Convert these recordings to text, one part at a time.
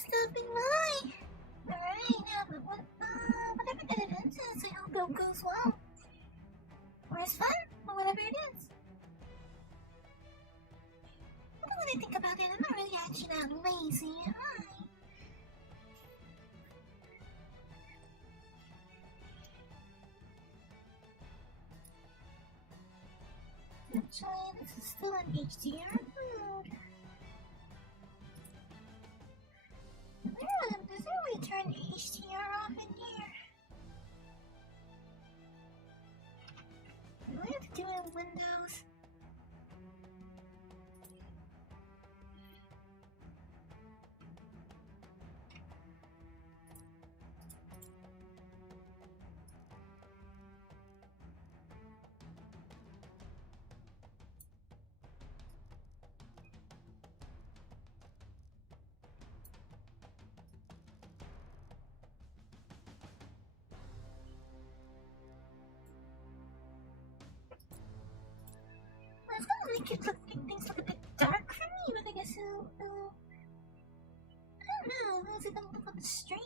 stopping by. Alright, yeah, but whatever that event is, I hope it goes well. Or it's fun, or whatever it is. What do I think about it? I'm not really actually that lazy, am I? Actually, this is still an HDR mode. Does there a way to turn HDR off in here? Do I have to do it in Windows? I was gonna make things look a bit dark for me, but I guess I don't know. How's it gonna look on the stream?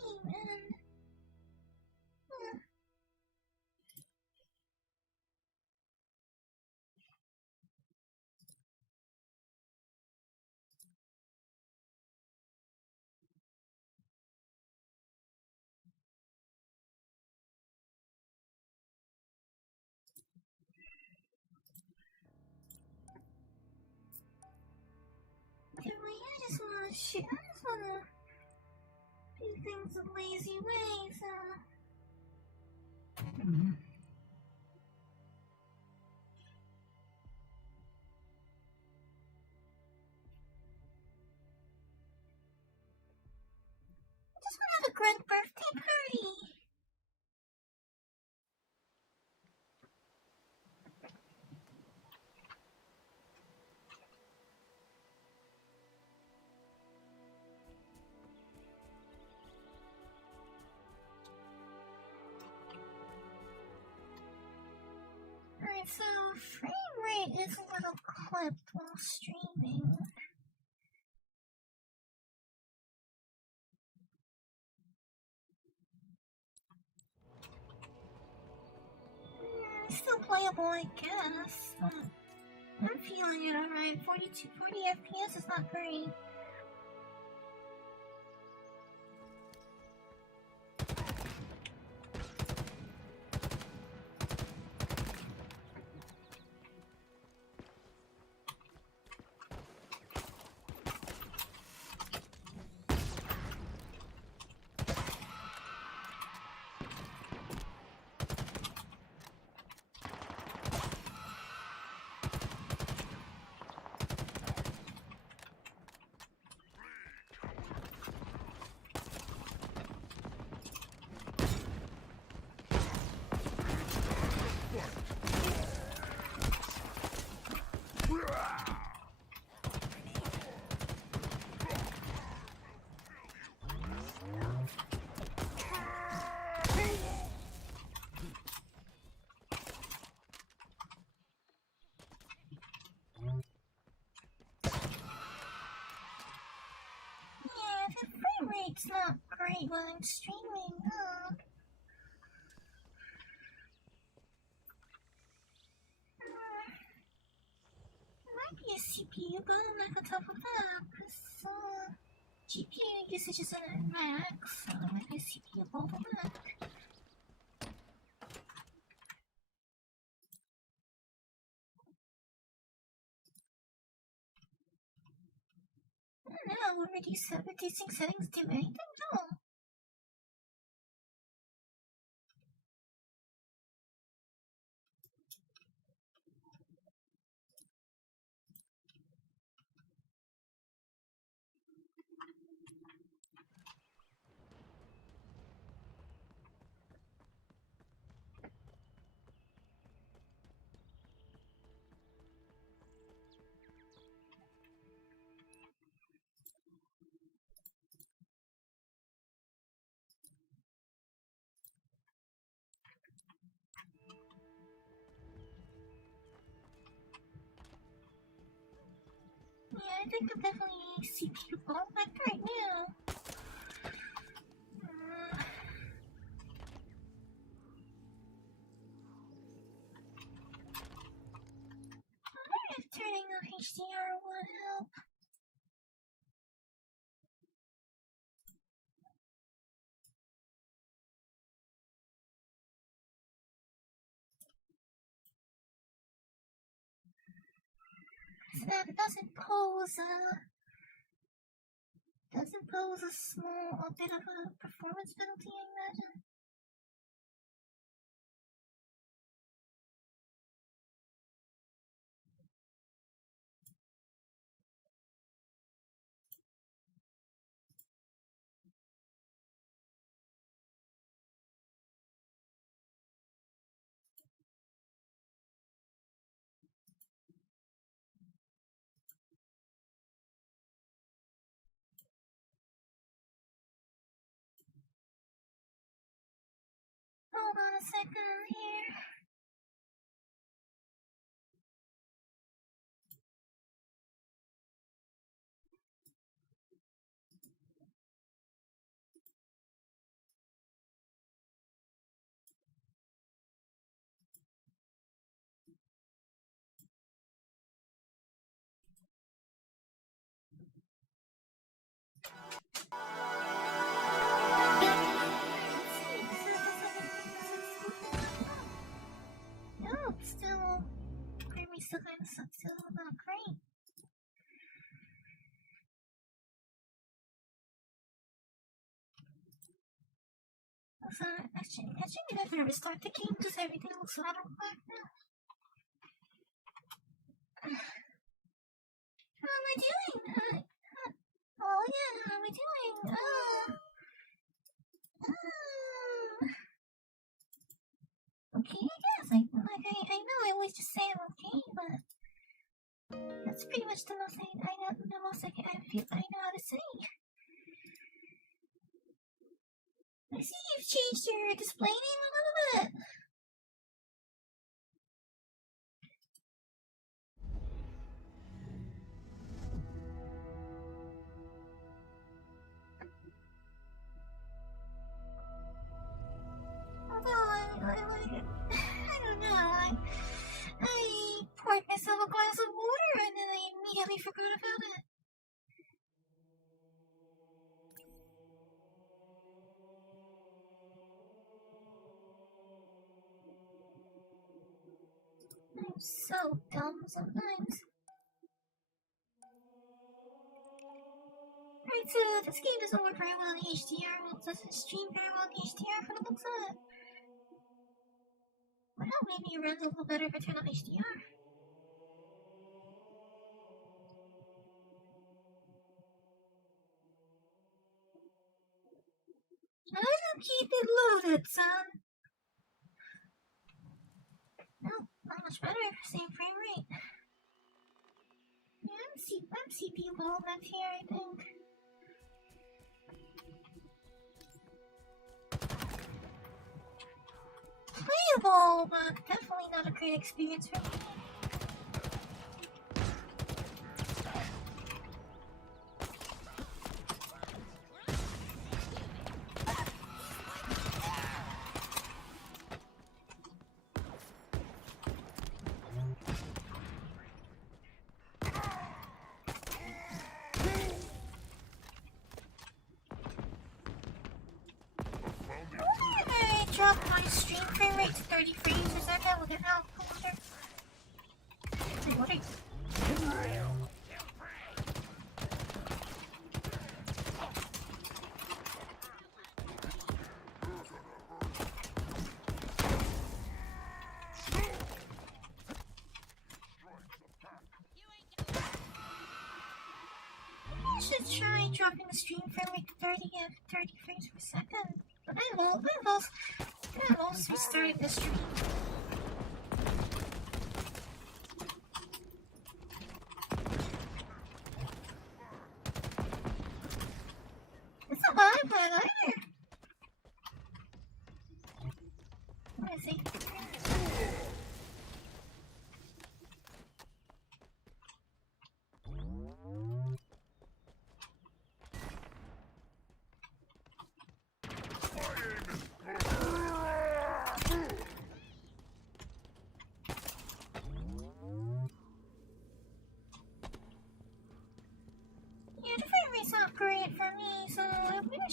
And anyway, I just wanna do things a lazy way, so. I just wanna have a great birthday party. Alright, so frame rate is a little clipped while streaming. Still playable, I guess. I'm feeling it alright. 40 FPS is not great. It's not great when I'm streaming. Might be a CPU bottleneck on top of that, because GPU usage isn't at max, so there might be a CPU bottleneck. I don't know, will reducing settings do anything? No. Yeah, I think I'm definitely CPU bottleneck right now. HDR would help. So that doesn't pose a small bit of a performance penalty, I imagine. Hold on a second here. Nope, still kind of sucks. Still not great. So, actually, if I restart the game, does everything looks out of whack now? How am I doing? Oh yeah, how am I doing? Okay, I guess. I know I always just say I'm okay, but that's pretty much the most I feel I know how to say. I see you've changed your display name a little bit. Although I don't know, I poured myself a glass of water and then I immediately forgot about it. I'm so dumb sometimes. Right, so this game doesn't work very well in HDR. Well, it doesn't stream very well in HDR for the looks of it. Well, maybe it runs a little better if I turn on HDR. I don't keep it loaded, son. No, not much better. Same frame rate. Yeah, I'm CPU bottleneck here, I think. Playable, but definitely not a great experience for me. Drop my stream frame rate to 30 frames per second. Look at how. What are you? I should try dropping the stream frame rate to 30 frames per second. But I've also restarted the stream. It's not bad either. Let me see.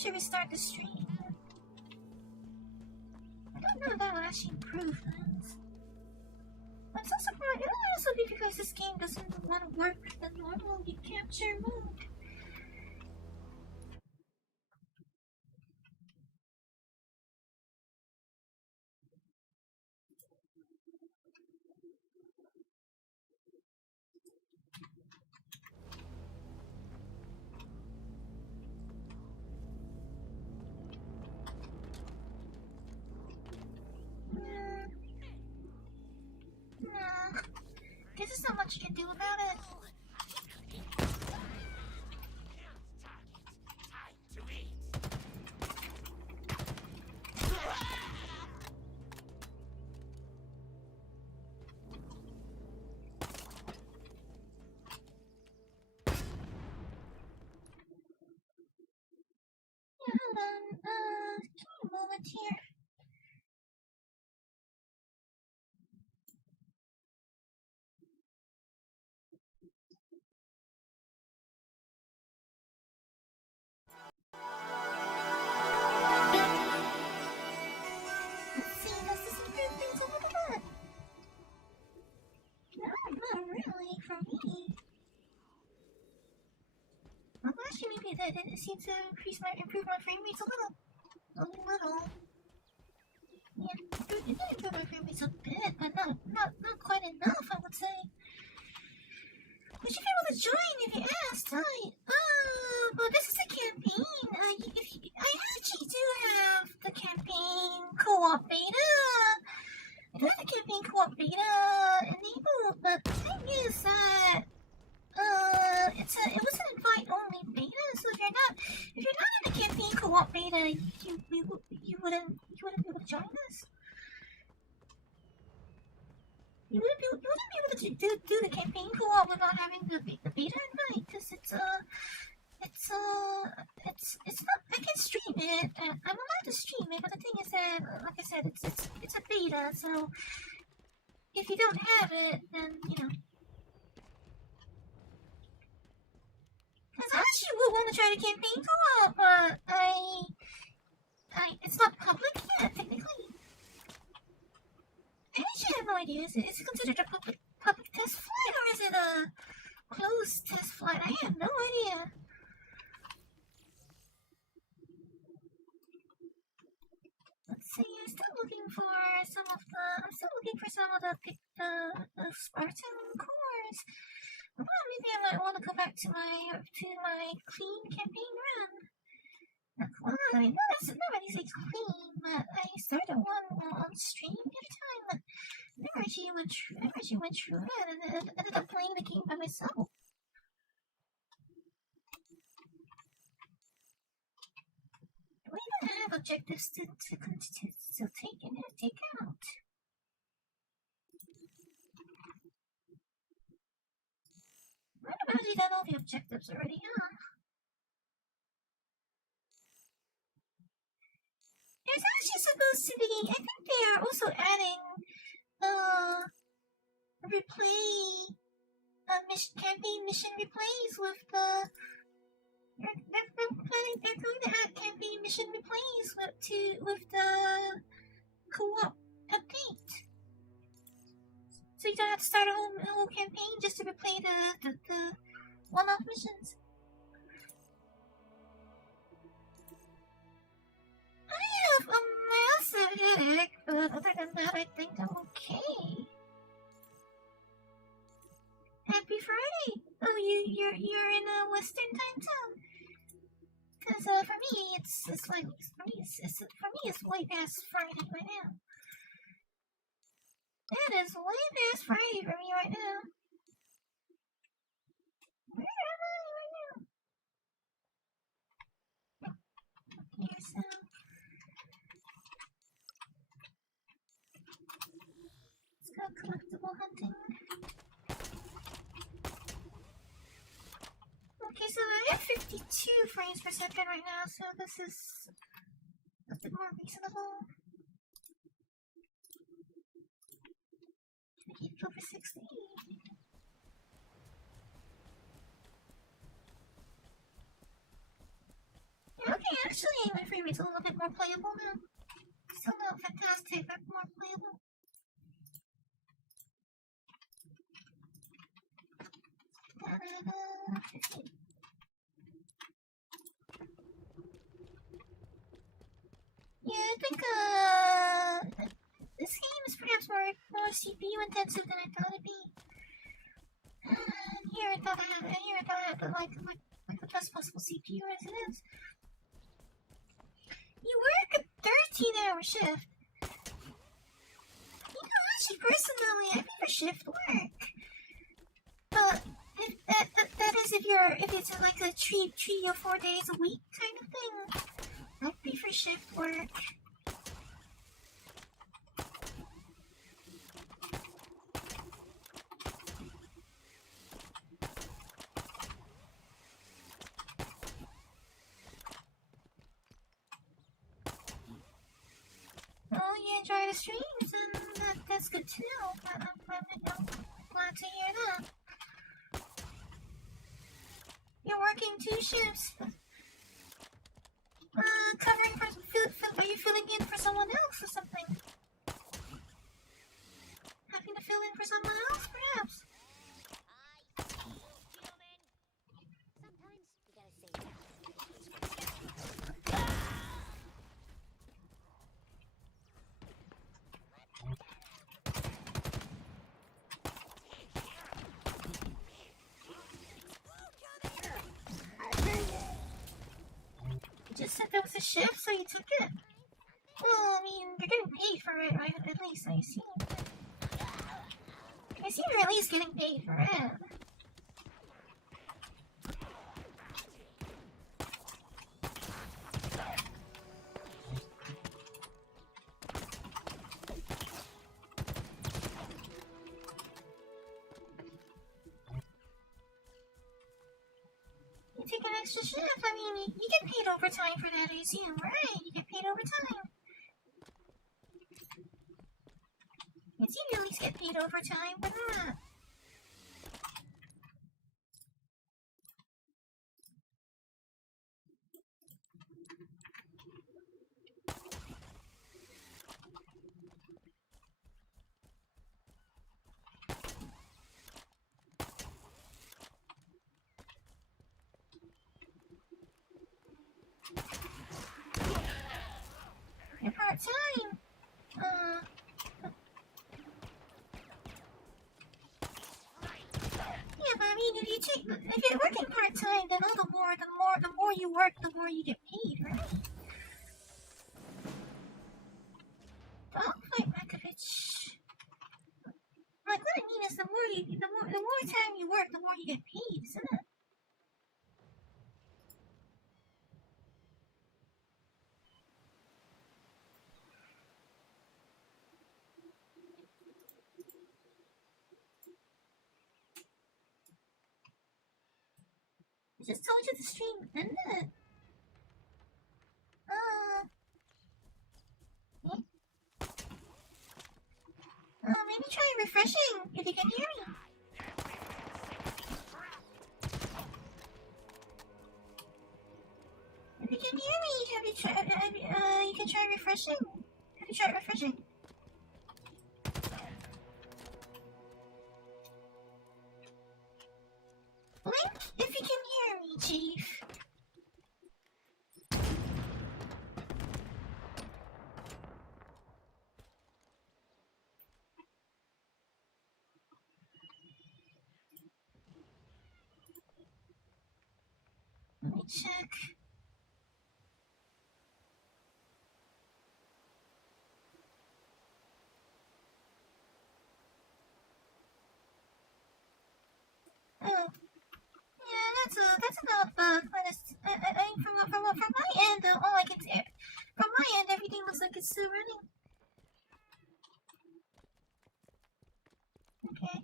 should restart the stream. I don't know if that will actually improve things. I'm so surprised. It might also be because this game doesn't want to work the normal capture mode. No. Guess there's not much you can do about it. Yeah, hold on. Give me a moment here. Let's see, does this improve things a little bit? No, not really, for me. Well, actually, maybe that didn't seem to improve my frame rates a little. A little. Yeah, it did improve my frame rates a bit, but not quite enough, I would say. Would you be able to join if you asked? Well, this is a campaign. I actually do have the campaign co-op beta. I do have the campaign co-op beta enabled, but the thing is that it was an invite-only beta. So if you're not in the campaign co-op beta, you wouldn't be able to join us. You wouldn't be able to do the campaign co-op without having the beta invite, because it's not. I can stream it. I'm allowed to stream it, but the thing is that, like I said, it's a beta. So if you don't have it, then you know. Because I actually would want to try the campaign co-op, but it's not public yet, technically. I actually have no idea. Is it considered a public test flight, or is it a closed test flight? I have no idea. Let's see. I'm still looking for some of the Spartan cores. Well, maybe I might want to go back to my clean campaign run. Well, I know that's not really say clean, but I started one on stream every time, but I never actually went through it, and ended up playing the game by myself. Do I even have objectives to take out? I've already done all the objectives already, huh? There's actually supposed to be, I think they are also adding, campaign mission replays with the, they're going to add campaign mission replays with the co-op update. So you don't have to start a whole campaign just to replay the one-off missions. I have a massive headache, but other than that, I think I'm okay. Happy Friday! Oh, you're in a Western time zone. Cause for me, it's way past Friday right now. That is way past Friday for me right now. Where am I right now? Here's let's go collectible hunting. Okay, so I have 52 frames per second right now, so this is a bit more reasonable. I get over 60. Yeah, okay, actually, my frame rate's a little bit more playable now. Still not fantastic, but more playable. Yeah, I think this game is perhaps more CPU intensive than I thought it'd be. Here I thought I had like the best possible CPU as it is. You work a 13-hour shift. You know, actually, personally, I prefer shift work. But if that is if it's like a 3 or 4 days a week kind of thing, I prefer shift work. Oh, you enjoy the streams, and that's good to know. I'm glad to hear that. You're working 2 shifts. Covering for... Are you filling in for someone else or something? Having to fill in for someone else, perhaps? You just said there was a shift, so you took it? Well, I mean, you're getting paid for it, right? At least, I assume. I assume you're at least getting paid for it. You take an extra shift. I mean, you get paid overtime for that, I assume, right? You get paid overtime. I assume you at least get paid overtime for that. You're part-time. Yeah, but I mean, if you're working part-time, then all the more you work, the more you get paid, right? Oh, wait, Makovich. Like, what I mean is, the more time you work, the more you get paid, isn't it? I just told you the stream ended. Maybe try refreshing if you can hear me. If you can hear me, you can try refreshing. Have you tried refreshing? Link, if you can hear me, Chief. Let me check. Oh, yeah, that's enough. From my end, all I can say, from my end, everything looks like it's still running. Okay.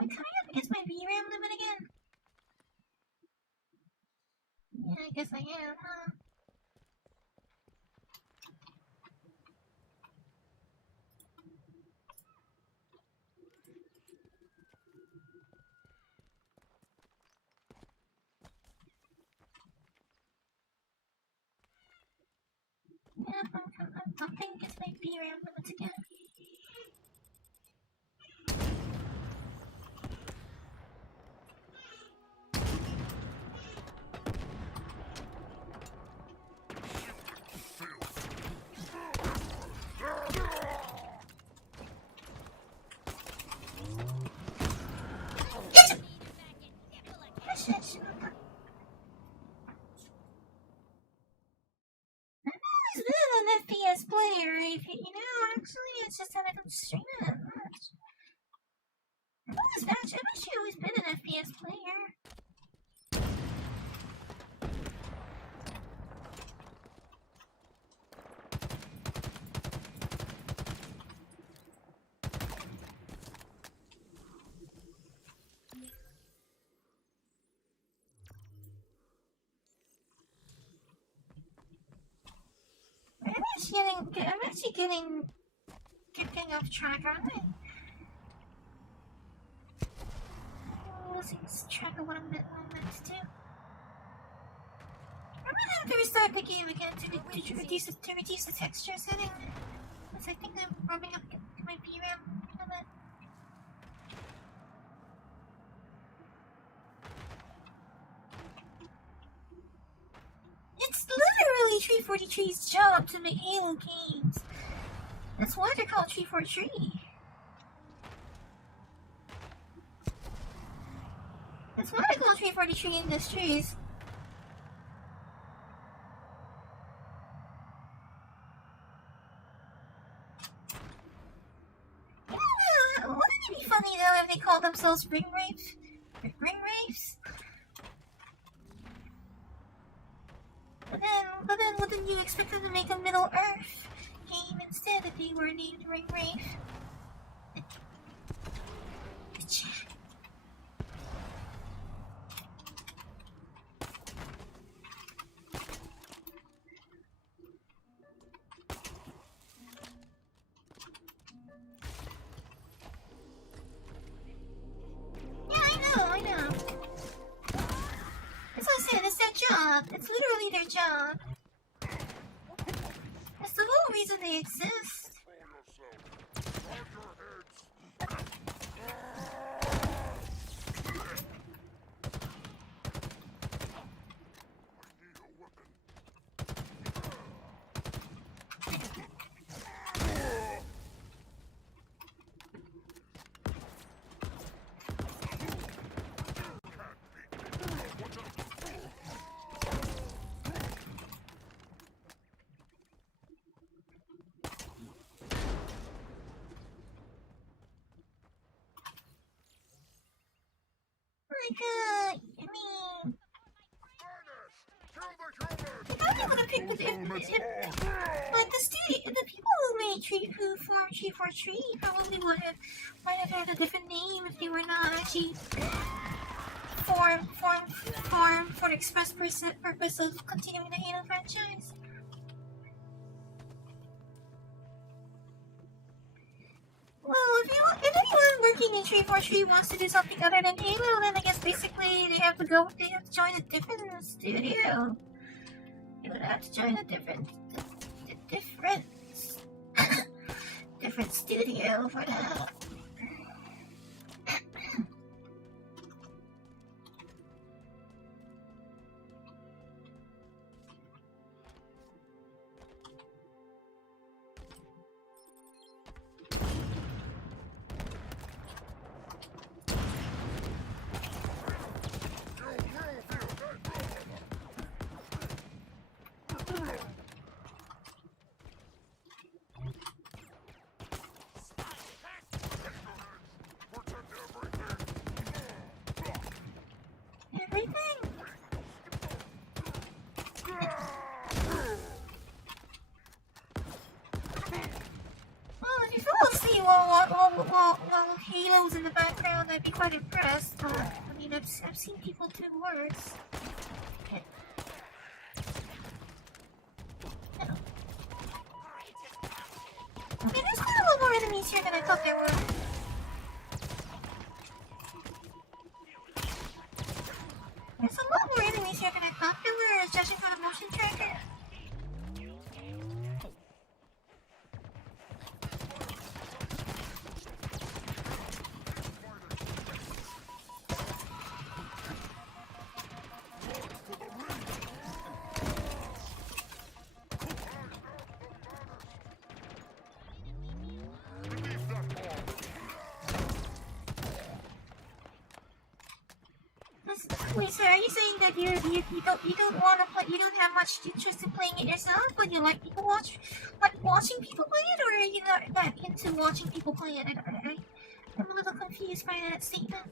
I'm kind It's my VRAM limit again. Yeah, I guess I am, huh? Yeah, I think it's my VRAM limit again. An FPS player, actually, it's just that I don't stream it that much. I've actually always been an FPS player. I'm actually getting off track, aren't I? Losing track of what I'm meant to do. I'm gonna have to restart the game again to reduce the texture setting. Because I think I'm rubbing up my VRAM a bit. It's literally 343's job to make Halo games. That's why they're called 343. That's why they're called 343 Industries. Yeah, wouldn't it be funny though if they called themselves Ring Wraiths? But then wouldn't you expect them to make a Middle Earth game instead if they were named Ring Wraith? I know. That's what I said, it's their job. It's literally their job. That's the whole reason they exist. The people who formed 343 probably might have had a different name if they were not actually formed for the express purpose of continuing the Halo franchise. Well, if anyone working in 343 wants to do something other than Halo, then I guess basically they have to join a different studio. They would have to join a different studio for that. of halos in the background, I'd be quite impressed. I mean, I've seen people do worse. Okay. No. Okay, there's quite a lot more enemies here than I thought there were. There's a lot more enemies here than I thought there were, judging from the motion tracker. Wait, so are you saying that you don't want to play? You don't have much interest in playing it yourself, but you like people watching people play it, or are you not that into watching people play it? I'm a little confused by that statement.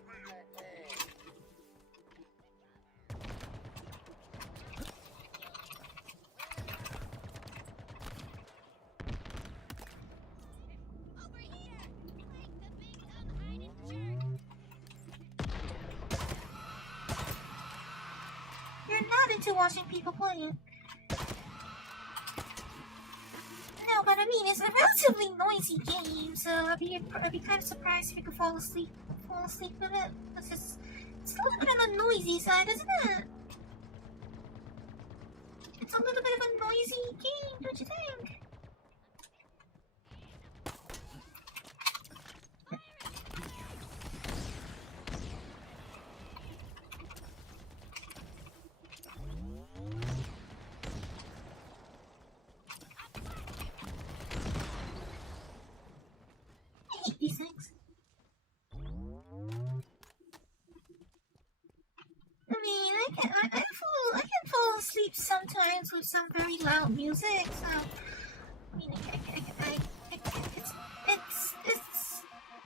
You're not into watching people playing. No, but I mean, it's a relatively noisy game, so I'd be kind of surprised if you could fall asleep with it. It's a little bit on the noisy side, isn't it? It's a little bit of a noisy game, don't you think? These things. I mean, I can fall asleep sometimes with some very loud music. So, I mean,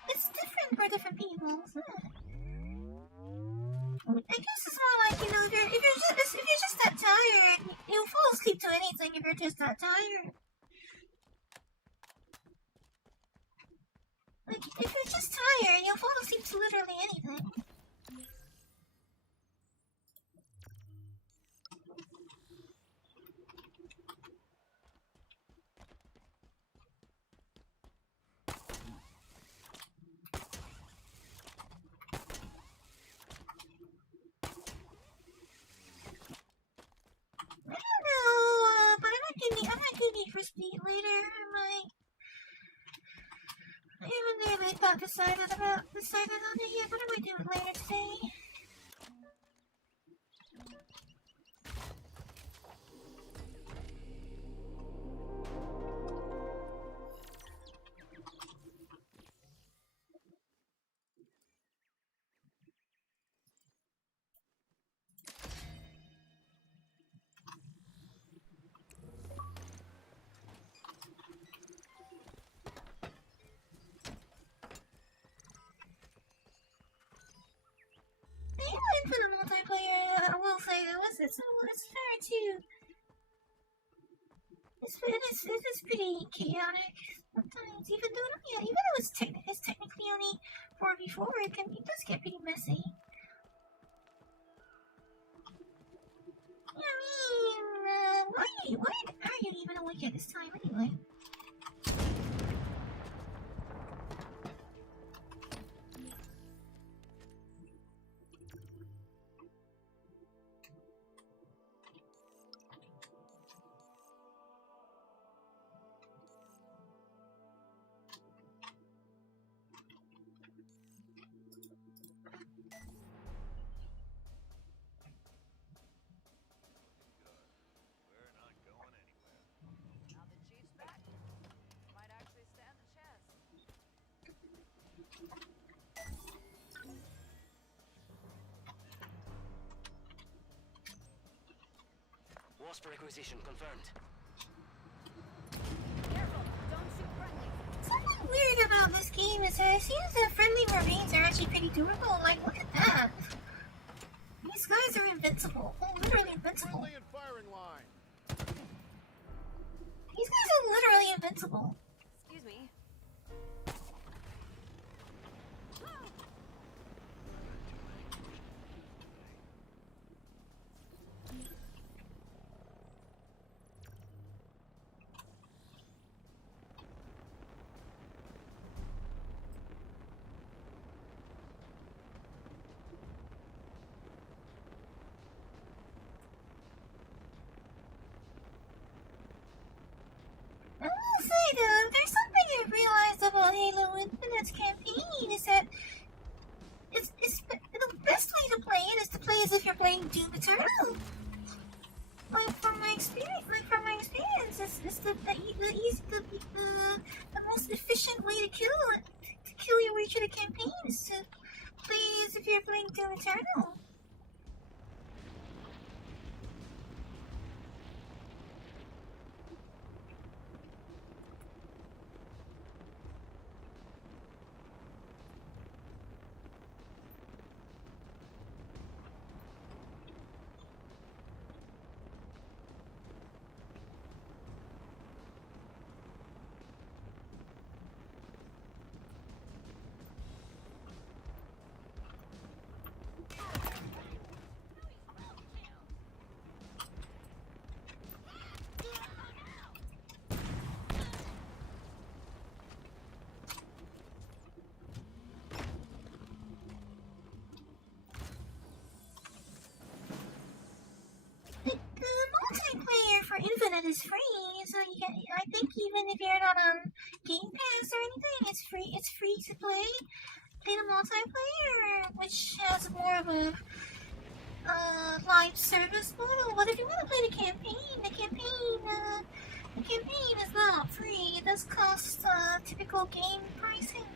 it's different for different people. So. I guess it's more like, you know, if you're just that tired, you'll fall asleep to anything if you're just that tired. Like, if you're just tired, you'll fall asleep to literally anything. I don't know, but I might do Need for Speed later. I haven't really decided on it yet, but I might do it later today. Infinite multiplayer, I will say, it's fair too. It is pretty chaotic sometimes, even though it's technically only 4v4, it does get pretty messy. Yeah, I mean, why are you even awake at this time anyway? Wasp requisition confirmed. Careful, don't shoot friendly. Something weird about this game is that it seems that friendly marines are actually pretty durable. Like, look at that. These guys are invincible. They're literally invincible. Friendly and firing line. These guys are literally invincible. Excuse me. playing Doom Eternal. From my experience, it's the most efficient way to kill your way through the campaign is to play as if you're playing Doom Eternal. Multiplayer for Infinite is free, so you can, I think even if you're not on Game Pass or anything, it's free. It's free to play the multiplayer, which has more of a live service model. But if you want to play the campaign is not free. It does cost typical game pricing.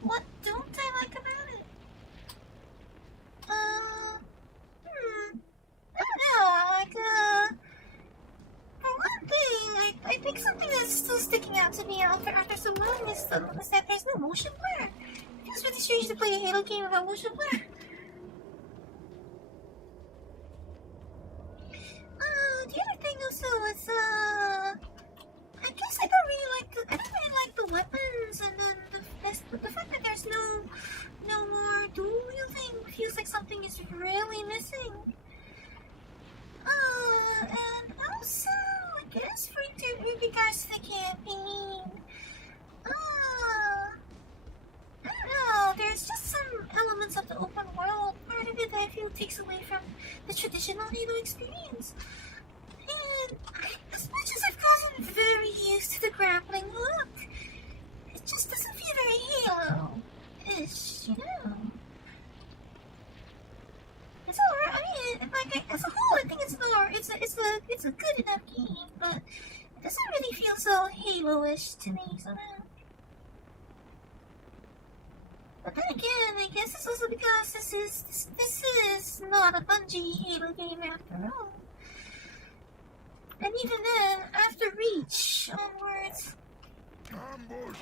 What don't I like about it? I don't know, for one thing, I think something that's still sticking out to me after so long is that there's no motion blur. It feels really strange to play a Halo game without motion blur. The other thing also is, I guess I don't really like the weapons, and then the fact that there's no more dual wielding feels like something is really missing. And also, I guess with regards to the campaign, I don't know, there's just some elements of the open world part of it that I feel takes away from the traditional Halo experience. And as much as I've gotten very used to the grappling look, it just doesn't feel very Halo-ish, you know? It's alright. I mean, as a whole, I think it's a good enough game, but it doesn't really feel so Halo-ish to me somehow. But then again, I guess it's also because this is not a Bungie Halo game after all. And even then, after Reach onwards. Ambush!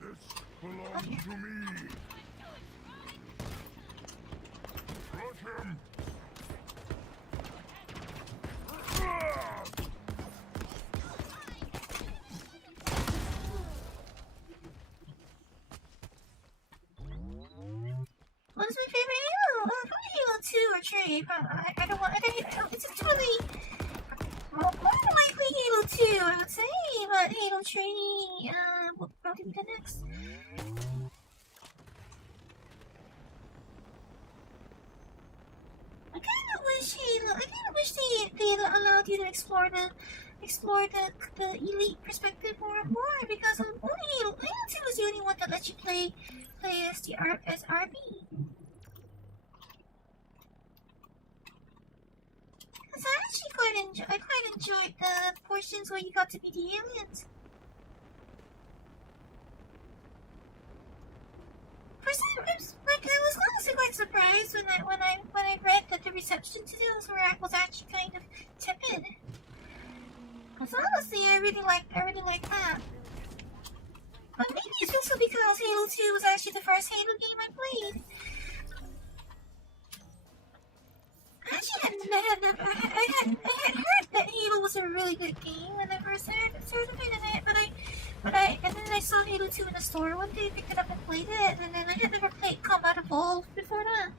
This belongs to me! Crush him! What's my favorite Halo? Probably Halo 2 or 3. I don't want. It's totally. More likely Halo 2, I would say, but Halo 3 will probably be the next. I kind of wish they allowed you to explore the elite perspective more and more, because only Halo 2 is the only one that lets you play as RB. Because I actually quite enjoyed the portions where you got to be the aliens. For some reason, I was honestly quite surprised when I read that the reception to those was actually kind of tepid. Because honestly, I really like that. But maybe it's also because Halo 2 was actually the first Halo game I played. Actually, I had heard that Halo was a really good game when I first heard of it, and then I saw Halo 2 in the store one day, picked it up and played it, and then I had never played Combat Evolved before that.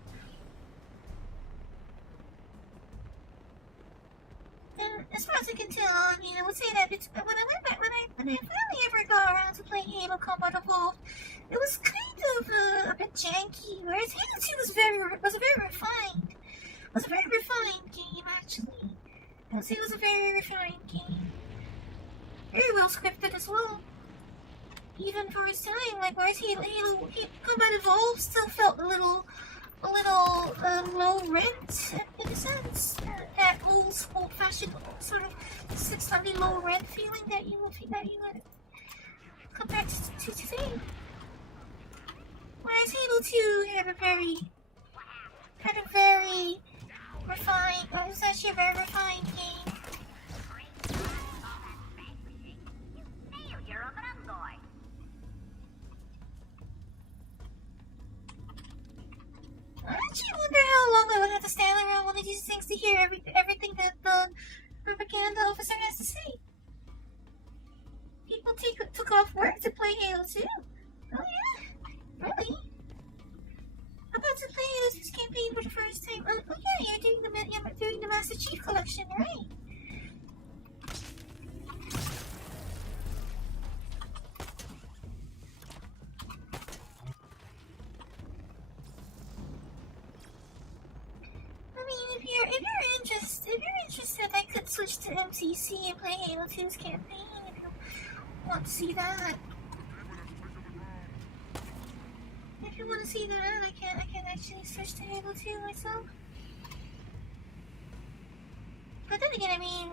And as far as I can tell, I mean, I would say that when I finally ever got around to playing Halo Combat Evolved, it was kind of a bit janky, whereas Halo 2 was very refined. It was a very refined game, actually. I would say it was a very refined game. Very well scripted as well. Even for its time, like whereas Halo Combat Evolved still felt a little a little low rent in a sense. That old-fashioned sort of slightly low rent feeling that you would come back to today. Whereas Halo 2 had a very refined, it was actually a very refined game. I actually wonder how long I would have to stand around one of these things to hear everything that the propaganda officer has to say. People took off work to play Halo 2. Oh yeah? Really? I'm about to play this campaign for the first time. Oh yeah, you're doing the Master Chief Collection, right? I mean, if you're interested, I could switch to MCC and play Halo 2's campaign if you want to see that. If you want to see that, I can actually switch to Halo 2 myself. But then again, I mean,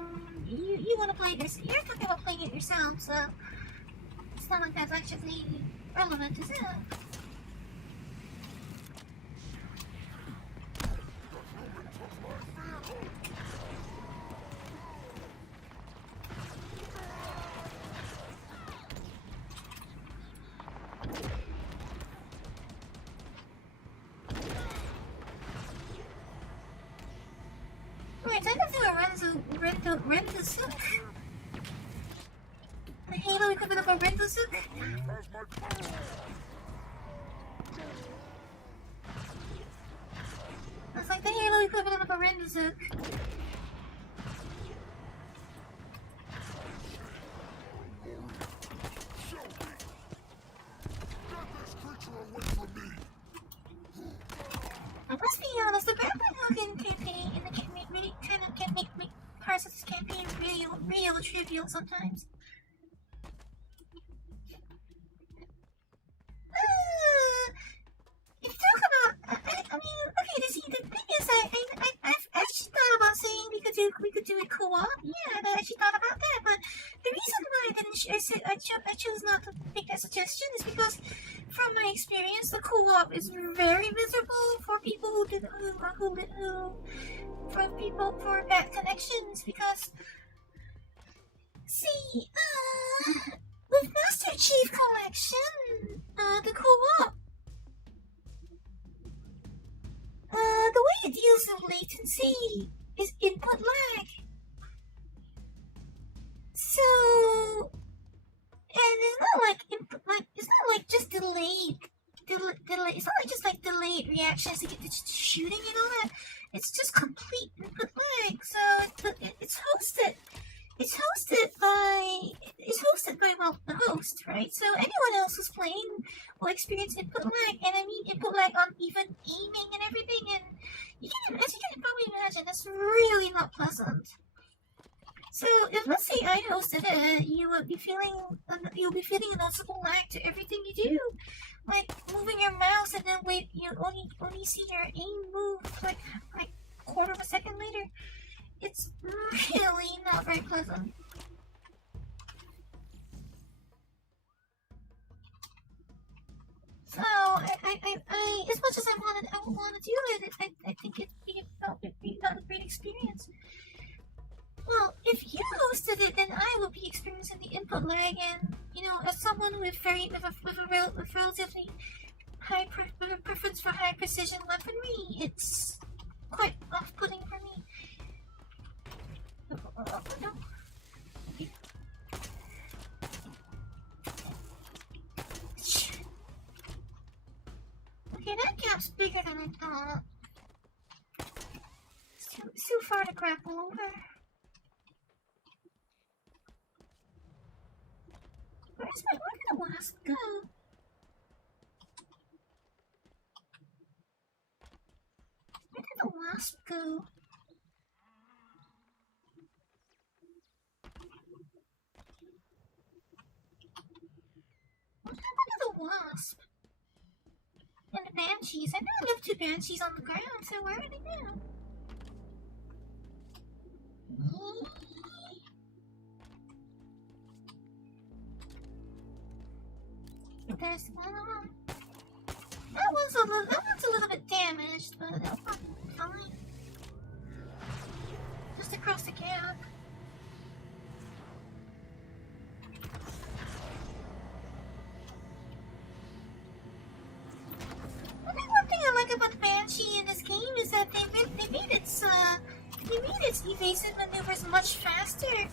you want to play this. You're talking about playing it yourself, so it's not like that's actually relevant, is it? Wait, I can do a Renzo Sook. The Halo equivalent of a Renzo Sook? That's like the Halo equivalent of a Renzo Sook. Let's be honest, the grappling hook campaign in the campaign really kind of can make parts of this campaign real trivial sometimes. If you talk about, I mean, okay, see, the thing is, I've actually thought about saying we could do it co-op. Yeah, I actually thought about that, but the reason why I chose not to make that suggestion is because, from my experience, the co-op is very miserable for people for bad connections. Because, see, with Master Chief Collection, the co-op. The way it deals with latency is input lag. So, and it's not like just delayed. It's not like just like delayed reactions to get to shooting and all that. It's just complete input lag. So it's hosted. It's hosted by the host, right? So anyone else who's playing will experience input lag, and I mean input lag on even aiming and everything. And as you can probably imagine, that's really not pleasant. So if, let's say, I hosted it, you'll be feeling a noticeable lag to everything you do, like moving your mouse and then you only see your aim move like a quarter of a second later. It's really not very pleasant. So I as much as I want to do it, I think it'd be not a great experience. Well, if you hosted it, then I would be experiencing the input lag, and as someone with a relatively high preference for high precision weaponry, it's quite off-putting for me. No. Okay, that gap's bigger than I thought. It's too far to grapple over. Where did the wasp go? Where did the wasp go? What happened to the wasp? And banshees. I know I left 2 banshees on the ground, so where are they now? There's one. That one's a little bit damaged, but that's fine. Just across the gap. I think one thing I like about the Banshee in this game is that they made its evasive maneuvers much faster.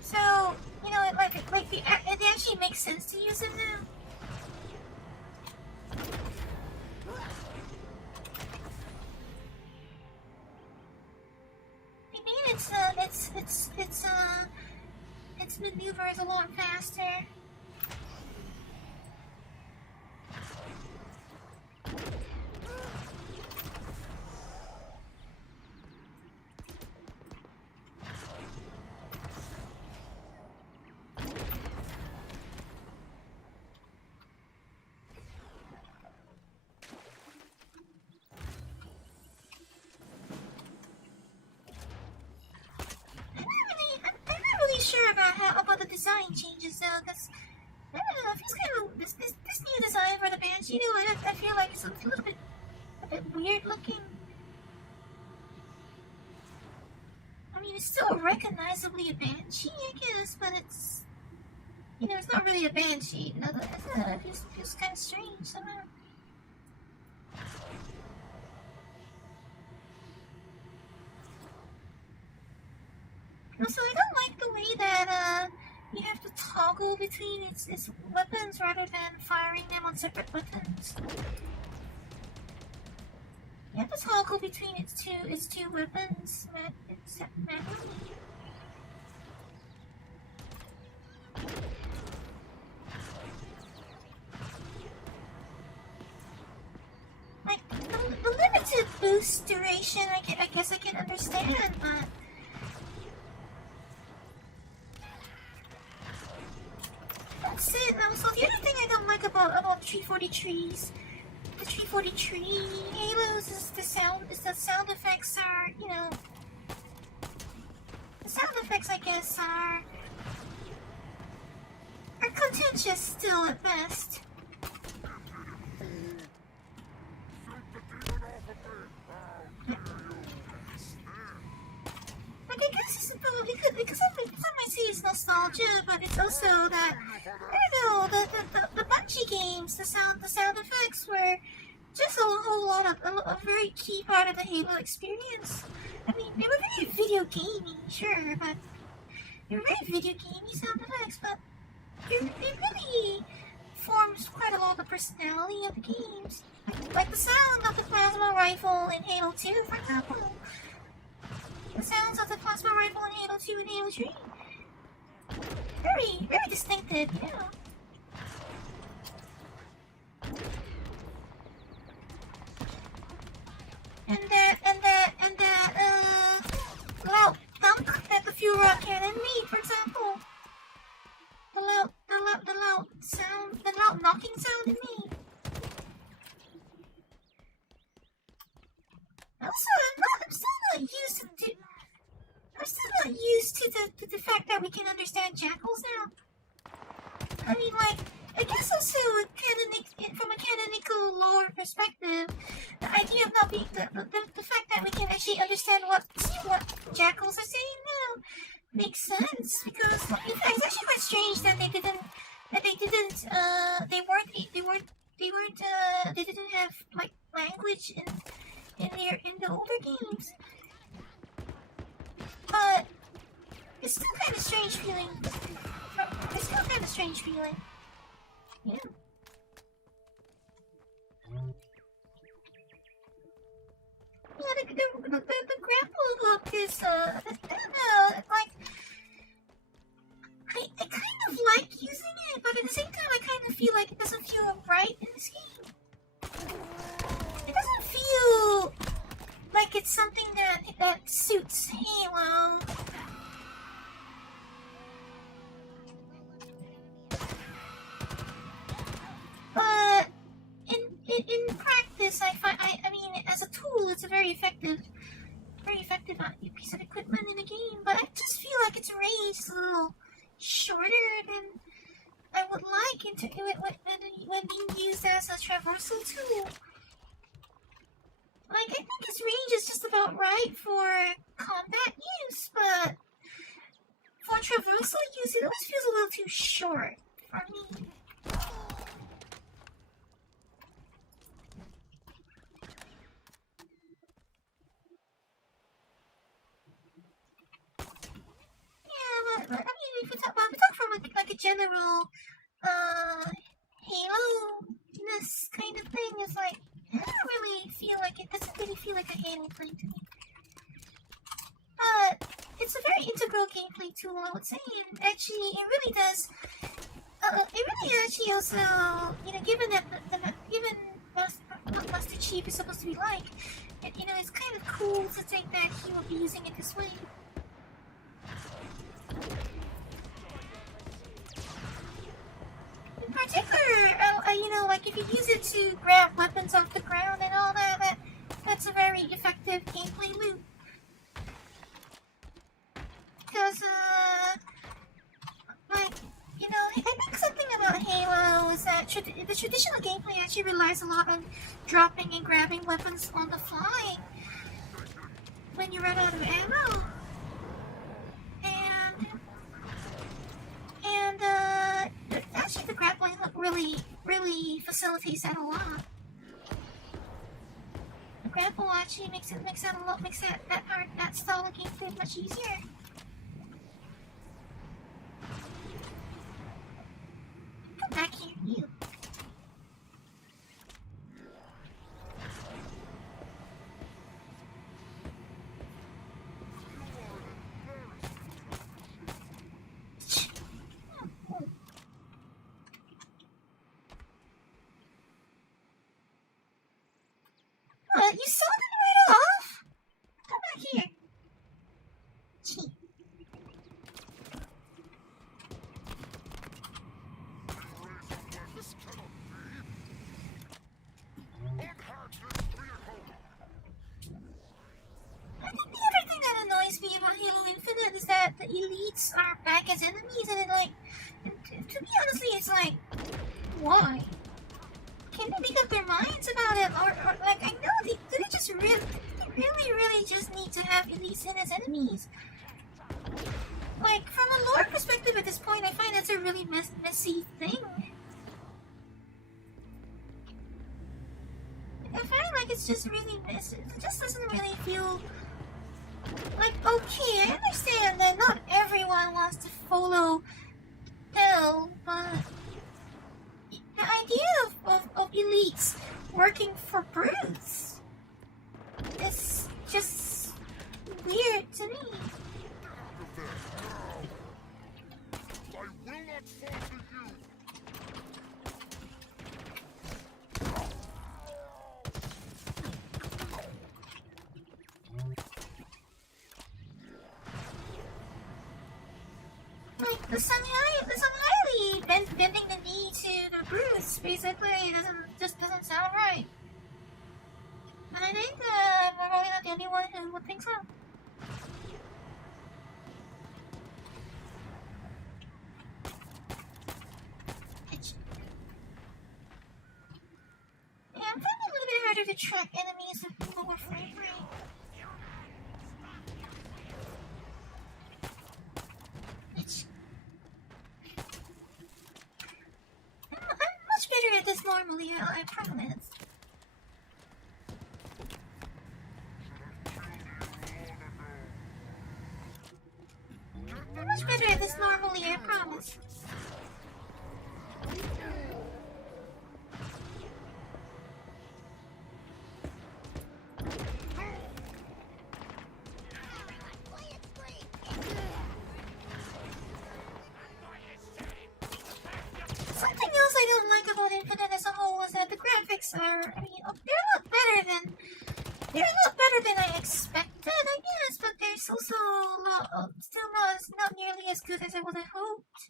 So you know, it actually makes sense to use it now. They made its maneuvers a lot faster. Sure about the design changes though, because I don't know, it feels kind of this new design for the Banshee. I feel like it's a bit weird looking. I mean, it's still recognizably a Banshee, I guess, but it's it's not really a Banshee. It feels kind of strange somehow. Also, I don't like the way that you have to toggle between its weapons rather than firing them on separate buttons. You have to toggle between its two weapons manually. Like the limited boost duration, I guess I can understand, but. That's it. And also, the other thing I don't like about 343s, the 343 Halos is the sound effects are, the sound effects I guess are contentious still at best. Like I guess it's because some might say it's nostalgia, but it's also that I don't know the Bungie games, the sound effects were just a whole lot of a very key part of the Halo experience. I mean, they were very video gamey, sure, but they were very video gamey sound effects, but it really forms quite a lot of the personality of the games. Like the sound of the plasma rifle in Halo 2, for example. The sounds of the plasma rifle in Halo 2 and Halo 3. Very, very distinctive, And that loud thump that the fuel rod cannon made, for example. The loud sound, the loud knocking sound it made. Also, I'm still not used to the fact that we can understand jackals now. I mean, like, I guess also from a canonical lore perspective, the idea of not being the fact that we can actually understand what jackals are saying now makes sense, because it's actually quite strange that they didn't have like language in the older games. But it's still kind of strange feeling. Yeah. Yeah, the grapple hook is, I don't know, like, I kind of like using it, but at the same time I kind of feel like it doesn't feel right in this game. It doesn't feel like it's something that suits Halo. But in practice, just a little shorter than I would like when being used as a traversal tool. Like, I think its range is just about right for combat use, but for traversal use, it always feels a little too short for me. Yeah, but I mean, if we talk from like a general, Halo-ness kind of thing, it's like, I don't really feel like it doesn't really feel like a Halo play to me. But it's a very integral gameplay tool, I would say, and actually, it really does. It really actually also, given that given what Master Chief is supposed to be like, it's kind of cool to think that he will be using it this way. In particular, like if you use it to grab weapons off the ground and all that, that's a very effective gameplay loop. Because, I think something about Halo is that the traditional gameplay actually relies a lot on dropping and grabbing weapons on the fly when you run out of ammo. And actually the grappling hook really facilitates that a lot. The grapple actually makes that style of gameplay much easier. Come back here, you. You saw them right off? Come back here. Gee. This cannot be. Unhatch this vehicle. I think the other thing that annoys me about Halo Infinite is that the elites are back as enemies, and to be honestly, it's like, why? Can they make up their minds about it, or like, I know they just really just need to have elites in as enemies. Like, from a lore perspective at this point, I find that's a really messy thing. I find like it's just really messy. It just doesn't really feel like, okay, I understand that not everyone wants to follow Hell, but the idea of elites working for brutes is just weird to me. I will not fall to you. Like the Sunny bending the knee to the brutes basically doesn't sound right. And I think we're probably not the only one who would think so. Yeah, I'm finding it a little bit harder to track enemies with lower frame rate. I'm much better at this normally, I promise. I'm much better at this normally, I promise. Something else I don't like about Infinite as a whole is that the graphics are, they're a lot better than I expected, I guess, but there's also still not nearly as good as I would have hoped.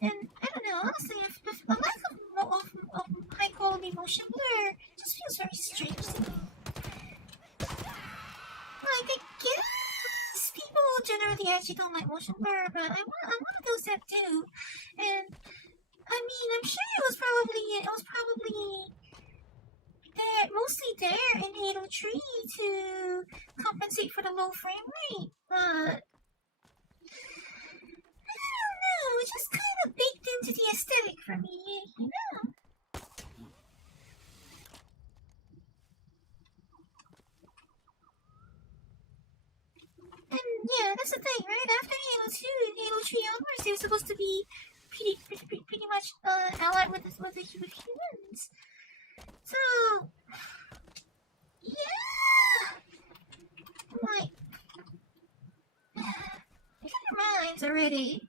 And I don't know, honestly, a lack of high quality motion blur just feels very strange to me. Like, I guess people generally actually don't like motion blur, but I want to ghost that too. And I mean, I'm sure it was probably there, mostly there in Halo 3 to compensate for the low frame rate, but I don't know, it's just kind of baked into the aesthetic for me, you know? And yeah, that's the thing, right? After Halo 2 and Halo 3 onwards, they were supposed to be pretty much allied with humans. So, yeah! Like, it kind of rhymes already.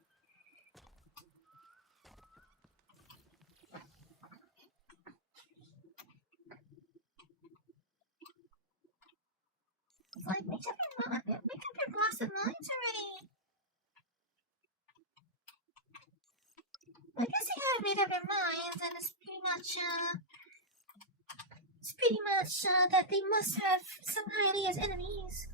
It's like, make up your blasted lines already. I guess they have made up their minds, and it's pretty much that they must have some highly as enemies.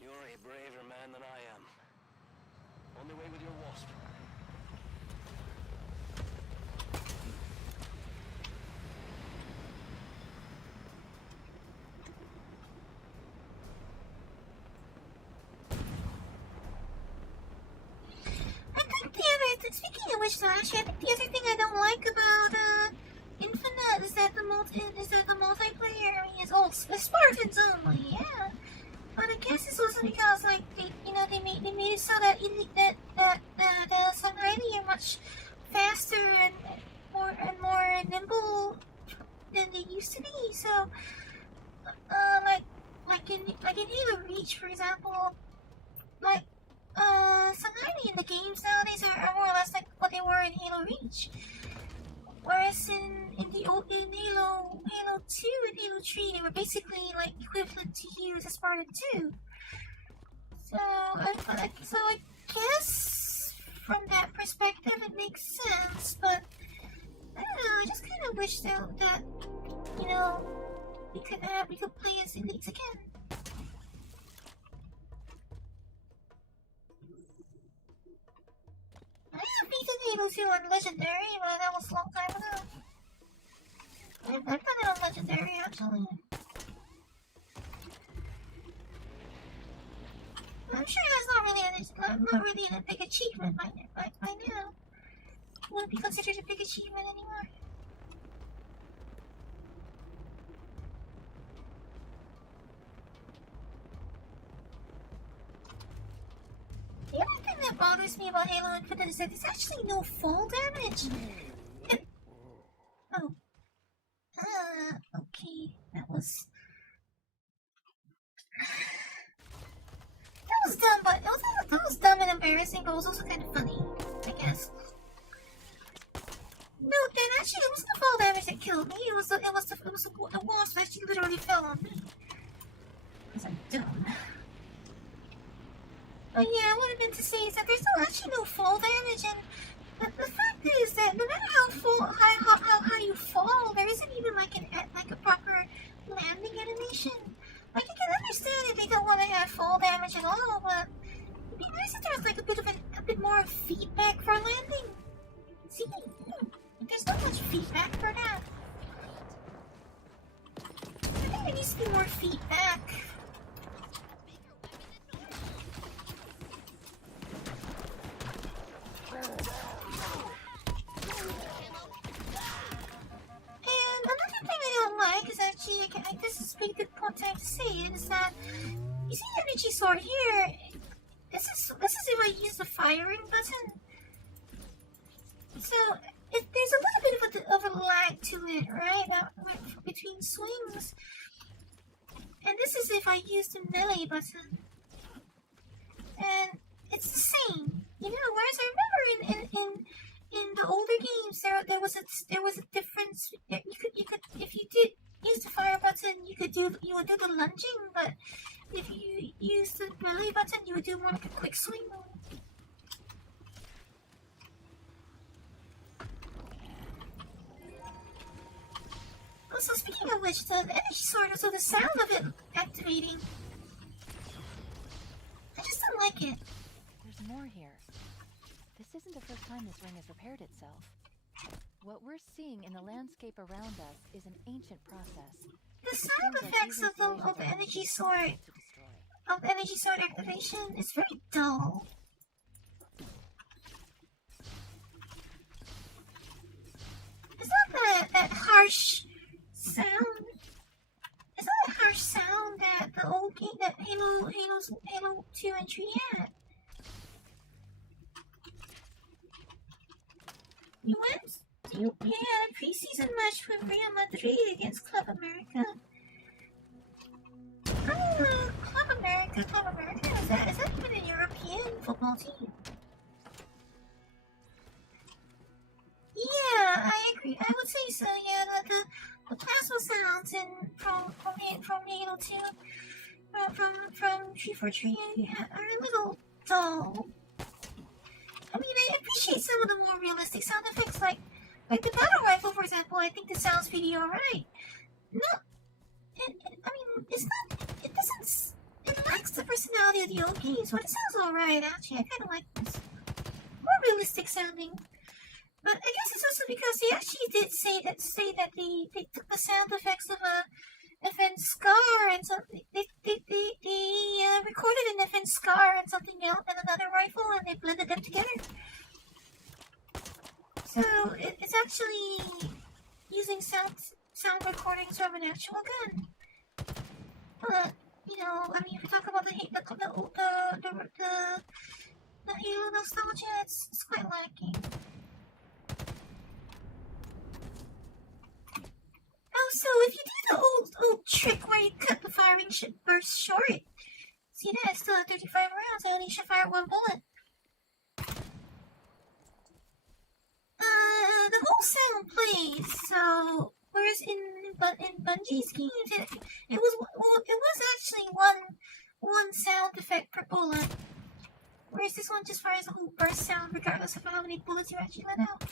You're a braver man than I am. On the way with your wasp. Speaking of which, actually, I think the other thing I don't like about Infinite is that the multiplayer is all Spartans only. Yeah, but I guess it's also because like they made it so that the Sanghaili are much faster and more nimble than they used to be. So, like in Halo Reach, for example, like. Sanghaili in the games nowadays are more or less like what they were in Halo Reach. Whereas in Halo 2 and Halo 3, they were basically like equivalent to you as Spartan 2. So I guess from that perspective it makes sense, but I don't know, I just kind of wish that you know we could play as elites again. I have beaten Halo 2 on Legendary, but that was a long time ago. I've done it on Legendary, actually. I'm sure that's not really a big achievement by now. It wouldn't be considered a big achievement anymore. The other thing that bothers me about Halo Infinite is that there's actually no fall damage. Oh. Okay. That was dumb, but that was dumb and embarrassing, but it was also kind of funny, I guess. No, then actually it wasn't the fall damage that killed me. It was a wasp that actually literally fell on me. Because I'm dumb. But yeah, what I meant to say is that there's actually no fall damage, and the fact is that no matter how high you fall, there isn't even like a proper landing animation. Like I can understand if they don't want to have fall damage at all, but it'd be nice if there was like a bit more feedback for landing. See, there's not much feedback for that. I think there needs to be more feedback. This is a pretty good point time to say it, is that you see the energy sword here. This is if I use the firing button. So there's a little bit of a lag to it, right? Between swings. And this is if I use the melee button. And it's the same, you know. Whereas I remember in the older games there was a difference. You could if you did use the fire button, you would do the lunging, but if you use the relay button, you would do more like a quick swing mode. Also, speaking of which, the energy sword, so the sound of it activating, I just don't like it. There's more here. This isn't the first time this ring has repaired itself. What we're seeing in the landscape around us is an ancient process. The sound effects of the energy sword, activation is very dull. It's not that harsh sound. It's not a harsh sound that the old game, that Halo 2 and 3 had. You had a preseason match with Real Madrid against Club America. Club America, is that even a European football team? Yeah, I agree. I would say so. Yeah, the plasma sounds from Halo 2, from 343 are a little dull. I mean, I appreciate some of the more realistic sound effects, like the battle rifle, for example. I think it sounds pretty alright. No, I mean, it's not. It doesn't. It lacks the personality of the old games, but it sounds alright. Actually, I kind of like this more realistic sounding. But I guess it's also because they actually did say that they took the sound effects of a FN Scar and something. They recorded an FN Scar and something else and another rifle, and they blended them together. So it's actually using sound recordings from an actual gun. But you know, I mean, if you talk about the Halo nostalgia, it's quite lacking. Oh, so if you do the old trick where you cut the firing burst short, see that? I still have 35 rounds. I only should fire one bullet. The whole sound plays. So whereas in Bungie's games, it was actually one sound effect per bullet. Whereas this one just fires a whole burst sound regardless of how many bullets you actually let out.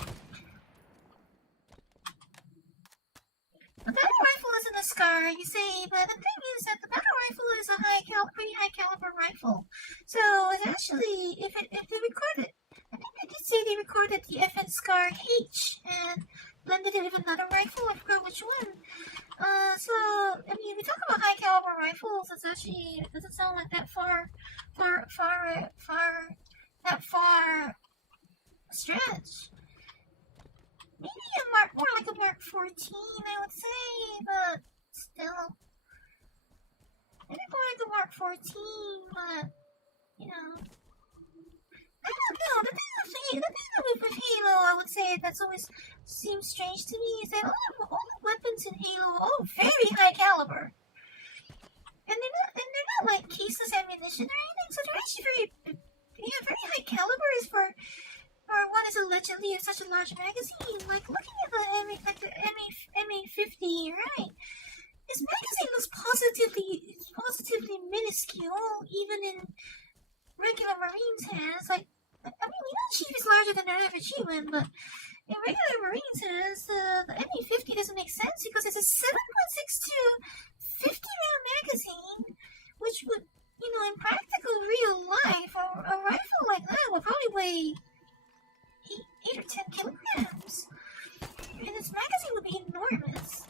The battle rifle isn't a Scar, you say, but the thing is that the battle rifle is a pretty high caliber rifle. So it's actually, if they recorded, I think they did say they recorded the FN Scar H and blended it with another rifle. I forgot which one. So I mean, if we talk about high caliber rifles, it's actually, it doesn't sound like that far stretch. Maybe more like a Mark 14, I would say, but still. Maybe more like a Mark 14, but, you know. I don't know, the thing with Halo, I would say, that's always seems strange to me, is that all the weapons in Halo are all very high caliber. And they're not like caseless ammunition or anything, so they're actually very high caliber is for one is allegedly such a large magazine. Like looking at the MA50, right? This magazine looks positively minuscule, even in regular Marines' hands. Like, I mean, you know, Chief is larger than their average human, but in regular Marines' hands, the MA50 doesn't make sense because it's a 7.62 50-round magazine, which would, you know, in practical real life, a rifle like that would probably weigh 8 or 10 kilograms. And this magazine would be enormous.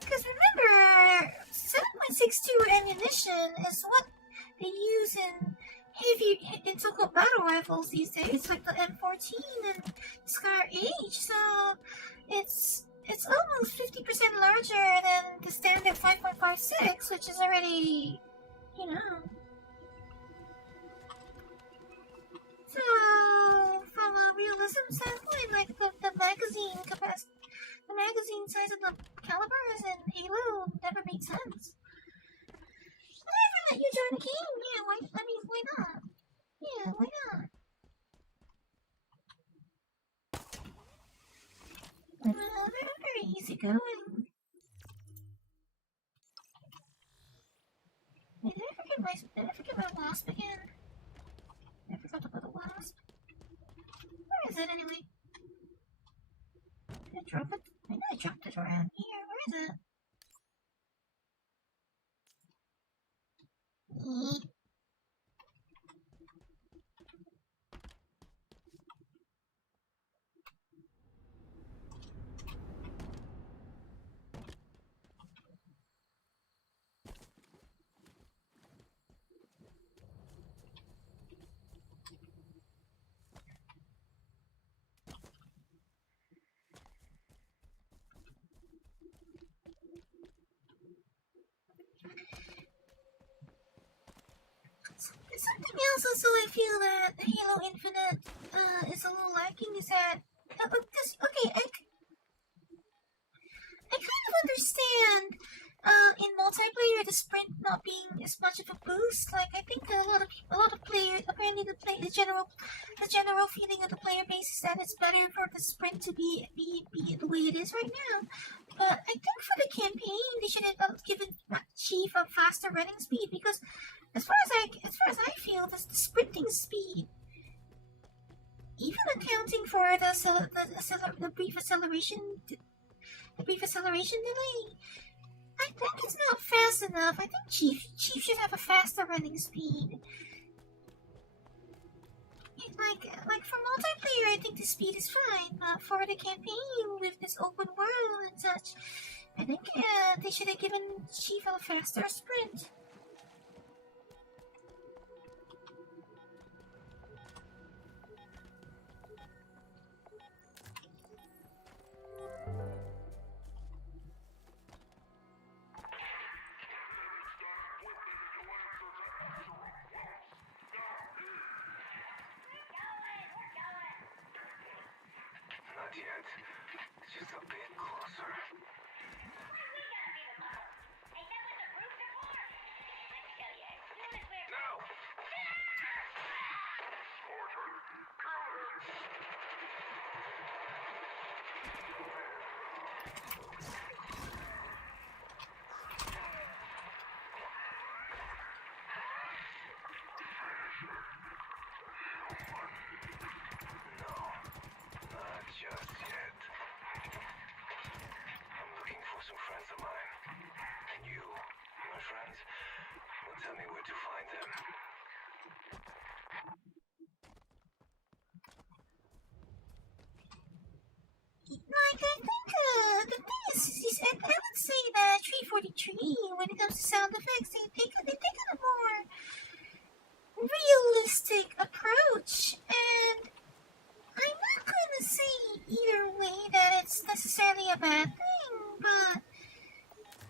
Because remember, 7.62 ammunition is what they use in so-called battle rifles these days, like the M14 and Scar H. So it's almost 50% larger than the standard 5.56, which is already, you know. So, from a realism standpoint, like the magazine capacity, the magazine size of the calibers in Halo never made sense. I never let you join the game. Yeah, why not? Yeah, why not? They're very easygoing. They're forget my wasp again? I forgot about the wasp. Where is it anyway? Did I drop it? I know I dropped it around here. Where is it? Something else also I feel that Halo Infinite is a little lacking is that okay, I kind of understand in multiplayer the sprint not being as much of a boost. Like I think a lot of players apparently the general feeling of the player base is that it's better for the sprint to be the way it is right now. But I think for the campaign they should have given Chief a faster running speed because as far as I feel, the sprinting speed, even accounting for the brief acceleration delay, I think it's not fast enough. I think Chief should have a faster running speed. Like for multiplayer, I think the speed is fine. But for the campaign with this open world and such, I think they should have given Chief a faster sprint. Not yet. Just a bit closer. Now! Tell me where to find them. Like, I think, the thing is I would say that 343, when it comes to sound effects, they take a more realistic approach, and I'm not going to say either way that it's necessarily a bad thing, but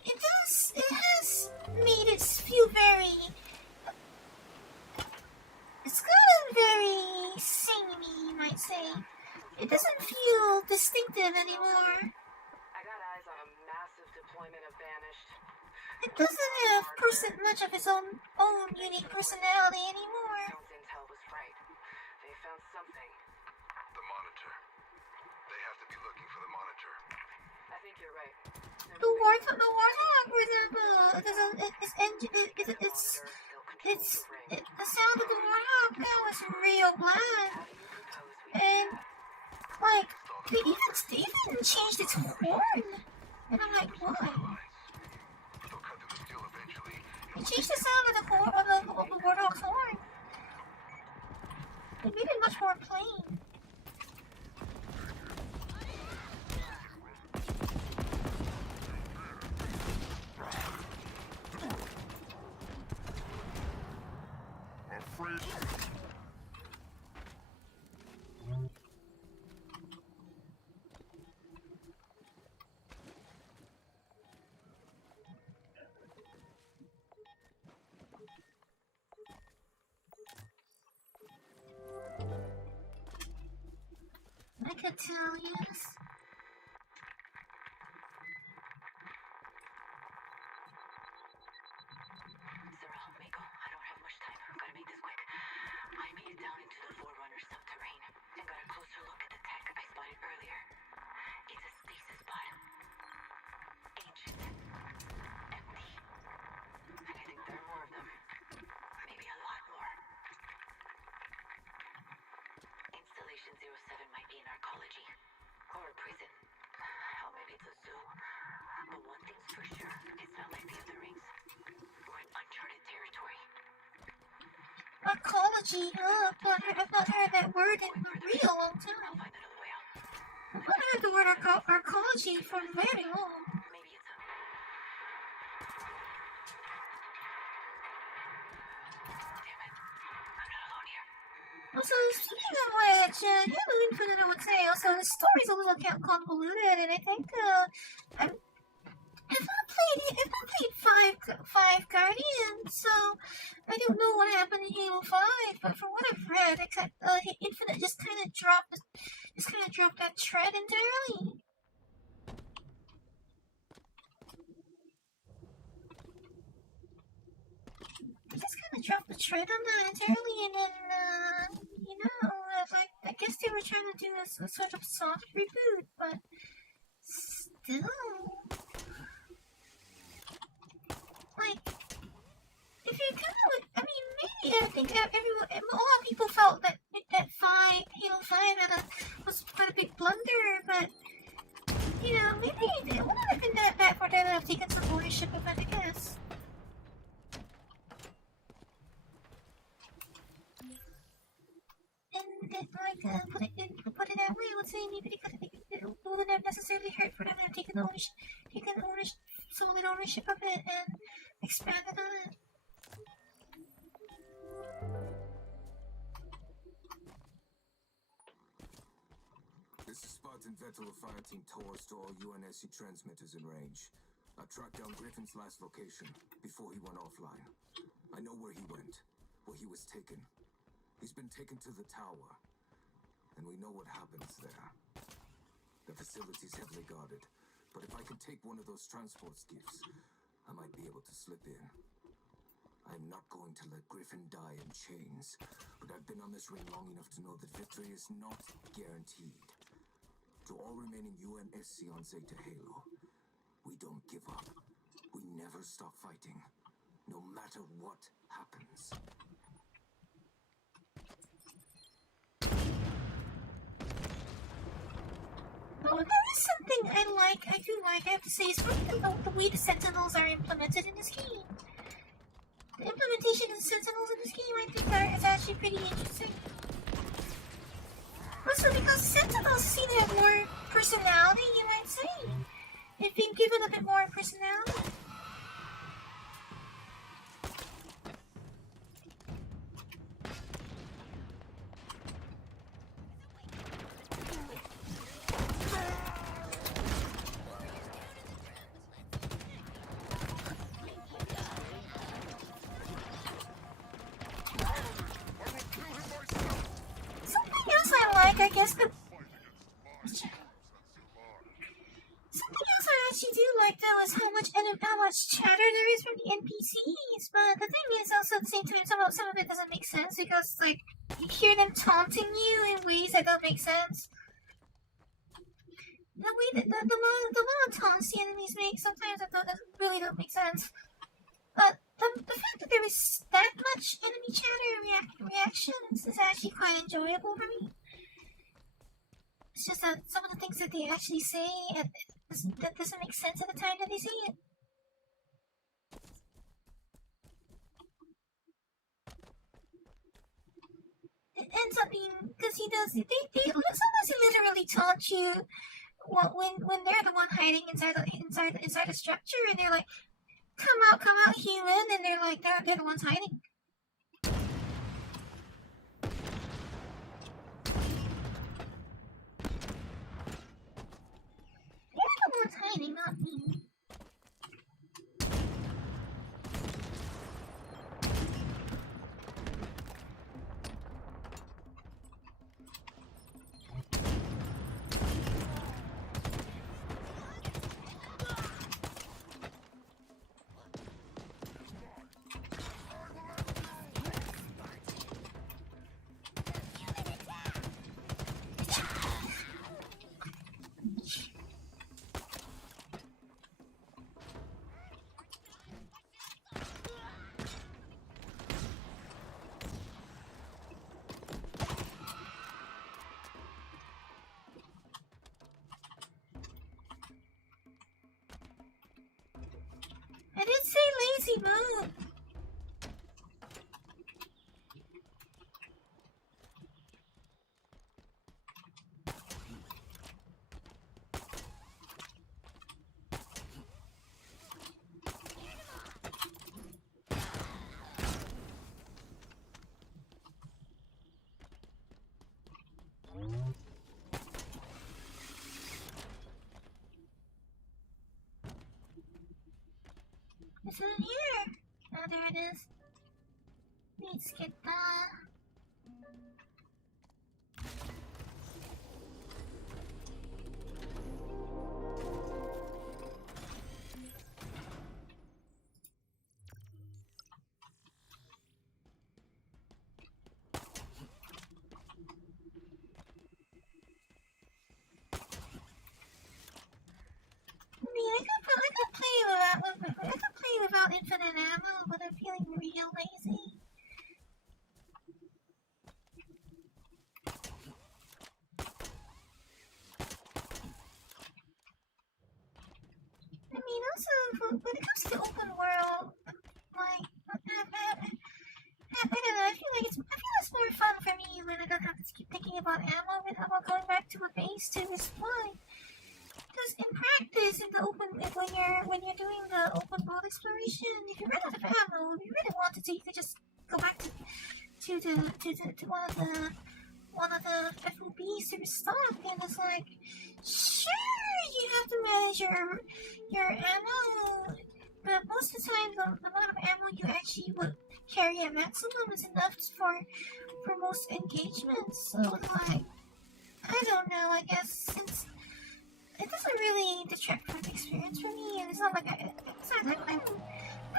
it has made it feel it's gotten very samey, you might say. It doesn't feel distinctive anymore. I got eyes on a massive deployment of Banished. It doesn't have much of its own unique personality anymore. Sounds intel was right. They found something. The monitor. They have to be looking for the monitor. I think you're right. The Warthog, for example, the sound of the Warthog now is real bland. And, like, they even changed its horn. And I'm like, why? They'll cut through the steel eventually. They changed the sound of the Warthog's horn. They made it much more plain. I could tell, yes. Cyril, Mako, I don't have much time. Gotta make this quick. I made it down into the Forerunner subterrane and got a closer look at the tech I spotted earlier. It's a stasis pod. Ancient. Empty. And I think there are more of them. Arcology, huh? I've not heard that word in a real long time. Find another way out. I've not heard the word arcology for very long. Maybe it's a... Damn it. I'm not alone here. Also, speaking of which, Halo Infinite, I would say, also, the story's a little convoluted, and I think, I've not played five Guardians, so I don't know what happened in Halo 5, but from what I've read, except, Infinite just kind of dropped that thread entirely. They just kind of dropped the thread on that entirely, and then, like, I guess they were trying to do a sort of soft reboot, but still, like, if you're kind of like, I mean, maybe I think a lot of people felt that Halo 5 was quite a big blunder, but, you know, maybe it wouldn't have been that bad for them to have taken some ownership of it, I guess. And put it that way, I would say maybe it wouldn't have necessarily hurt for them to have taken solid ownership of it and expanded on it. This is Spartan Vettel of Fireteam Taurus to all UNSC transmitters in range. I tracked down Griffin's last location before he went offline. I know where he went, where he was taken. He's been taken to the tower, and we know what happens there. The facility's heavily guarded, but if I can take one of those transport skiffs, I might be able to slip in. I'm not going to let Griffin die in chains, but I've been on this ring long enough to know that victory is not guaranteed. To all remaining UNSC on Zeta Halo, we don't give up. We never stop fighting, no matter what happens. Oh, there is something I do like, I have to say, is the way the Sentinels are implemented in this game. The implementation of the Sentinels in this game, I think, is actually pretty interesting. Also, because Sentinels seem to have more personality, you might say. They've been given a bit more personality. I guess something else I actually do like though is how much chatter there is from the NPCs. But the thing is also at the same time some of it doesn't make sense because like you hear them taunting you in ways that don't make sense. The way that the amount of taunts the enemies make sometimes really don't make sense. But the fact that there is that much enemy chatter and reactions is actually quite enjoyable for me. It's just that some of the things that they actually say that doesn't make sense at the time that they say it. It ends up being because he does. They sometimes literally taunt you when they're the one hiding inside the structure, and they're like, "Come out, human!" And they're like, they're the ones hiding. Hiding, not me. in here? Oh, there it is. Let's get that. I mean, I could play without infinite ammo, but I'm feeling real lazy. I mean, also, when it comes to the open world, like, I don't know, I feel it's more fun for me when I don't have to keep thinking about ammo without going back to a base to resupply. Because in practice, in the open, when you're doing the open world exploration, if you run out of ammo, if you really wanted to, you could just go back to one of the FOBs to restock, and it's like, sure, you have to manage your ammo, but most of the time, the amount of ammo you actually would carry at maximum is enough for most engagements. So like, I don't know. I guess since it doesn't really detract from the experience for me, and it's not like I'm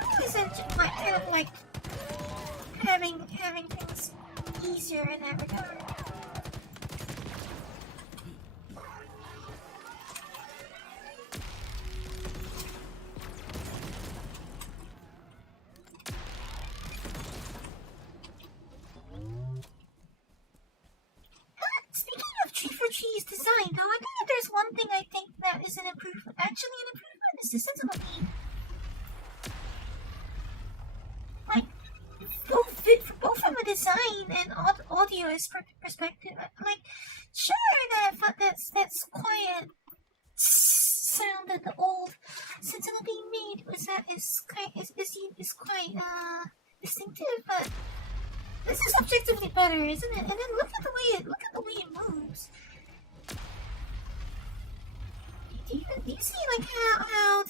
always kind of like having things easier in that regard. Speaking of Tree for Tree's design, though, I think that there's one thing I think that is an improvement. Actually, an improvement is the sensible beam. Like, both from a design and audio perspective, like, sure that's quiet sound that the old Sentinel being made is quite distinctive, but this is objectively better, isn't it? And then look at the way it moves. Do you see like how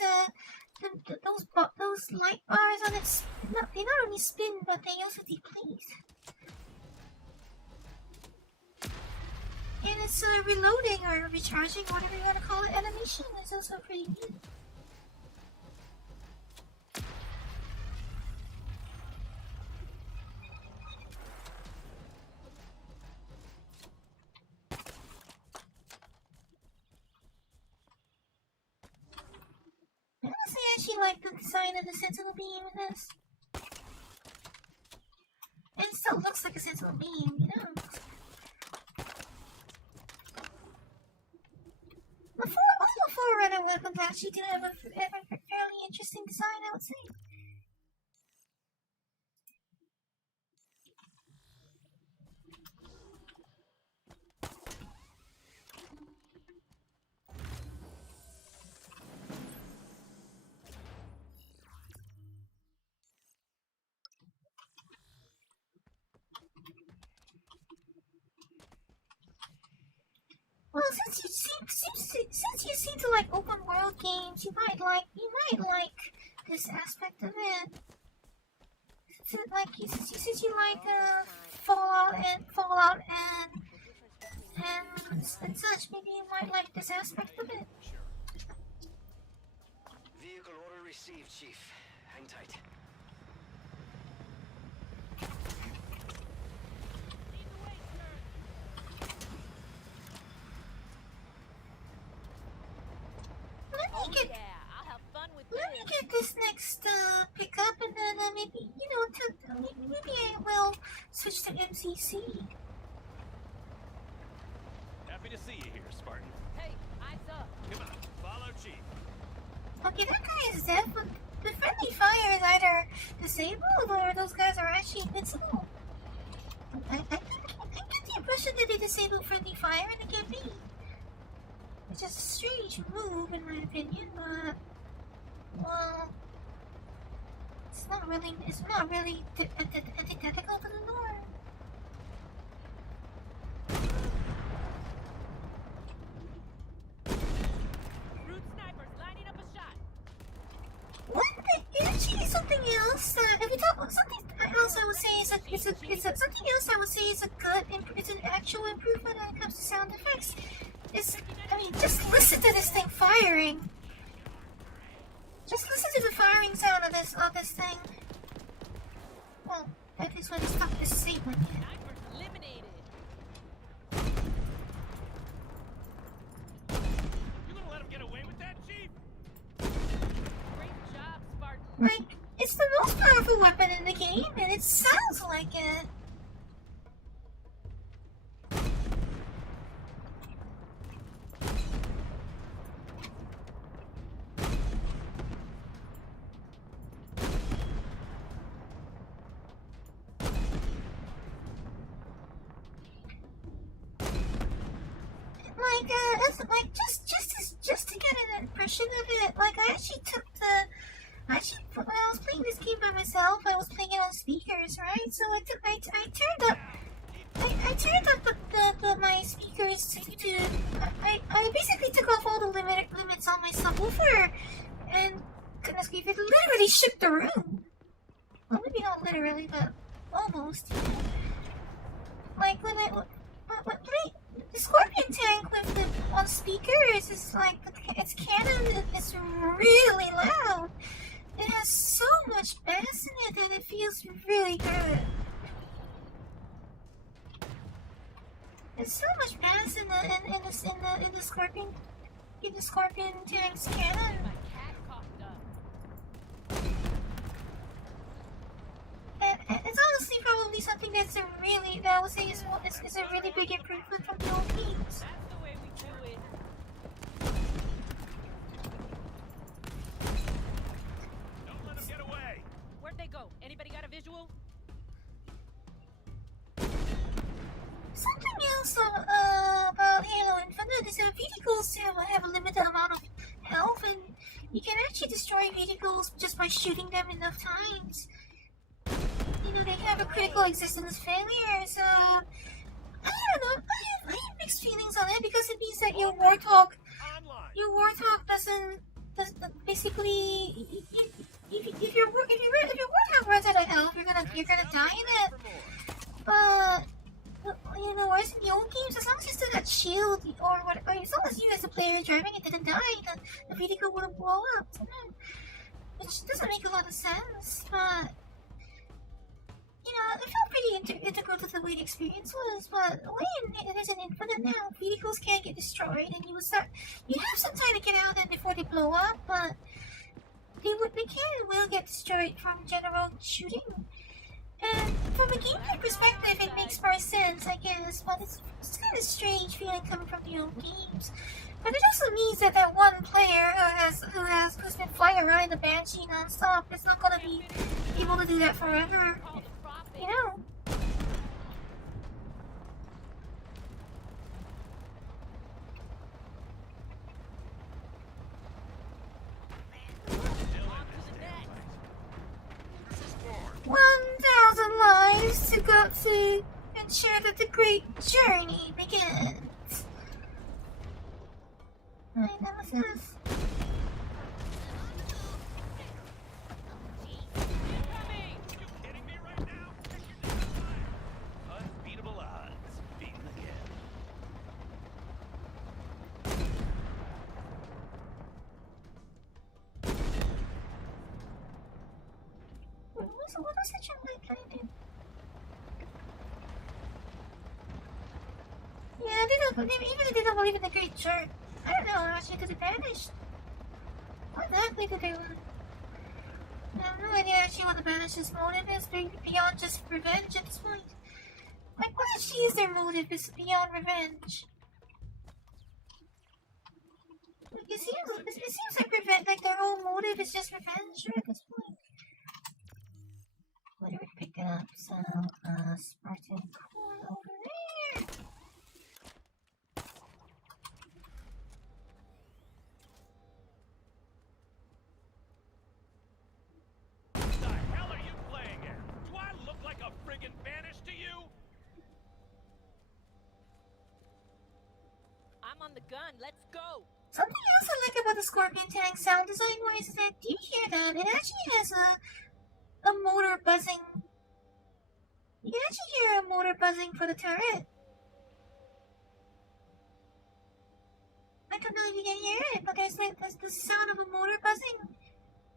those light bars on it? They not only spin, but they also deplete. And its reloading or recharging, whatever you want to call it, animation is also pretty neat. I actually like the design of the Sentinel beam in this. And it still looks like a Sentinel beam, you know? All the Forerunner weapons actually do have a fairly interesting design, I would say. Well, since you seem to like open world games, you might like this aspect of it. Since you like Fallout and such, maybe you might like this aspect of it. Vehicle order received, Chief. Hang tight. Let me get this next pickup, and then maybe maybe I will switch to MCC. Happy to see you here, Spartan. Hey, eyes up. Come on, follow Chief. Okay, that guy is dead, but the friendly fire is either disabled or those guys are actually invincible. I get the impression that they disabled friendly fire and it can't be. Which is a strange move in my opinion, but well, it's not really antithetical to the norm. Root snipers lining up a shot. What the hell? Jeez, say is something else I would say is it's an actual improvement when it comes to sound effects. I mean, just listen to this thing firing. Just listen to the firing sound of this thing. Well, that is when he stopped this statement. Eliminated. You gonna let him get away with that, Chief? Great job, Spartan. Like, it's the most powerful weapon in the game, and it sounds like it. Just to get an impression of it, like I actually when I was playing this game by myself, I was playing it on speakers, right? So I turned up my speakers I basically took off all the limits on my subwoofer, and goodness grief, it literally shook the room. Well, maybe not literally, but almost. Like when the Scorpion tank with the on speakers is like its cannon is really loud. It has so much bass in it that it feels really good. There's so much bass in the Scorpion tank's cannon. My cat coughed up. And it's honestly probably something that I would say is a really big improvement from the old games. That's the way we do it. Don't let him get away. Where'd they go? Anybody got a visual? Something else about Halo Infinite is that vehicles have a limited amount of health, and you can actually destroy vehicles just by shooting them enough times. You know, they have a critical existence failure, so I don't know. I have mixed feelings on it because it means that your Warthog doesn't basically if your Warthog runs out of health, you're gonna die in it. But you know, whereas in the old games, as long as you still got shield or whatever, as long as you as a player driving it didn't die, the vehicle wouldn't blow up. Which doesn't make a lot of sense, but you know, it felt pretty integral to the way the experience was. But the way it is in Infinite now, vehicles can't get destroyed, and you have some time to get out of them before they blow up, but they can and will get destroyed from general shooting. And from a gameplay perspective, it makes more sense, I guess, but it's kind of strange feeling coming from the old games. But it also means that one player who's been flying around the Banshee non-stop is not gonna be able to do that forever. You know? On to the net. 1,000 lives to go to ensure that the great journey begins. Alright, that was this. Incoming! You kidding me right now? Unbeatable odds. Beaten again. What was the jump like trying to do? Yeah, they didn't believe in the great chart. I don't know, actually, because it vanished. What exactly did they want? I have no idea actually what the Banish's motive is beyond just revenge at this point. Like, what actually is their motive beyond revenge? Like, it seems like their whole motive is just revenge at this point. Where do we pick it up? So, Spartan core over there. What the hell are you playing at? Do I look like a friggin' Banish to you? I'm on the gun. Let's go. Something else I like about the Scorpion tank sound design-wise is that, do you hear that? It actually has a motor buzzing motor buzzing for the turret. I don't know if you can hear it, but there's the sound of a motor buzzing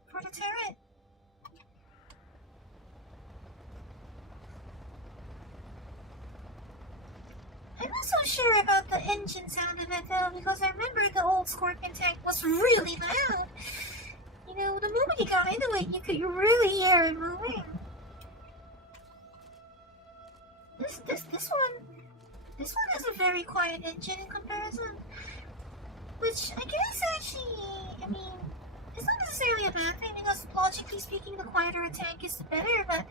for the turret. I'm not so sure about the engine sound of it though, because I remember the old Scorpion tank was really loud. You know, the moment you got into it, you could really hear it moving. This one has a very quiet engine in comparison, which I guess actually, I mean, it's not necessarily a bad thing because logically speaking, the quieter a tank is, the better. But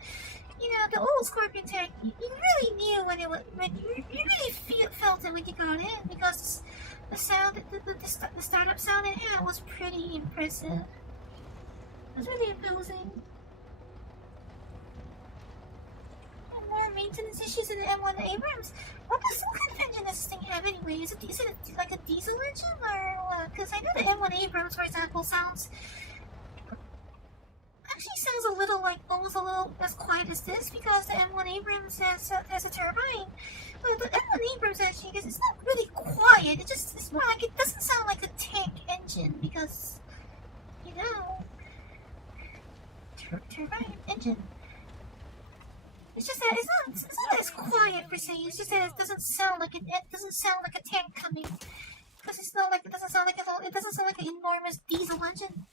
you know, the old Scorpion tank, you really knew when it was, you really felt it when you got in, because the sound, the startup sound it had was pretty impressive. It was really imposing. More maintenance issues in the M1 Abrams. What kind of engine does this thing have anyway? Is it like a diesel engine or what? Because I know the M1 Abrams, for example, sounds a little like almost a little as quiet as this, because the M1 Abrams has a turbine. But the M1 Abrams actually, because it's not really quiet. It's more like, it doesn't sound like a tank engine because, you know, turbine engine. It's just that it's not as quiet per se. It's just that it doesn't sound like a tank coming, because it doesn't sound like an enormous diesel engine.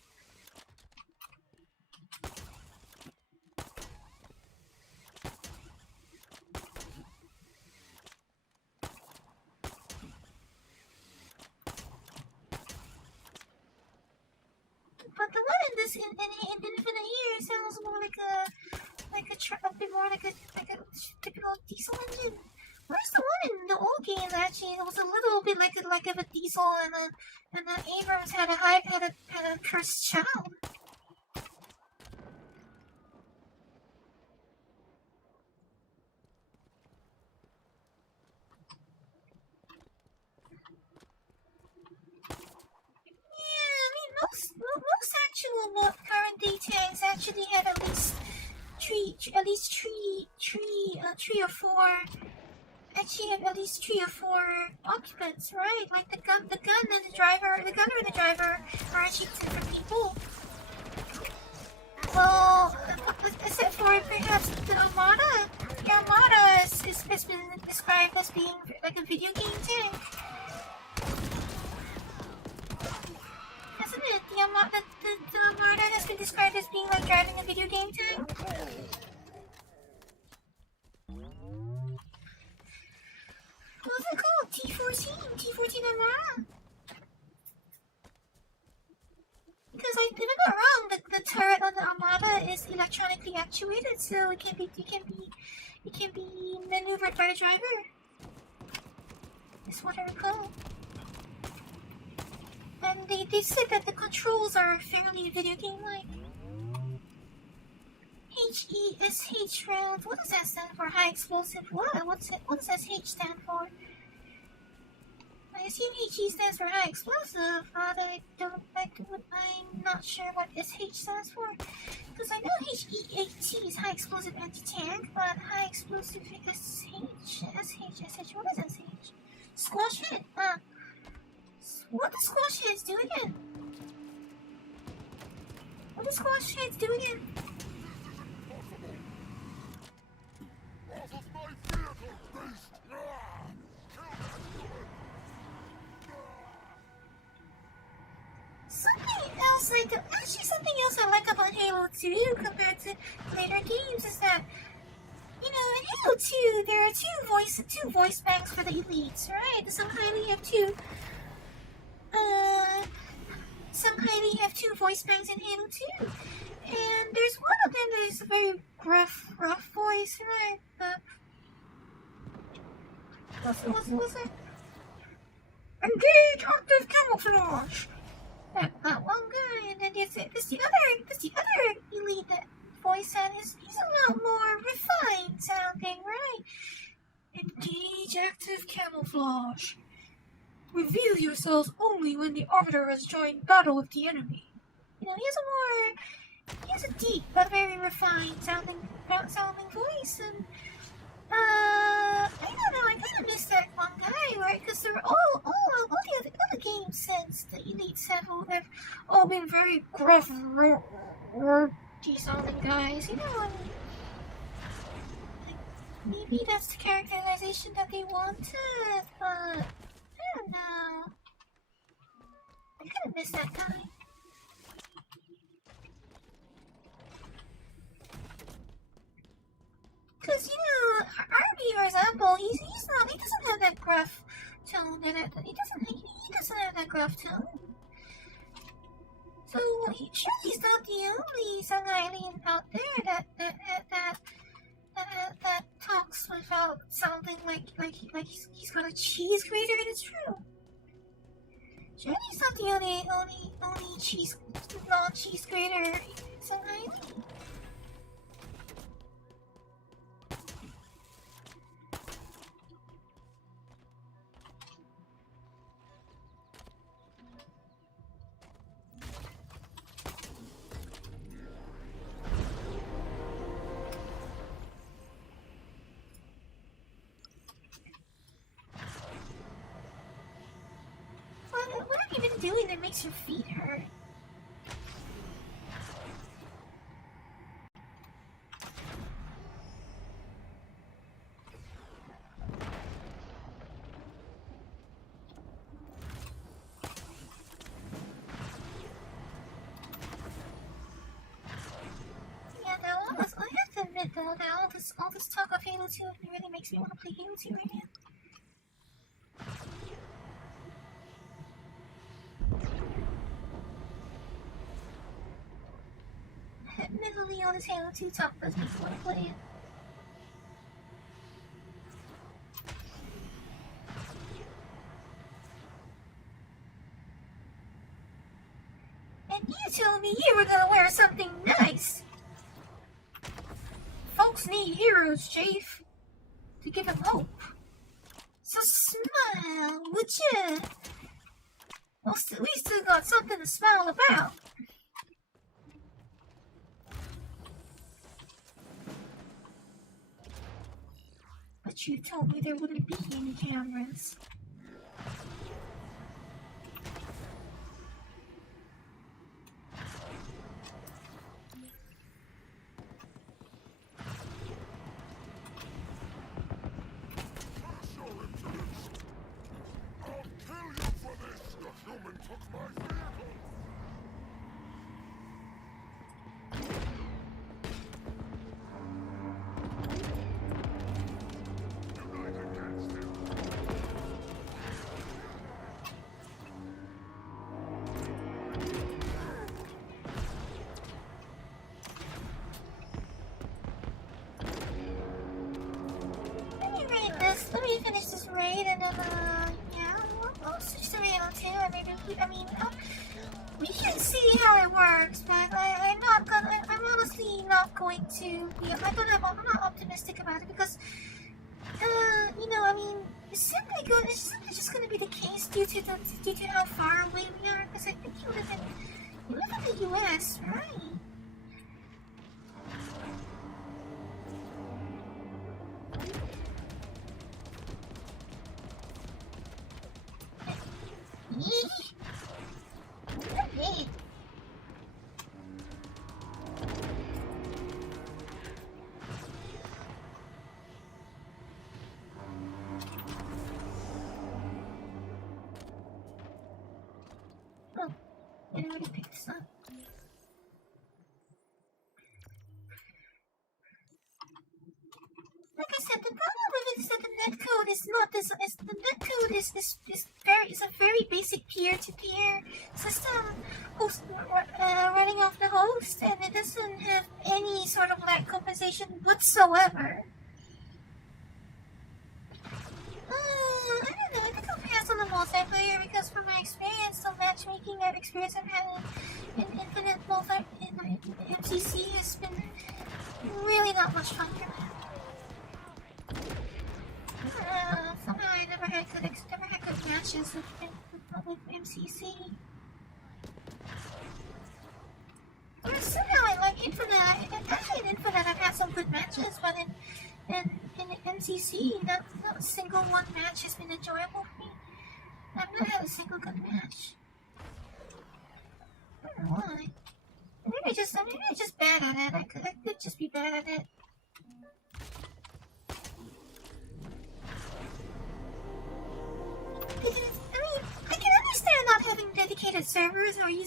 But the one in this in Infinite Year sounds more a bit more like a typical diesel engine. Whereas the one in the old games actually it was a little bit like a diesel, and the Abrams had a cursed child. Most actual current day tanks actually had at least three or four. Actually, have at least 3 or 4 occupants, right? Like the gunner and the driver are actually different people. Well, except for perhaps the Armada. The Armada has been described as being like a video game tank. Hasn't it? The Armada has been described as being like driving a video game tank. What's it called? T14 Armada? Because if I'm not wrong, the turret on the Armada is electronically actuated, so it can be maneuvered by a driver. That's what I recall. And they said that the controls are fairly video game-like. HESH rounds. What does that stand for? High explosive what? What does SH stand for? I assume HE stands for high explosive, but I'm not sure what SH stands for. Because I know HEAT is high explosive anti-tank, but high explosive SH, what is SH? Squash hit? What does squash hits do again? What does squash hits do again? Something else I like about Halo 2 compared to later games is that, you know, in Halo 2 there are two voice banks for the elites, right? Some highly have two voice banks in Halo 2, and there's one of them that is a very rough voice, right? What's it? Engage active camouflage. That one guy, and then there's the other elite that voice sound he's a lot more refined sounding, right? Engage active camouflage. Reveal yourselves only when the Arbiter has joined battle with the enemy. You know, he has a deep but very refined sounding voice, and the elites have all been very gruff, sounding guys. You know, maybe that's the characterization that they wanted, but I don't know. I kind of miss that guy. Cause you know, Arby, for example, he doesn't have that gruff tone. He doesn't have that gruff tone. So sure, he's not the only Shanghai alien out there that talks without sounding like he's got a cheese grater, and it's true. Sure, he's not the only non-cheese grater Shanghai alien. What have you been doing that makes your feet hurt? Yeah, no, I have to admit though that all this talk of Halo 2 really makes me want to play Halo 2 right now. Admittedly, all this Halo 2 talk does make me want to play it. And you told me you were gonna wear something nice! Folks need heroes, Chief, to give them hope. So smile, would ya? Well, we still got something to smile about. But you told me there wouldn't be any cameras. Let me finish this raid and then, yeah, we'll switch to Halo 2. We can see how it works, but I'm honestly not going to be, I'm not optimistic about it because, you know, it's simply just gonna be the case due to how far away we are, because I think you live in the US, right? Okay. Oh, I already picked this up. Like I said, the problem with it is that the netcode is not this. The netcode is a very basic peer-to-peer system, running off the host, and it doesn't have any sort of lag compensation whatsoever. I don't know. I think I'll pass on the multiplayer because, from my experience, the matchmaking experience I've had in Infinite in MCC has been really not much fun for me. Somehow I never had good matches with MCC. Or somehow I like Infinite. Actually, in Infinite I've had some good matches, but in MCC, not a single one match has been enjoyable for me. I've not had a single good match. I don't know why. Maybe I'm just bad at it. I could just be bad at it. Because, I mean, I can understand not having dedicated servers or I can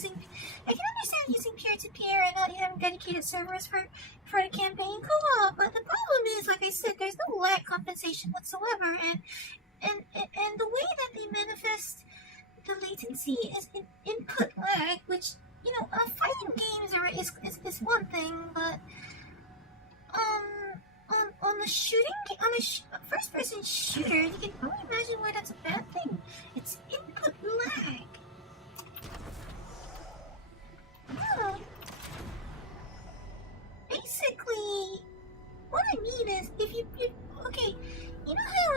understand using peer-to-peer and not having dedicated servers for the campaign co-op, but the problem is, like I said, there's no lag compensation whatsoever, and the way that they manifest the latency is input lag, which, you know, fighting games is one thing, but on the first-person shooter, you can only imagine why that's a bad thing. It's input lag. Oh. Basically, what I mean is, okay, you know how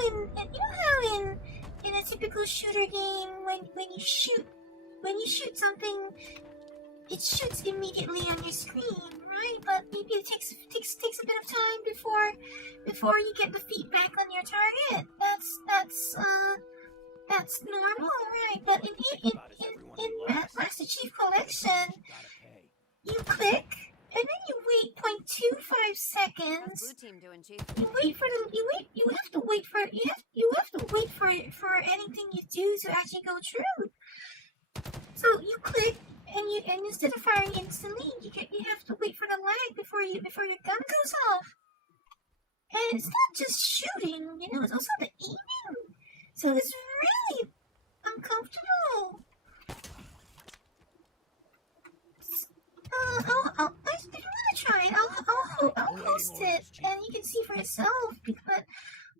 in a typical shooter game, when you shoot something, it shoots immediately on your screen, right? But maybe it takes a bit of time before you get the feedback on your target. That's normal, right? But in Master Chief Collection, you click and then you wait 0.25 seconds. Blue team doing, Chief? You have to wait for anything you do to actually go true. So you click and instead of firing instantly, you have to wait for the lag before your gun goes off. And it's not just shooting, you know, it's also the aiming. So it's really uncomfortable. If you want to try it, I'll post it, and you can see for yourself. But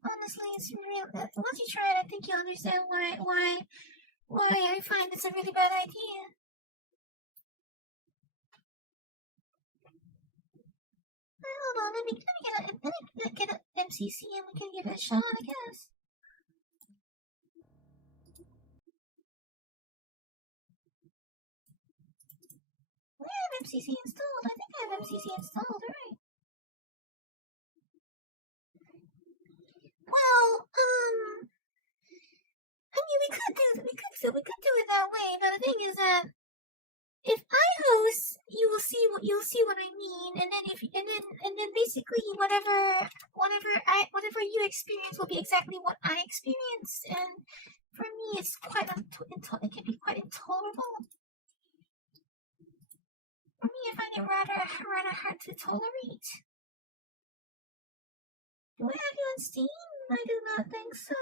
honestly, it's real. Once you try it, I think you'll understand why I find it's a really bad idea. Hold on, let me get an MCC and we can give it a shot, I guess. I have MCC installed. I think I have MCC installed, right? Well, I mean, we could do it that way. But the thing is that if I host, you'll see what I mean, and then basically whatever you experience will be exactly what I experienced, and for me, it's it can be quite intolerable. For me, I find it rather hard to tolerate. Do I have you on Steam? I do not think so.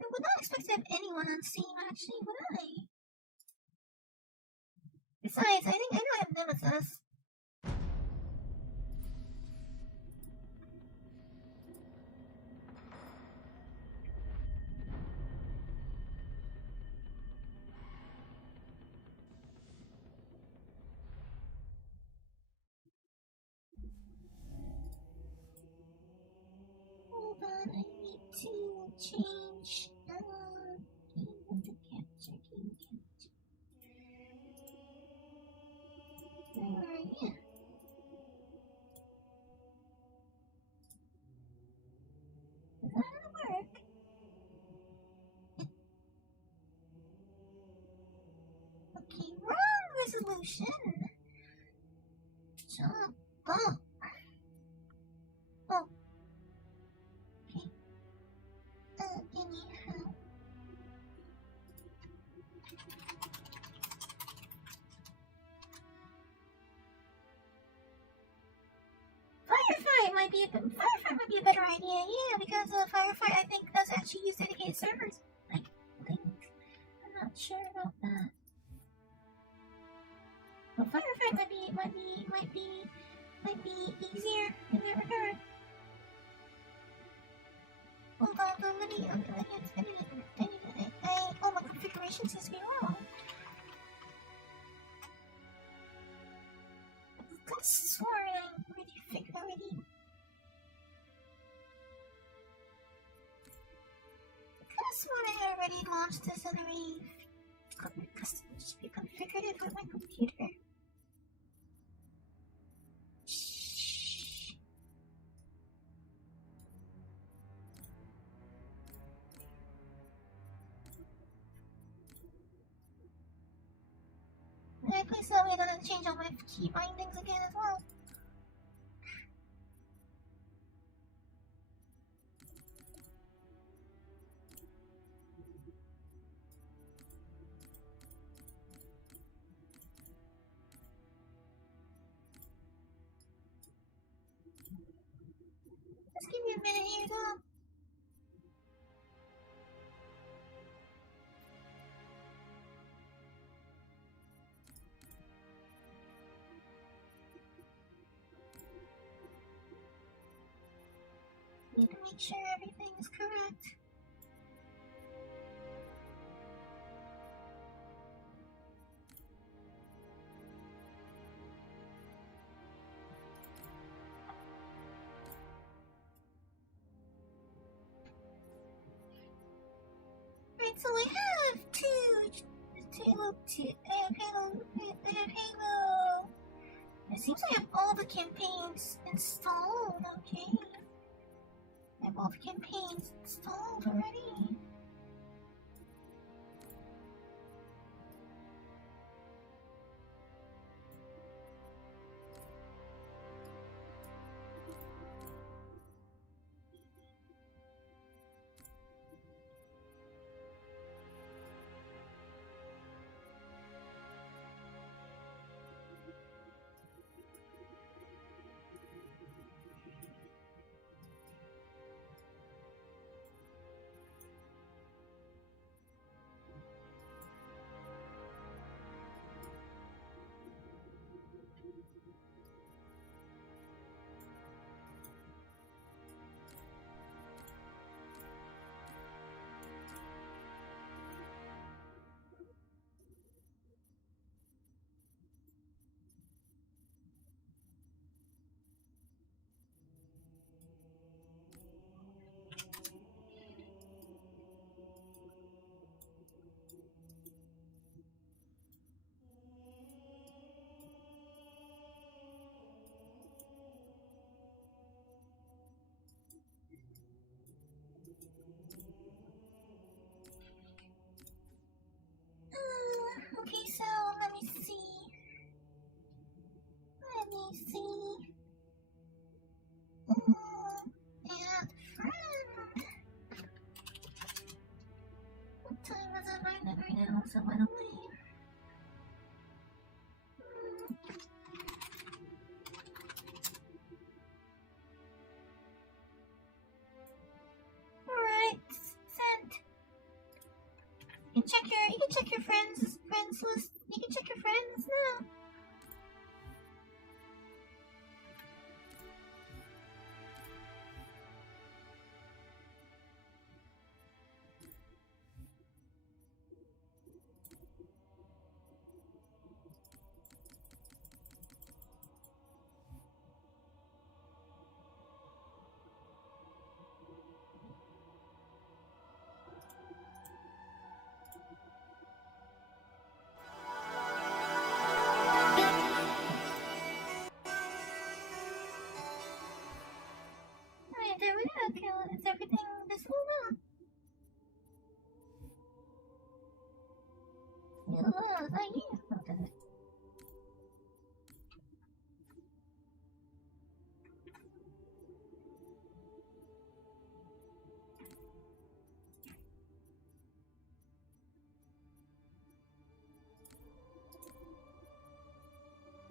I would not expect to have anyone on Steam, actually, would I? Besides, I know I have Nemesis. Hold on, I need to change game capture. Where are you? Is that gonna work? Okay, wrong resolution. Jump. Oh. Oh. Okay. Anyhow. Firefight might be a better idea, yeah, because Firefight I think does actually use dedicated servers. I think. I'm not sure about that. But Firefight might be easier in that regard. Hold on, let me all my configuration seems to be wrong. I could have sworn I already figured already. I could have sworn I already launched this and already just reconfigured it with my computer. Shh. Okay, please tell me I'm gonna change all my key bindings again as well. Just give me a minute here, though. Need to make sure everything is correct. Right, so I have Halo. It seems I have all the campaigns installed, okay. I have all the campaigns installed already. Okay, so let me see. Add friend. What time is it right now? So I don't leave. Alright, sent. You can check your friends list. You can check your friends now. Alright, there we go. Okay, well, is everything visible now? Oh, thank you. Okay.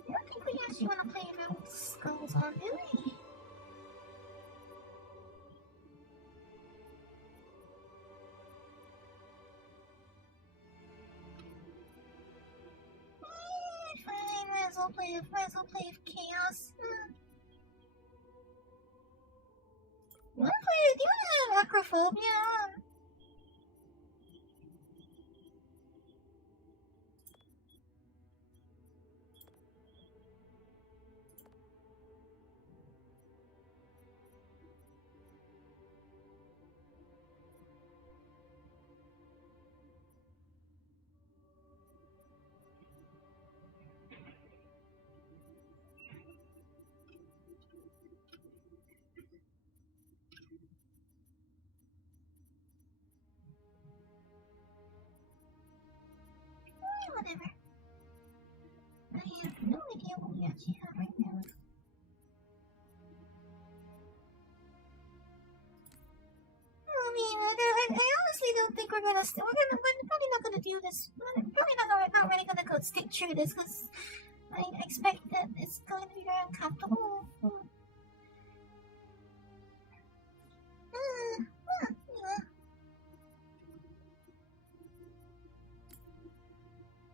I don't think we actually want to play around with skulls on, do we? Fine, might as well play with chaos. You wanna have acrophobia on? honestly don't think we're probably not gonna do this. We're probably not really gonna go stick through this because I expect that it's going to be very uncomfortable.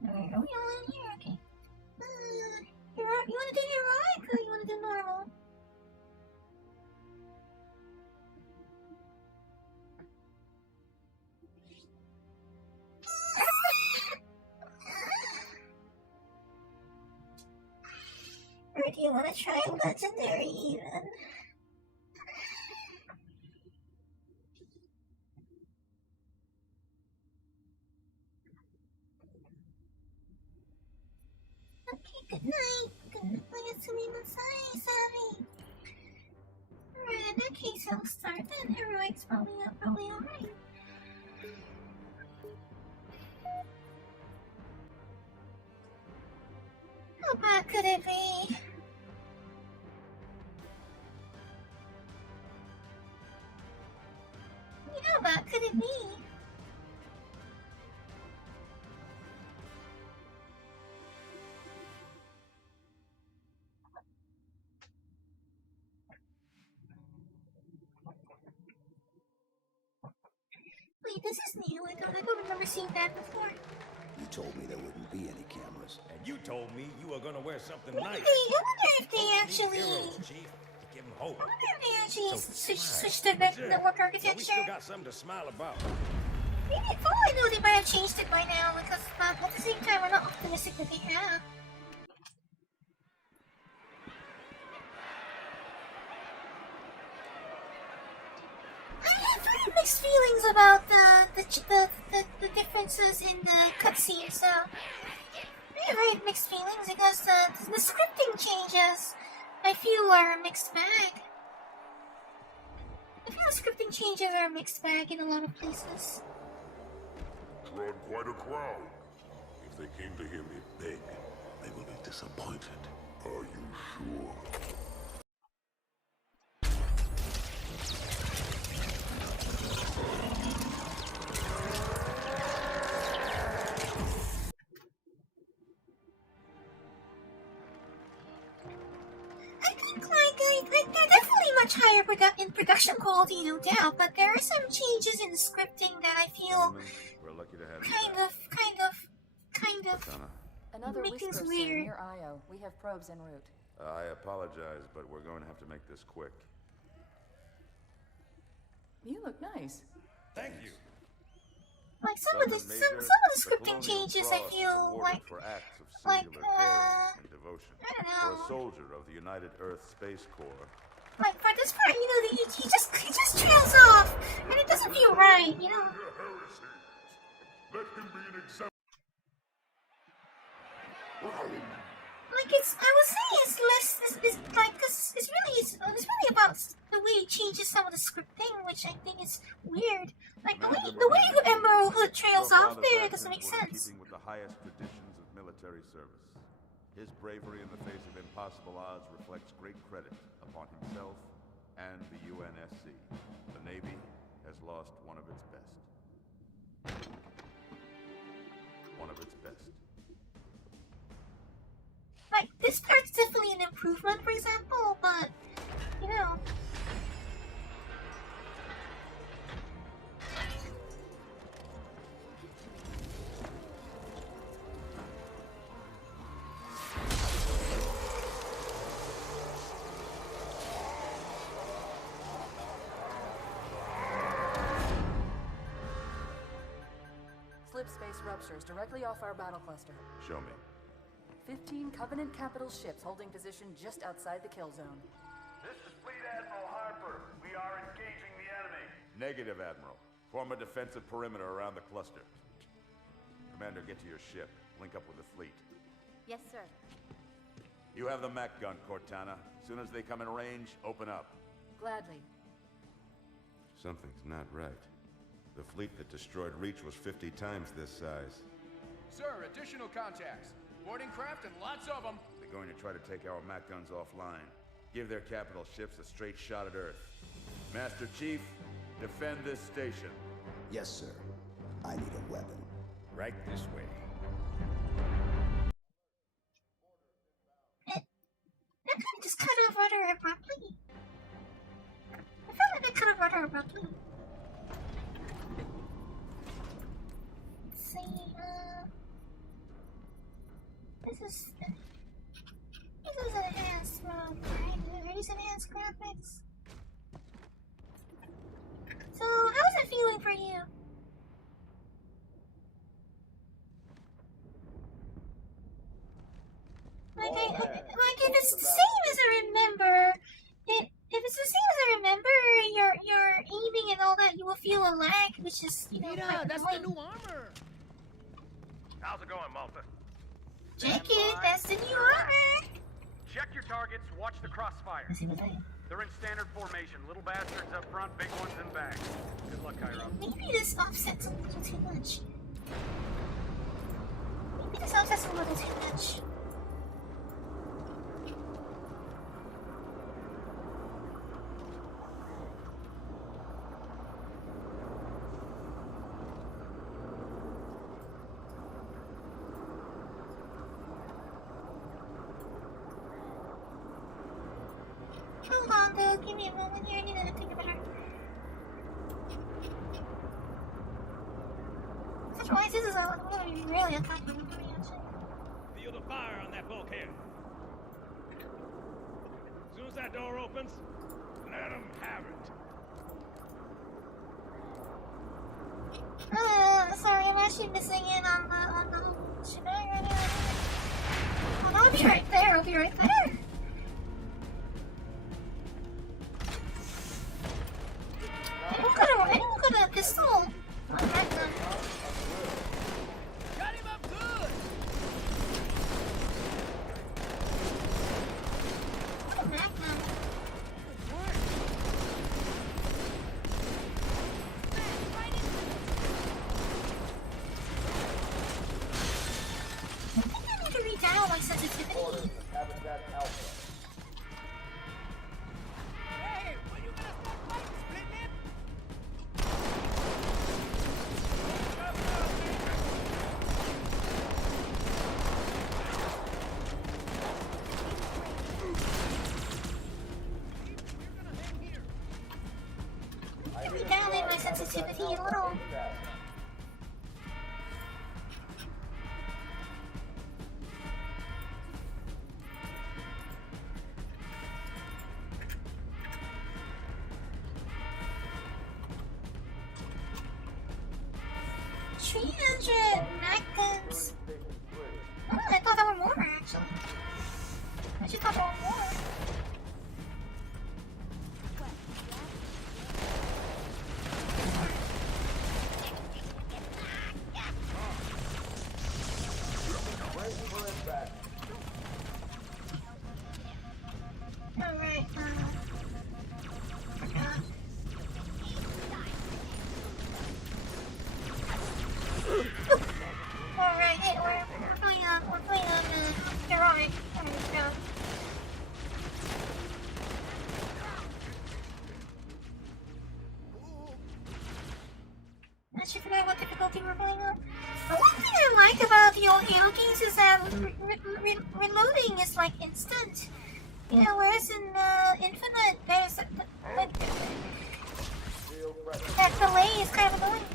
Are we all in here? Okay. You wanna do heroic or you wanna do normal? Or do you wanna try legendary even? Okay, good night. Good night. Savvy. Alright, in that case, I'll start then. Heroic's probably alright. How bad could it be? How bad could it be? Wait, this is new. I don't remember seeing that before. You told me there wouldn't be any cameras. And you told me you were gonna wear something I nice. wonder if they actually. Heroes, Chief. Give them hope. I wonder if they actually So switched the network So we architecture. still got something to smile about. Maybe, for all I know, they might have changed it by now because at the same time, we're not optimistic that they have. I have very mixed feelings about the differences in the cutscenes. So I have very mixed feelings because the scripting changes I feel are a mixed bag. I feel the scripting changes are a mixed bag in a lot of places. Drawn quite a crowd. If they came to hear me beg, they will be disappointed. Are you sure? I think like they're definitely much higher in production quality, no doubt. But there are some changes in the scripting that I feel We're lucky to have kind of Another make whisper, things sir, weird. near Io. We have probes en route. I apologize, but we're going to have to make this quick. You look nice. Thank you. Like some of the scripting changes, I feel like for acts of like, singular caring and devotion. I don't For a know. soldier of the United Earth Space Corps. Like for this part, you know, he just trails off, and it doesn't feel right, you know. Heresy. Let him be an example. Like I would say it's less, it's like, cause it's really about the way it changes some of the scripting, which I think is weird. Like the way Emerald Hood trails Your off father's there actions doesn't make were in sense. keeping with the highest traditions of military service. His bravery in the face of impossible odds reflects great credit upon himself and the UNSC. The Navy has lost one of its best. One of its best. Like this part's definitely an improvement, for example, but you know. Slip space ruptures directly off our battle cluster. Show me. 15 Covenant capital ships holding position just outside the kill zone. This is Fleet Admiral Harper. We are engaging the enemy. Negative, Admiral. Form a defensive perimeter around the cluster. Commander, get to your ship. Link up with the fleet. Yes, sir. You have the mech gun, Cortana. As soon as they come in range, open up. Gladly. Something's not right. The fleet that destroyed Reach was 50 times this size. Sir, additional contacts. Boarding craft and lots of them. They're going to try to take our mech guns offline. Give their capital ships a straight shot at Earth. Master Chief, defend this station. Yes, sir. I need a weapon. Right this way. That kind of just cut off rather abruptly. I felt like that cut off rather abruptly. Let's see, this is enhanced mode, right? Are these enhanced graphics? So, how's it feeling for you? Like if it's the same as I remember, if it's the same as I remember, your aiming and all that, you will feel a lag, which is, you know, Mira, that's the new armor. How's it going, Malta? Check it, that's the new armor. Check your targets, watch the crossfire. They're in standard formation. Little bastards up front, big ones in back. Good luck, Cairo. Maybe this offsets a little too much. Maybe this offsets a little too much. Hold on, though. Give me a moment here. I need to think about it. Such wise, this is going to be really attacking me, actually. Feel the fire on that bulkhead. As soon as that door opens, let them have it. Sorry, I'm actually missing in on the whole shebang right now. Oh, no, I'll be right there. I'll be right there. Anyone got a pistol? Oh, that gun. Got him up good. What a that gun. I think I need to redial my sensitivity. Hey, when you gonna stop fighting, split lip? Let me redial my sensitivity a little. Napkins. Oh, I thought there were more, actually. I just thought there were more. Alright, Alright, hey, we're playing on heroic. There we go. I should forget what difficulty we're playing on. The one thing I like about the old Halo games is that reloading is like instant. You know, whereas in Infinite, there's that delay is kind of annoying.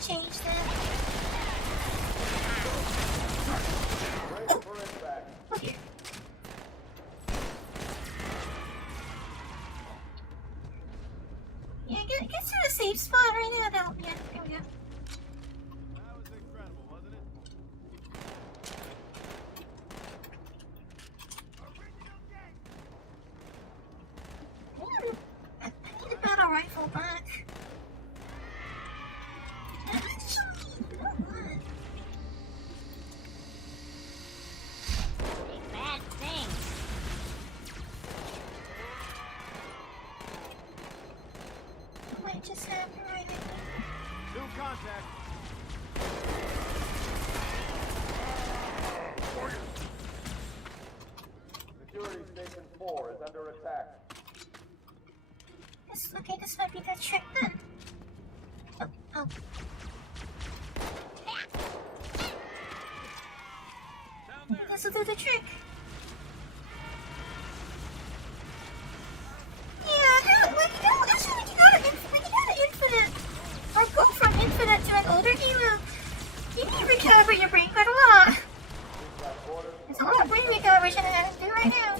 change that. Okay. Yeah, get to a safe spot right now. Yeah, there we go. That was incredible, wasn't it? I need a battle rifle back. Bad thing. What might just happen right now? New contact. Security Station 4 is under attack. Okay, this might be the trick then. Oh. This will do the trick. Yeah, when you got an infinite, or go from infinite to an older hero, you need to recover your brain quite a lot. There's a lot of brain recovery that I have to do right now.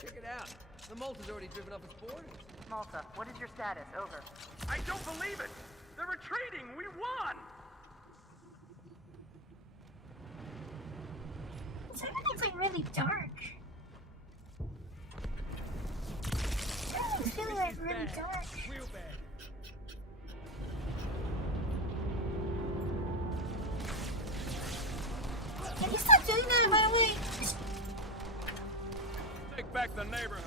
Check it out. The Malta's already driven up its borders. Malta, what is your status? Over. I don't believe it! They're retreating! We won! Everything's like really dark. Everything's feeling like really dark. Real bad. Can you stop doing that, by the way? Take back the neighborhood.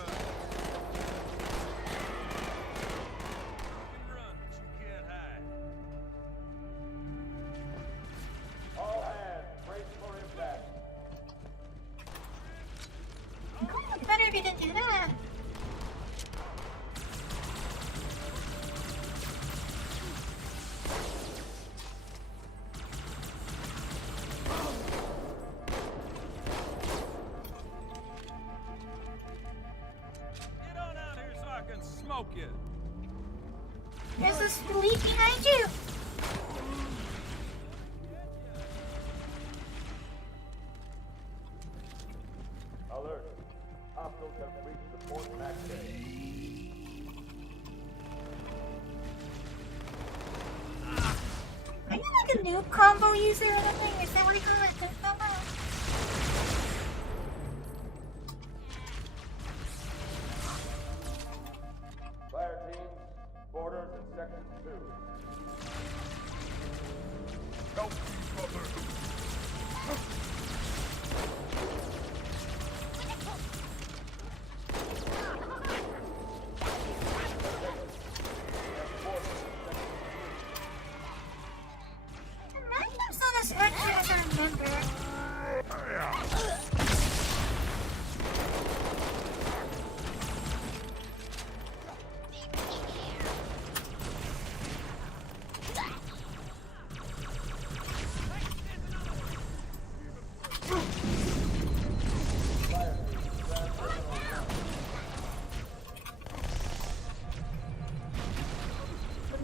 You can run, but you can't hide. All hands, brace for impact. It would look better if you didn't do that. Get on out here so I can smoke you. There's this leaf behind you. Alert. Hostiles have reached the port max bay. Are you like a noob combo user or something? Is that what you call it? Noob combo? Fire teams, borders in section 2. Help me, brother. Magnum's not as accurate as I remember.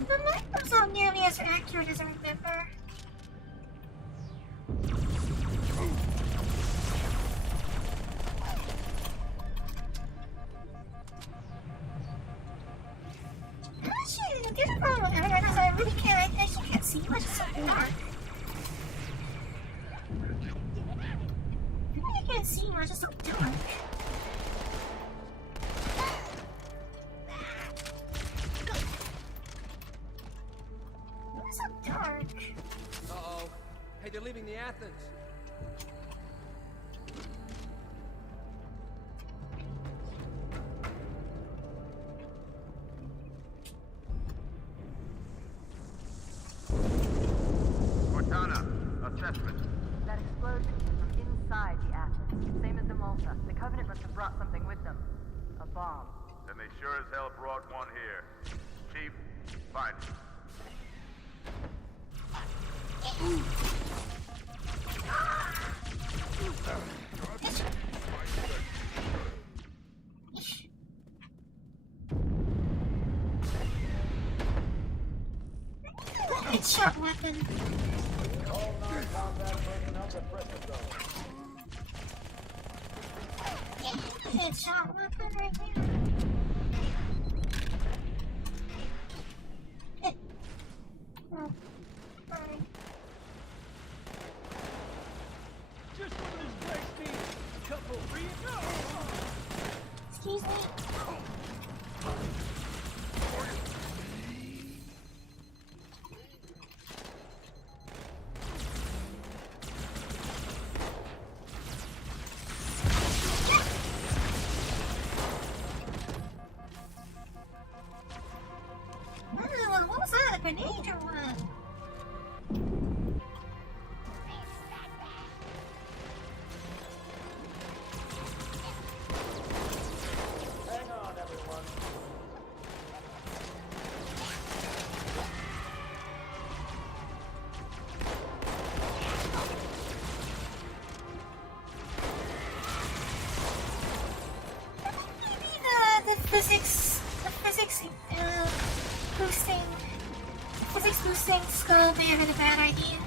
The Magnum's not nearly as accurate as I remember. Actually, the other problem with it is I really can't see much. It's so dark. I really can't see much. It's so dark. It's so dark. Uh-oh. Hey, they're leaving the Athens. Malta. The Covenant must have brought something with them. A bomb. Then they sure as hell brought one here. Chief, find it. Headshot weapon. Headshot weapon right there. Oh, sorry. Just what this place needs. Couple Excuse me. What was that? A grenade or what? Hang on, everyone. Maybe the physics boosting skull may have been a bad idea.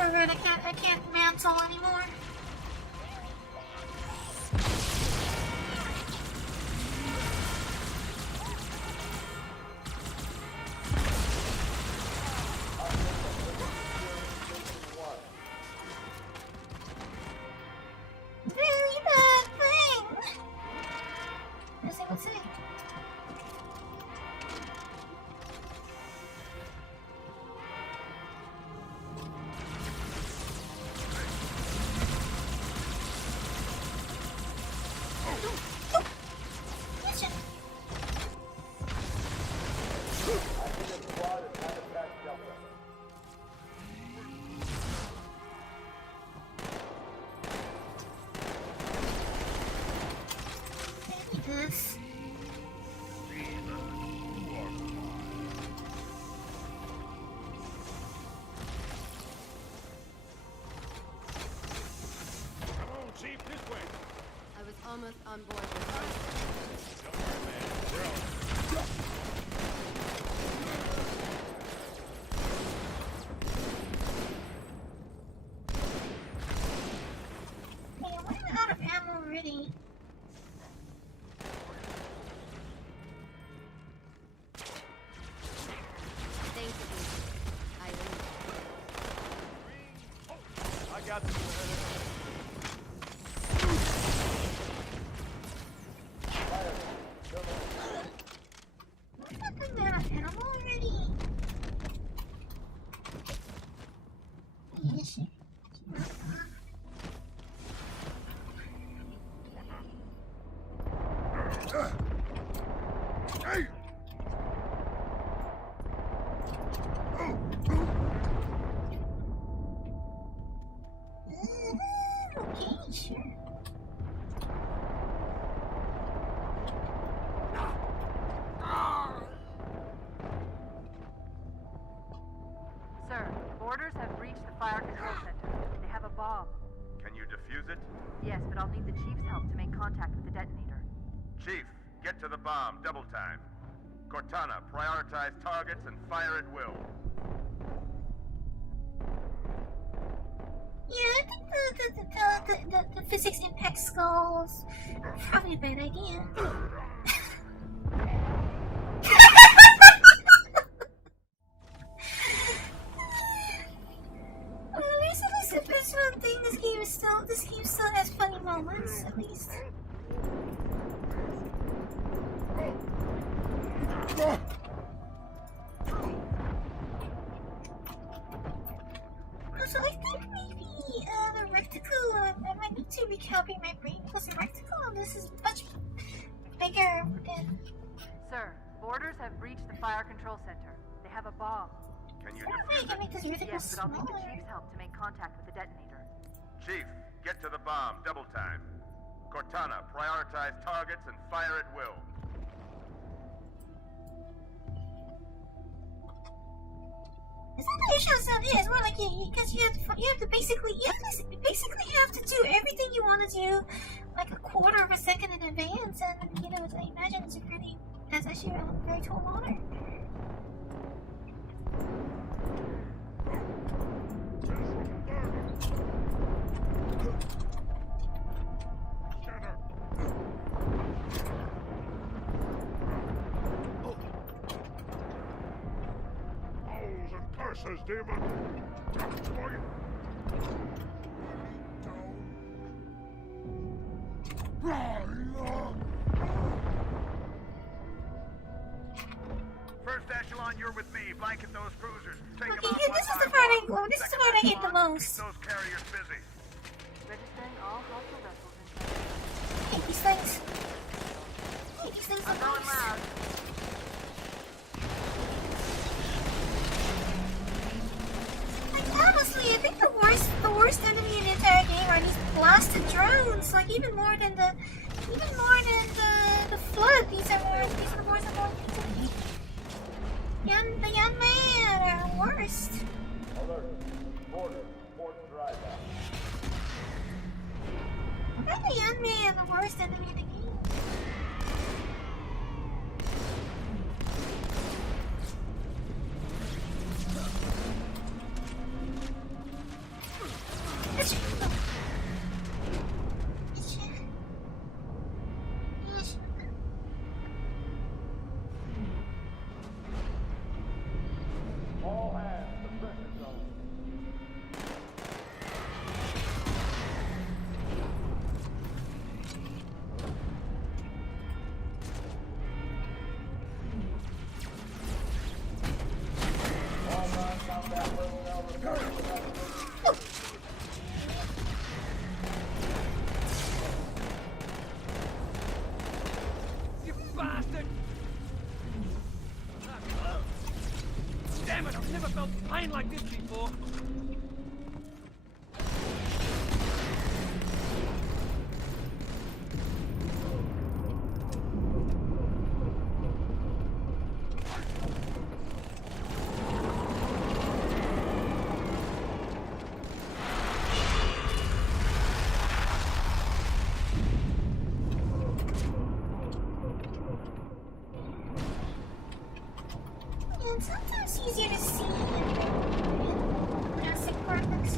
Alright, I can't mantle anymore. Very bad thing. As I would say. This. Come on, Chief, this way. I was almost on board with her. Don't worry, man. We're on. Hey, I'm out of ammo already. Thank you. I leave. I got this. I'm out of ammo already. Yes. Hey! Okay, sure. Sir, boarders have breached the fire control center. They have a bomb. Can you defuse it? Yes, but I'll need the Chief's help to make contact with the detonator. Chief, get to the bomb, double time. Cortana, prioritize targets and fire at will. Yeah, I think the physics impact skulls probably a bad idea. At least one thing, this game still has funny moments, at least. So I think maybe the reticle, I might need to recalibrate my brain because the reticle on this is much bigger than... Sir, Boarders have breached the fire control center. They have a bomb. Can you Wait, can make this really Yes, but I'll need the smaller. Chief's help to make contact with the detonator. Chief, get to the bomb, double time. Cortana, prioritize targets and fire at will. It's not that it sound it. It's more like because you have to basically have to do everything you want to do like a quarter of a second in advance, and I imagine that's actually a very tall order. Curses, demon! First echelon, you're with me. Blanket those cruisers. Take them Okay, out yeah, one this is by the part one. this is the Second part I hate the echelon, most. Keep those carriers busy. Registering all hostile vessels in I hate these things. I hate these things so I'm going much. loud. Like, honestly, I think the worst enemy in the entire game are these blasted drones. Like even more than the flood. These are the more annoying to me. The young man are the worst. Alert. Border. Port dry down. I think the young man the worst enemy in the game. All hands, the pressure zone. All non-combat personnel reporting to that. You bastard! Damn it, I've never felt pain like this before. And sometimes easier to see in plastic products.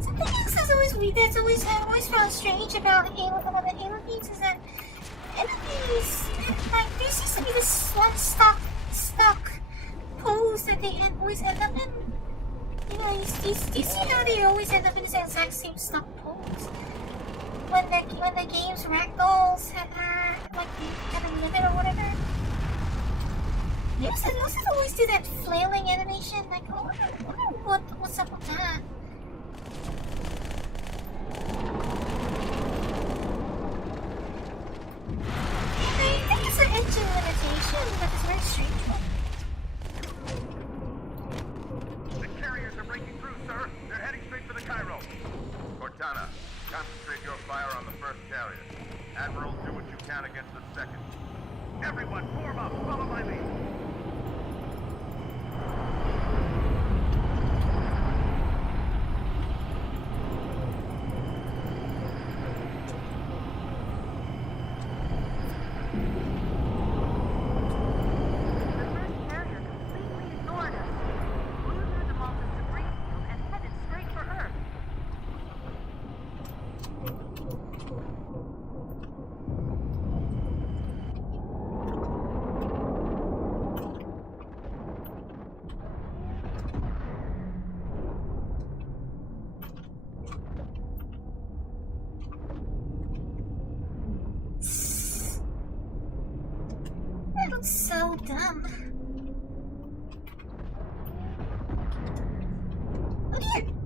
Something else that's always found strange about the Halo games is that enemies, like, there seems to be this one stuck pose that they always end up in. Do you see how they always end up in the exact same stuck pose? When the game's ragdolls like have a limit or whatever. They also always do that flailing animation. Like, I wonder what's up with that. I think it's an engine limitation, but it's a very strange one. The carriers are breaking through, sir. They're heading straight for the Cairo. Cortana, concentrate your fire on the first carrier. Admiral, do what you can against the second. Everyone, form up. Follow my lead. The first carrier completely ignored us. Flew through the Malta's debris field and headed straight for Earth. That looks so dumb. Oh dear!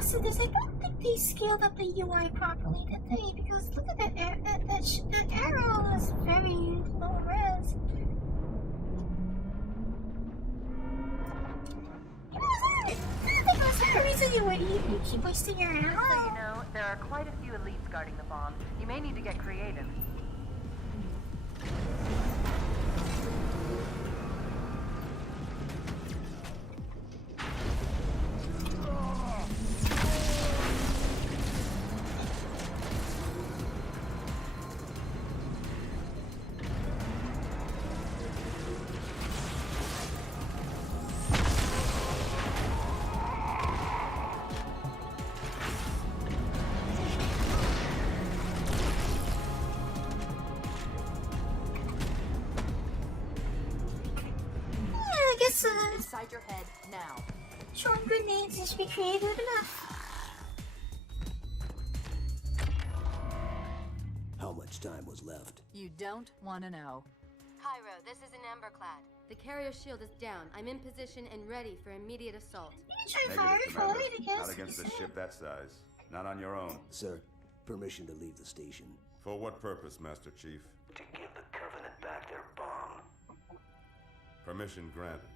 also this, I don't think they scaled up the UI properly, did they? Because look at that, that arrow is very low res. I don't think that's the reason you keep wasting your ammo. Just so you know, there are quite a few elites guarding the bomb. You may need to get creative. Inside your head now. Showing grenades should be creative enough. How much time was left? You don't want to know. Cairo, this is an Emberclad. The carrier shield is down. I'm in position and ready for immediate assault. Negative, Commander. Not against a ship that size. Not on your own. Sir, permission to leave the station. For what purpose, Master Chief? To give the Covenant back their bomb. Permission granted.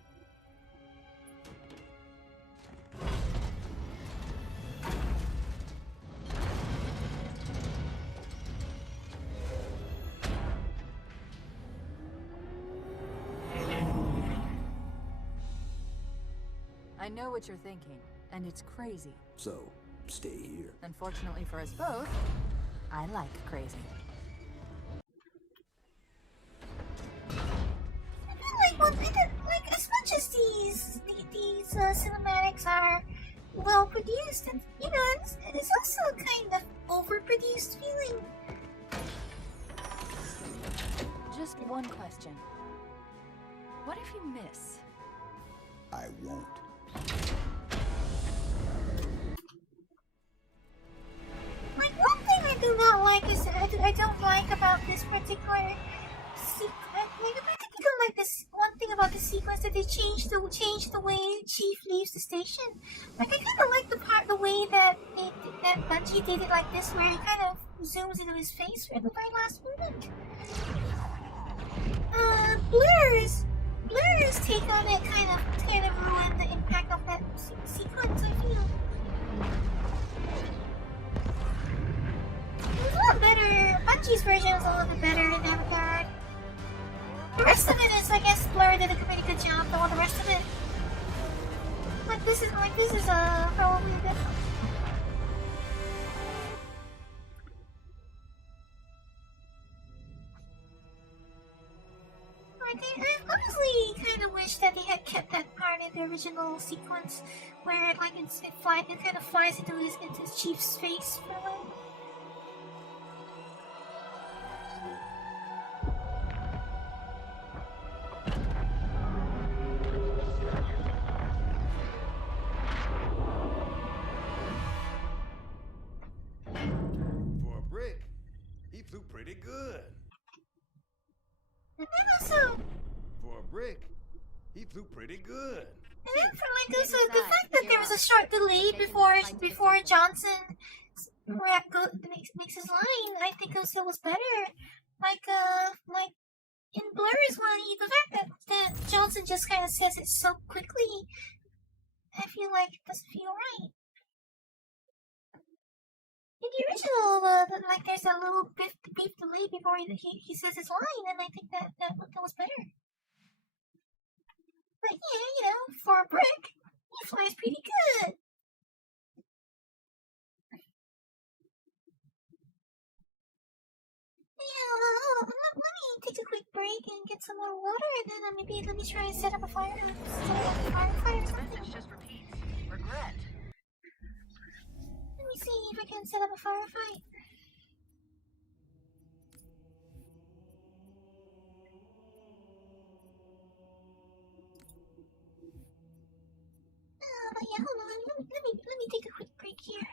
I know what you're thinking, and it's crazy. So, stay here. Unfortunately for us both, I like crazy. I feel like as much as these cinematics are well produced, and you know, it's also kind of overproduced feeling. Just one question. What if you miss? I won't. Like, one thing I do not like is I don't like about this particular sequence. Like, I don't like this one thing about the sequence that they changed the way Chief leaves the station. Like, I kind of like the way that Bungie did it like this, where it kind of zooms into his face for the very last moment. Blur's take on it kind of ruined the impact of that sequence, I feel. It was a lot better. Bungie's version was a little bit better in that regard. The rest of it is, I guess, Blur did a pretty good job, though. The rest of it, this is probably a bit. I honestly kind of wish that they had kept that part in the original sequence, where it kind of flies into his chief's face for a while. For a brick, he flew pretty good. And then also, For a brick, he flew pretty good. and then for also the fact that there was a short delay before Johnson makes his line, I think also was better. Like in Blur's one, the fact that Johnson just kind of says it so quickly, I feel like it doesn't feel right. In the original, there's a little brief delay before he says his line, and I think that was better. But yeah, for a brick, he flies pretty good. Yeah, let me take a quick break and get some more water, and then maybe let me try and set up a fire or something. Just repeats. Regret. Let me see if I can set up a firefight. But yeah, hold on. Let me take a quick break here.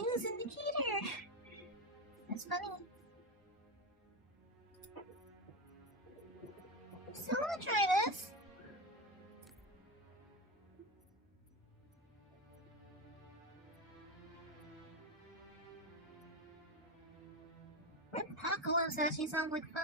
lose indicator. That's funny. So I'm gonna try this. Apocalypse actually sounds like fun.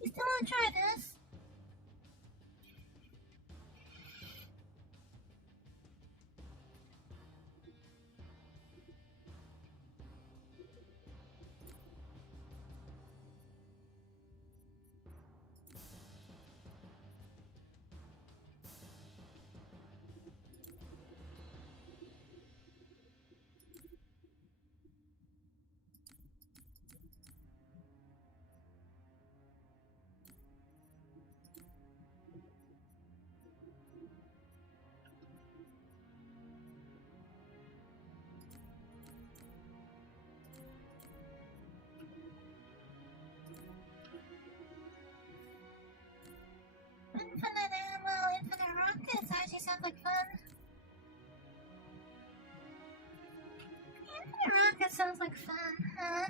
You still wanna try this? Infinite ammo, infinite rockets actually sounds like fun. Infinite rockets sounds like fun, huh?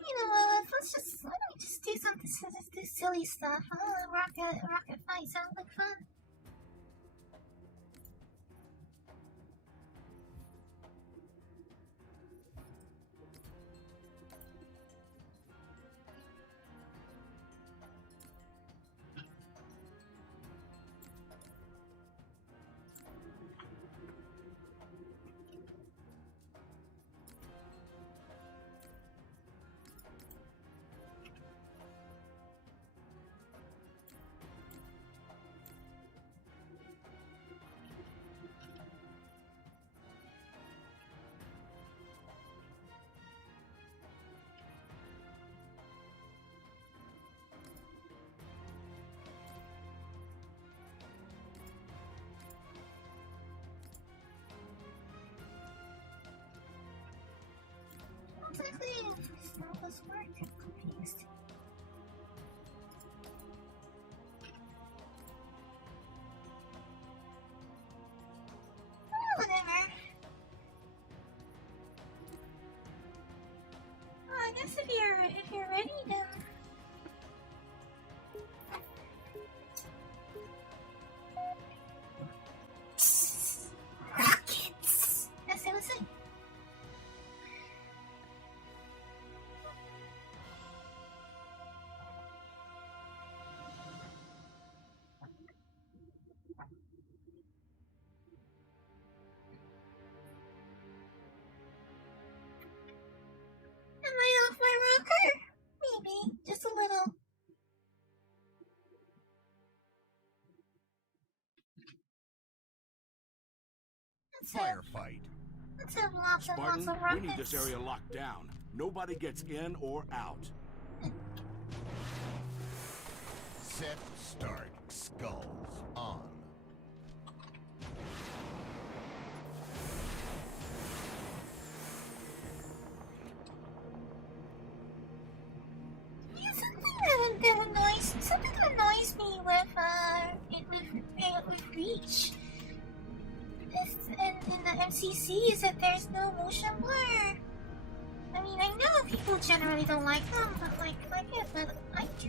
You know what? Let me just do something. Let's do silly stuff. Oh, rocket fight sounds like fun. Exactly. How this work? I'm confused. Oh, whatever. Oh, I guess if you're ready, then. Rockets. Yes, it was it. Am I off my rocker? Maybe. Just a little. Firefight. Let's have lots and lots Spartan, of rockets. we need this area locked down. Nobody gets in or out. Set, start, skulls on. Yeah, something that annoys me with Reach in the MCC is that there's no motion blur. I mean, I know people generally don't like them, but but I do.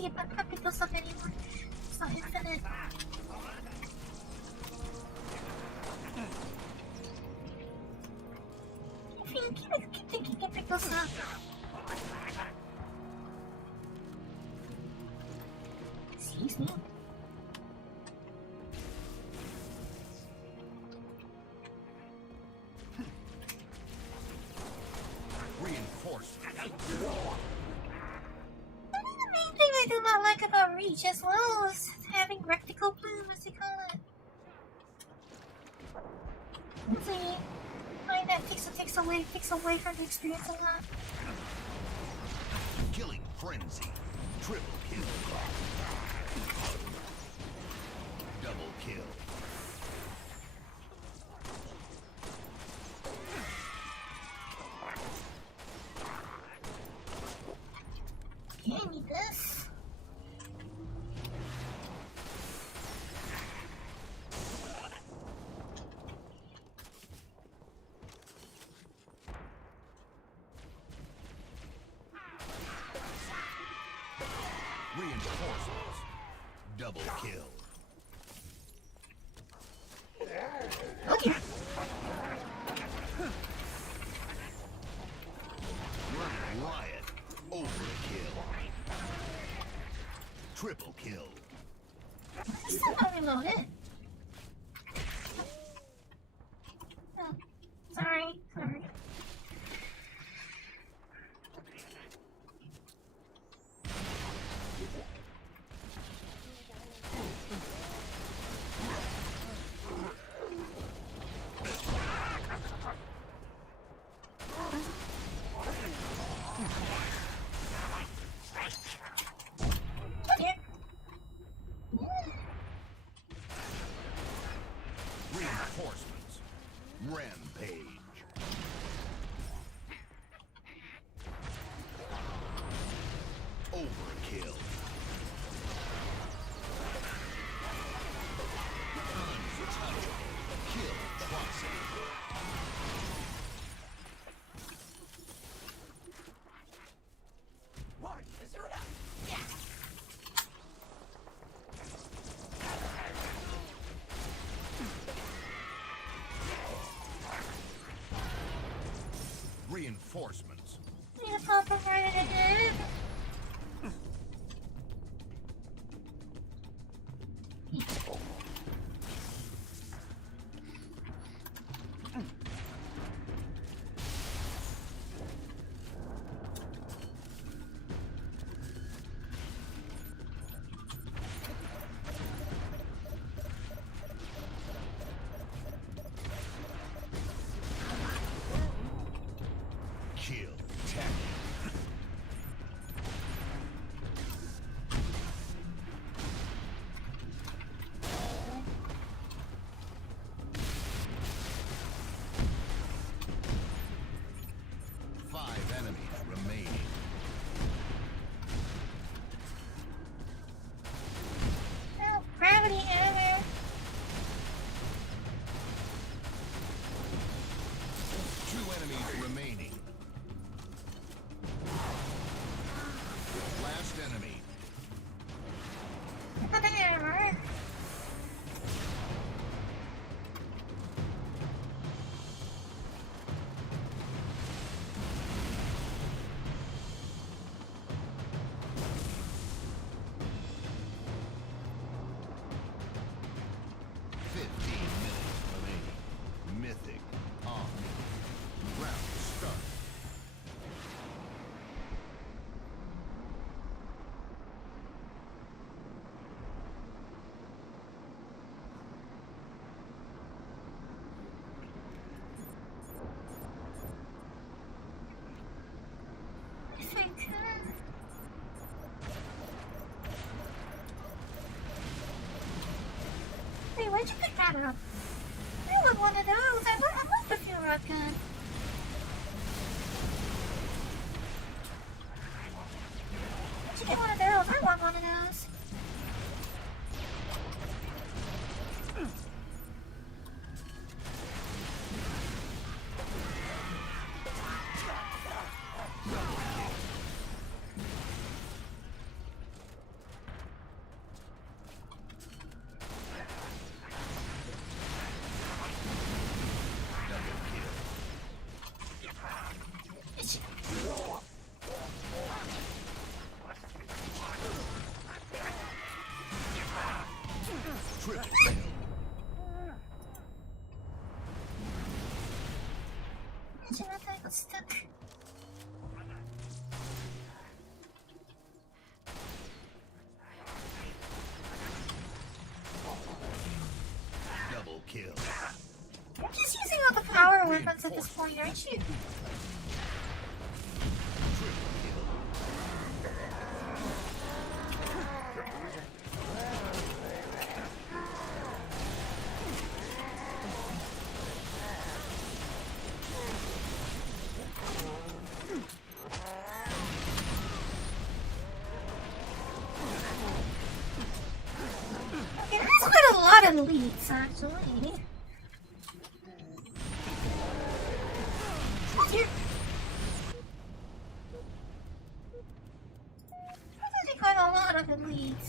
see about practical stuff anymore. It's not infinite. Keep thinking practical stuff. Excuse me. I do not like about Reach, as well as having rectical bloom, as they call it. Hopefully, find that takes away from the experience a lot. Killing frenzy. Triple kill. Double kill. Okay, I need this. Reinforcements. Double kill. Okay. Riot. Overkill. Triple kill. Still not reloaded. Oh, sorry. Reinforcements. Rampage. Overkill. Untouchable. Kill atrocity. Mark, is there enough? Reinforcements. Need a pop right again. Kill. Tag. Five enemies remaining. No, gravity hammer. Two enemies remaining. Last enemy. Not the hammer. Mythic on. Round start. If I could. Hey, where'd you pick that up? I want one of those. I love the fuel rod gun. Where'd you get one of those? I want one of those. Imagine if I got stuck. Double kill. You're just using all the power weapons at this point, aren't you? Okay, that's quite a lot of leads, actually. That's actually quite a lot of elites.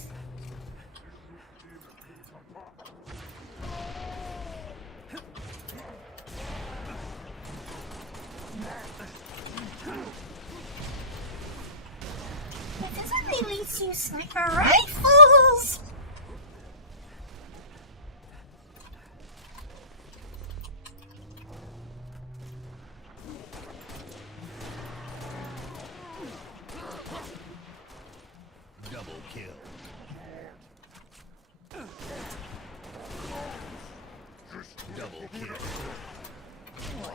But doesn't the elites use sniper rifles? Double kill. Double kill.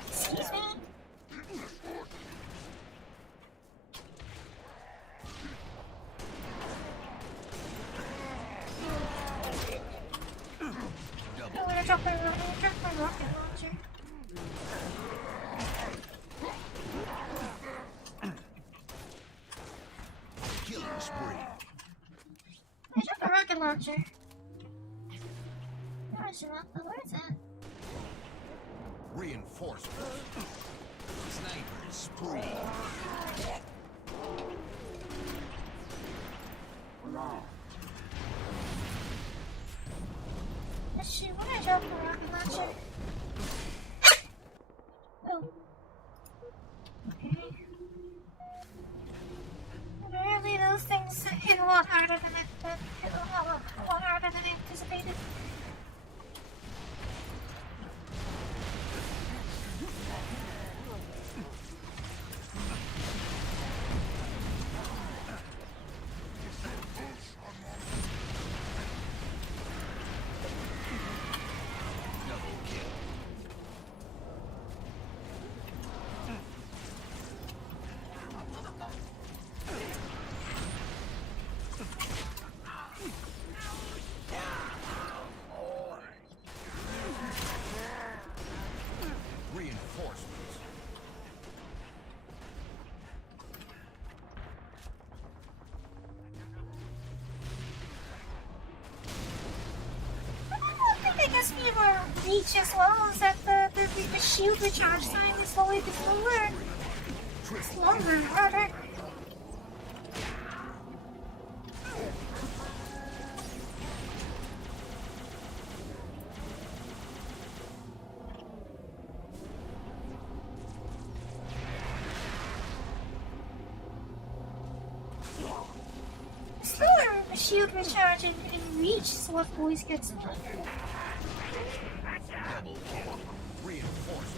Excuse me? Double. I'm gonna drop my rocket launcher. Killing spree. I dropped a rocket launcher. Where's that? Reinforcements. Sniper spree. Let's shoot. When I drop the rocket launcher. Oh. Okay. Apparently those things hit a lot harder than anticipated. Double kill. Reinforcements. I don't think that gives me more reach as well as that the shield recharge time is slower. It's longer, harder. Slower shield recharge and reach is what always gets me. Double kill. Reinforcements.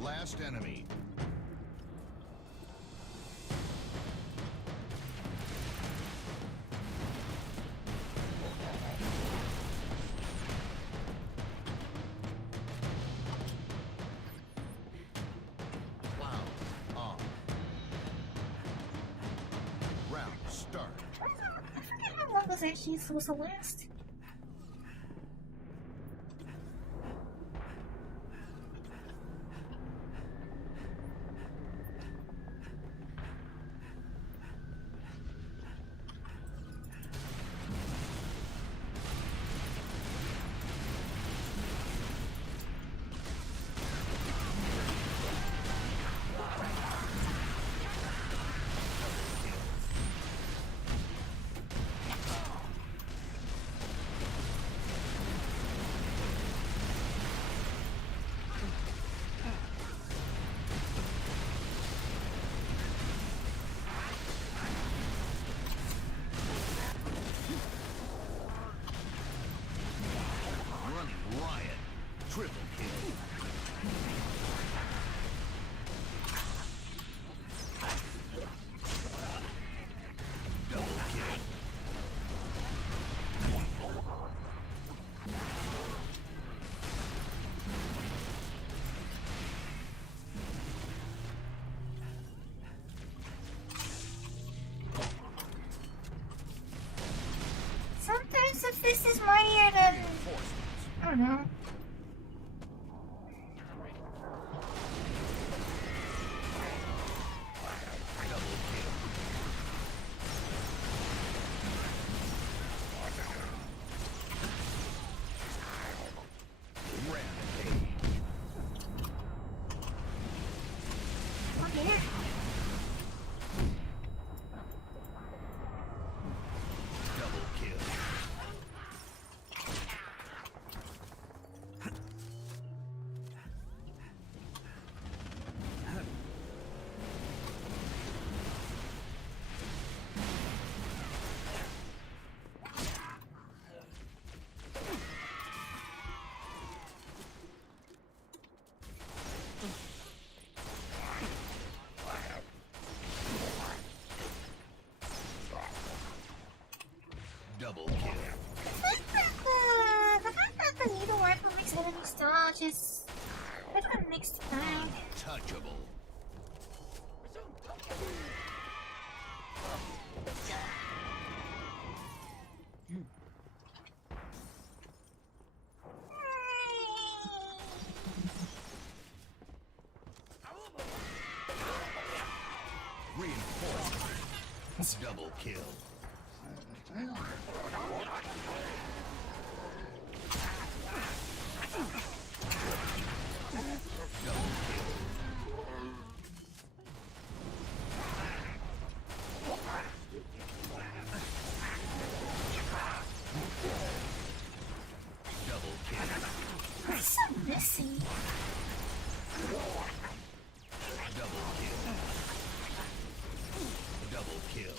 Last enemy. start. I forget how long this actually is supposed to last. Triple kill. Double kill. Sometimes the fist is mightier than... I don't know. Double kill. The fact that the needle rifle makes enemies dodge is a bit of a mixed bag. Untouchable. Reinforcement. Double kill. It's so messy. Double kill. Double kill.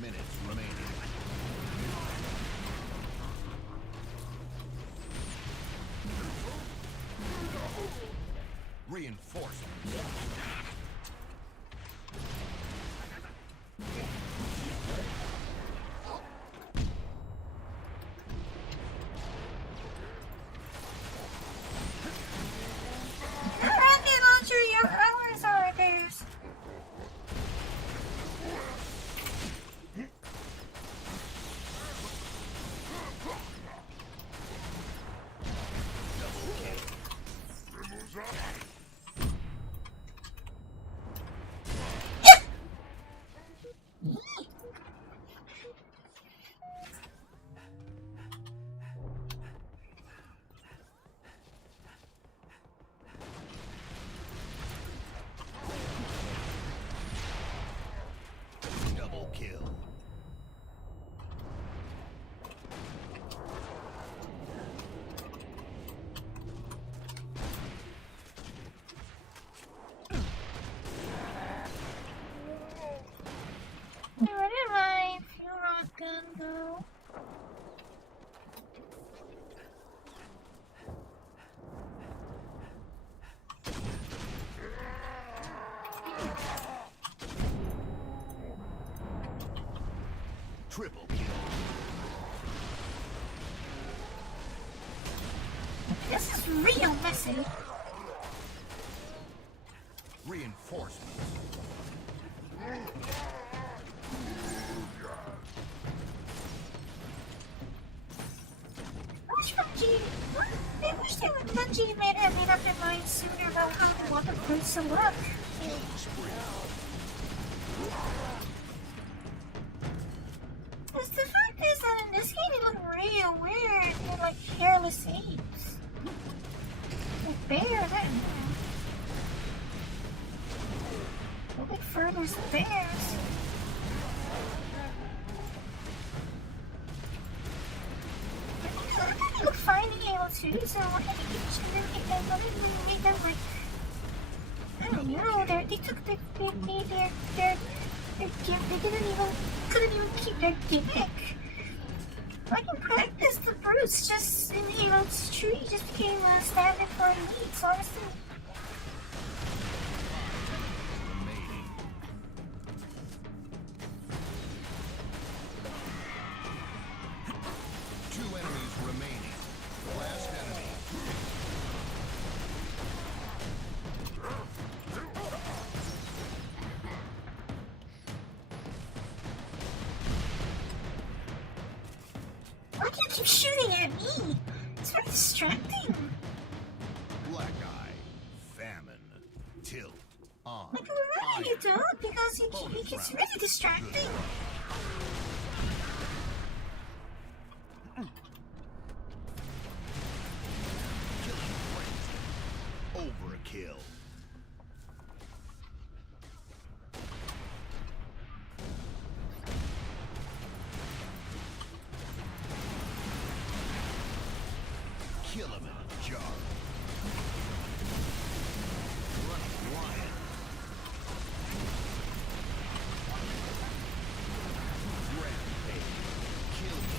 Minutes remaining. Reinforcements. Rocket launcher, your hours are theirs. Double kill. Where did my fuel rod gun go? Triple kill. This is real messy. Reinforcements. I wish they would Bungie made have made up their mind sooner about how they want the fruits to look. Because the fact is that in this game they look real weird. They're like hairless apes. Like bears, I don't know. They're like furless bears. They look fine in Halo 2, so why did they make them like, I don't know, they took their couldn't even keep their gimmick. Like in practice, the Brutes just in Halo 2 just became a standard for elites, honestly. Why do you keep shooting at me? It's very distracting. Black eye. Famine. Tilt. On. Like, why you don't? Because it's really distracting. Overkill. Kill him in a jar. Running lion. Rampage. Kill me.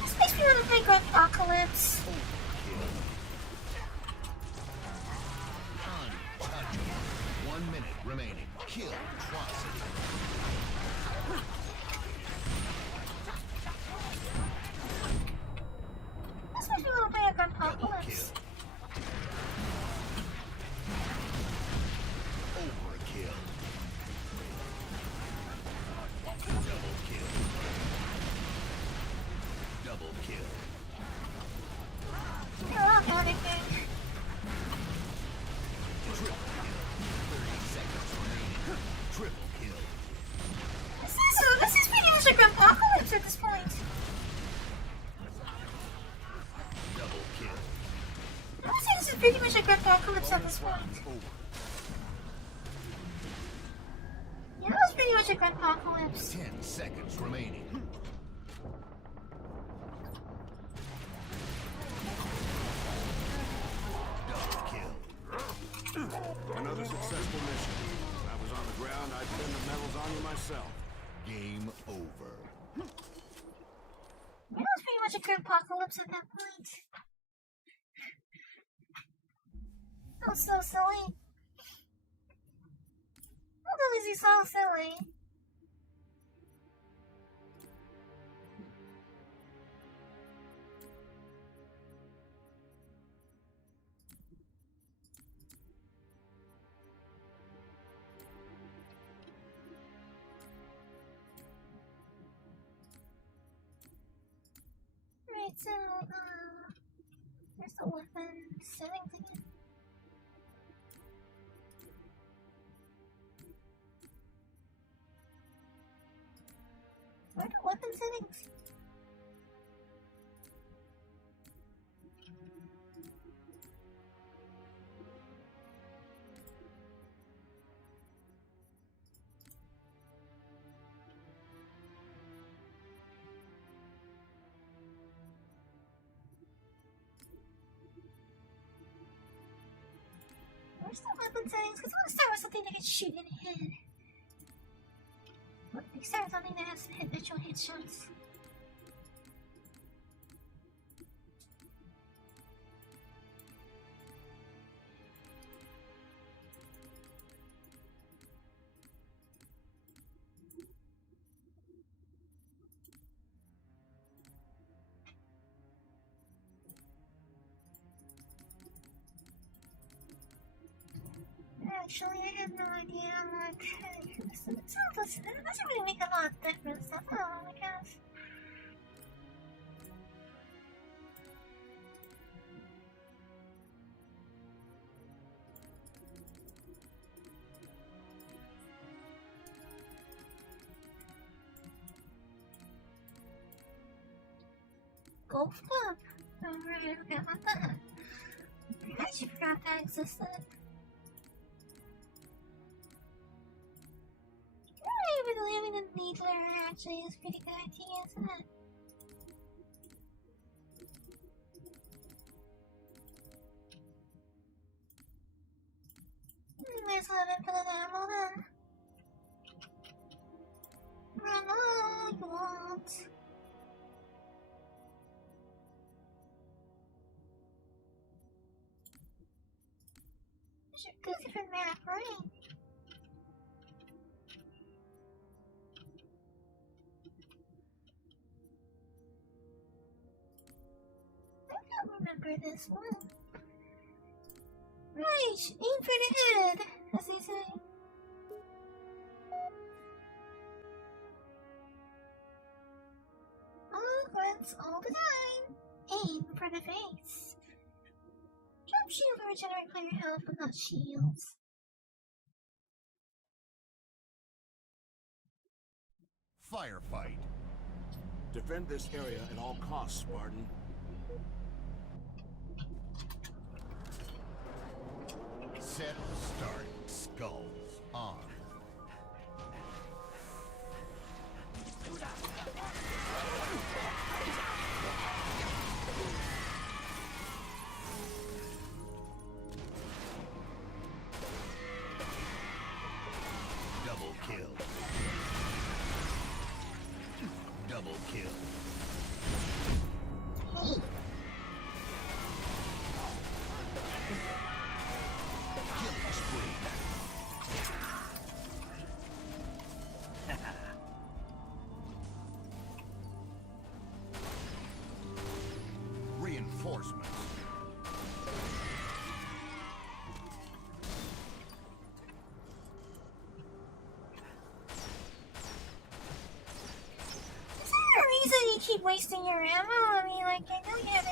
This makes me want to play Apocalypse. Untouchable. 1 minute remaining. Kill atrocity. This makes me want to play Apocalypse. Overkill. Double kill. Double kill. They're all everything. Triple kill. 30 seconds remaining. Triple kill. This is pretty much like Apocalypse at this point. Double kill. I would say this is pretty much like Apocalypse at this point. Yeah, that was pretty much like Apocalypse. 10 seconds remaining. Double kill. Another successful mission. If I was on the ground, I'd pin the medals on you myself. Game over. Yeah, that was pretty much like Apocalypse at that point. That was so silly. That was so silly. Right, so, there's the weapon settings again. Where are the weapon settings? Where's the weapon settings? Because I want to start with something that can shoot in the head. Start with something that has habitual headshots. Actually, I have no idea. I'm like, it doesn't really make a lot of difference. I guess. Golf club. I really forgot about that. I actually forgot that existed. Maybe living in Needler actually is a pretty good idea, isn't it? Might as well have for the ammo then. Run all you want. Should go different map, right? I don't remember this one. Right, aim for the head, as they say. All grunts all the time. Aim for the face. Drop shield to regenerate player health, but not shields. Firefight. Defend this area at all costs, Spartan. Set, start, skulls on. Double kill. Double kill. Hey. Killing spree. Reinforcements. Is there a reason you keep wasting your ammo? I mean, like, I know you have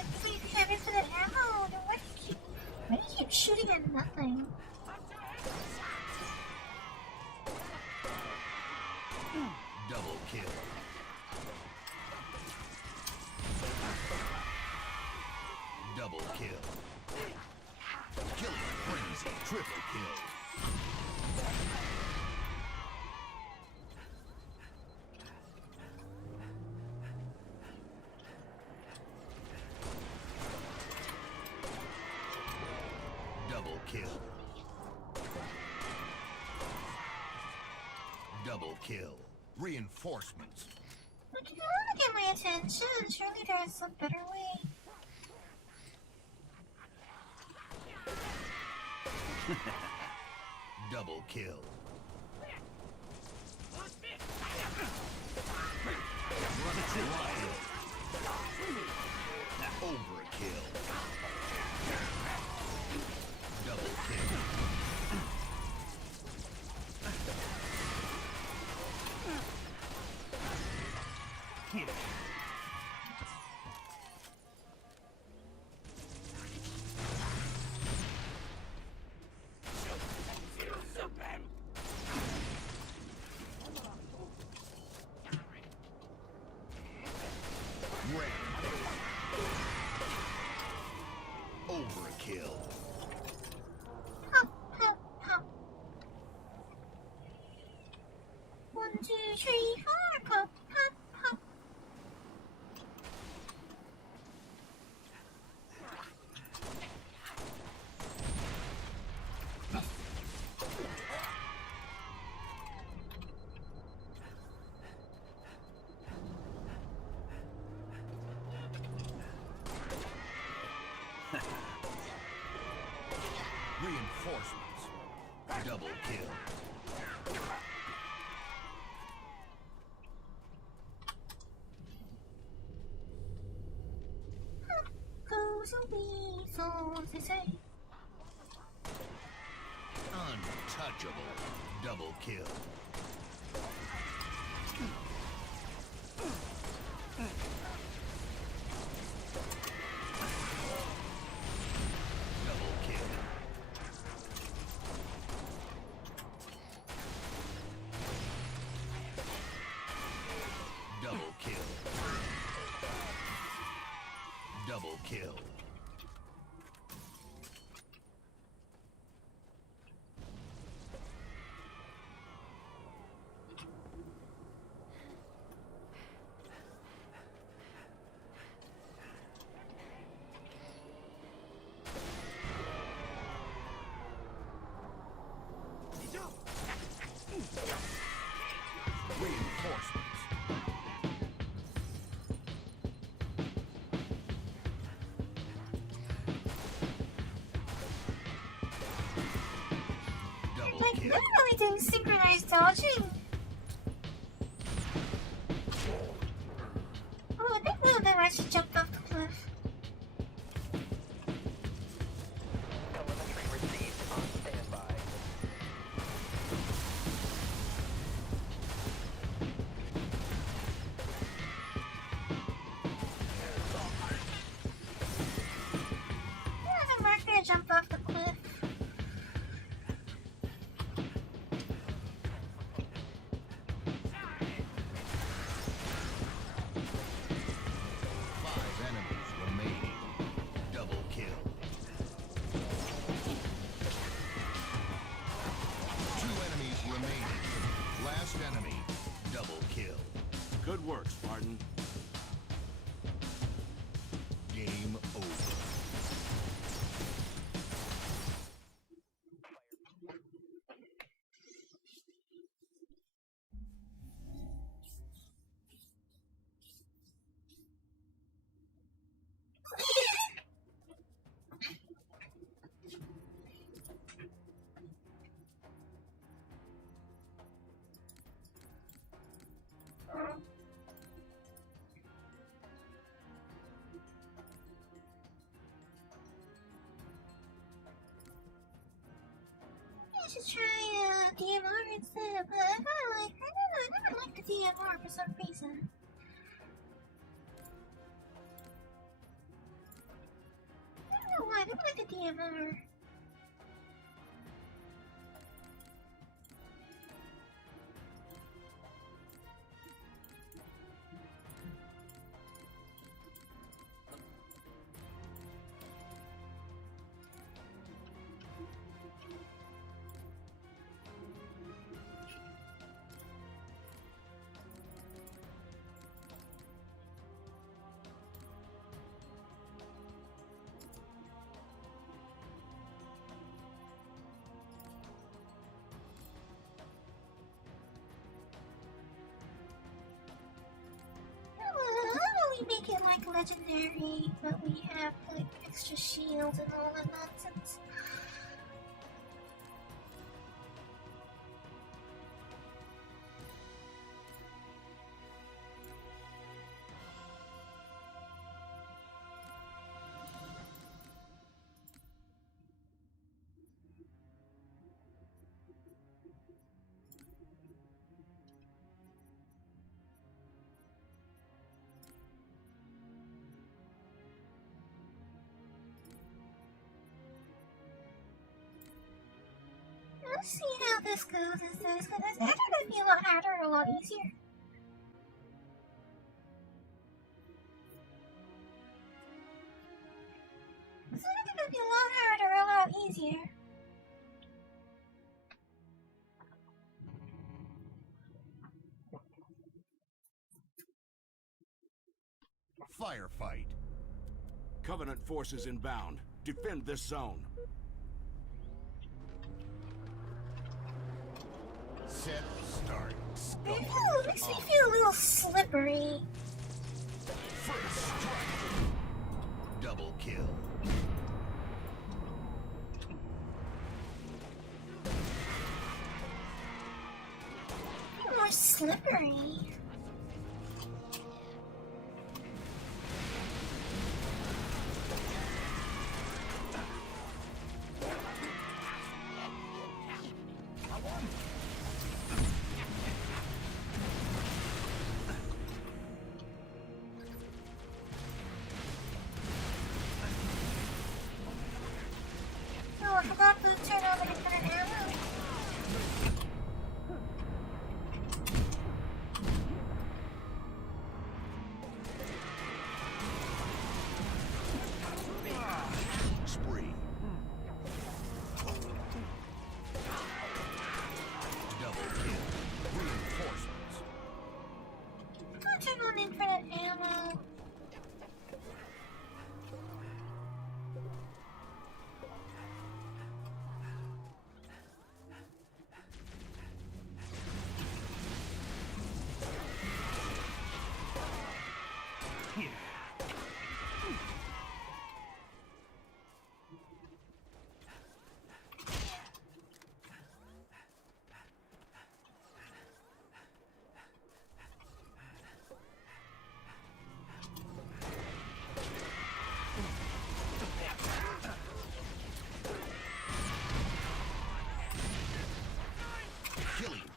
it for the ammo, then why do you keep shooting at nothing? Double kill. Double kill. Killing frenzy. Triple kill. Double kill. Double kill. Reinforcements. Look, if you want to get my attention, surely there's some better way. Double kill. Overkill. Double kill. Hit. Overkill. Hop, hop, hop. 1, 2, 3, 4, pop, pop, pop. Reinforcements. Double kill. Goes a weasel, as they say. Untouched. Untouchable. Double kill. Double kill. Double kill. Double kill. Reinforcements. Double Like, kill. they're really doing synchronized dodging. Oh, I think one of them actually jumped off the cliff. Telemetry received on standby. Yeah, the marker jumped off the cliff. Five enemies remaining. Double kill. Two enemies remaining. Last enemy. Double kill. Good work, Spartan. Game over. I should try DMR instead, but I never liked the DMR for some reason. I don't know why, I never liked the DMR. We make it like legendary, but we have like extra shields and all that nonsense. Let's see how this goes. Is this gonna be a lot harder or a lot easier? It's either gonna be a lot harder or a lot easier. Firefight. Covenant forces inbound. Defend this zone. Set start. It makes me feel a little slippery. First strike. Double kill. More slippery.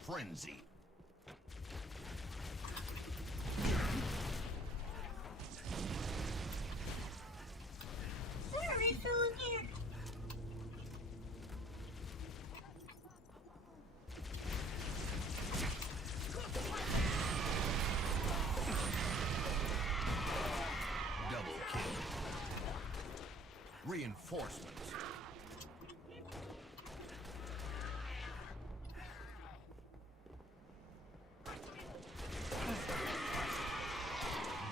frenzy. Is there a refill in here? Double kill. Reinforcements.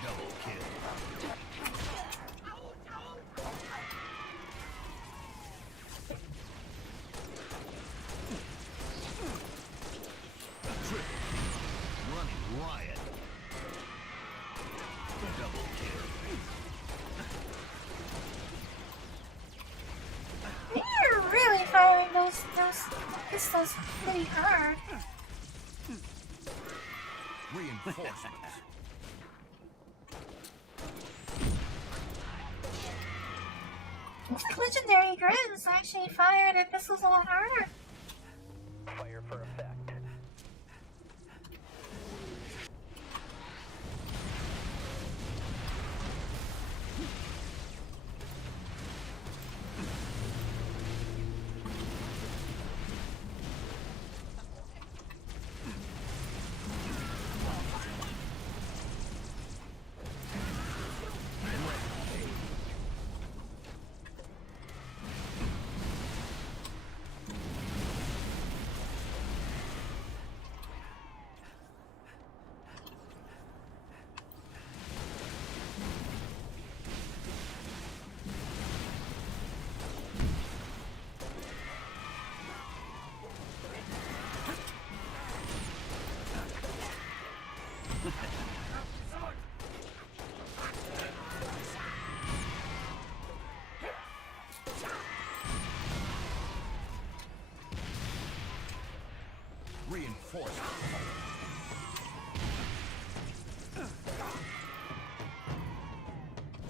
Double kill. Triple kill. Running riot. Double kill. You're really firing those pistols pretty hard. Reinforcements. Legendary Grims actually fire their pistols a lot harder. Fire for effect. Reinforcements.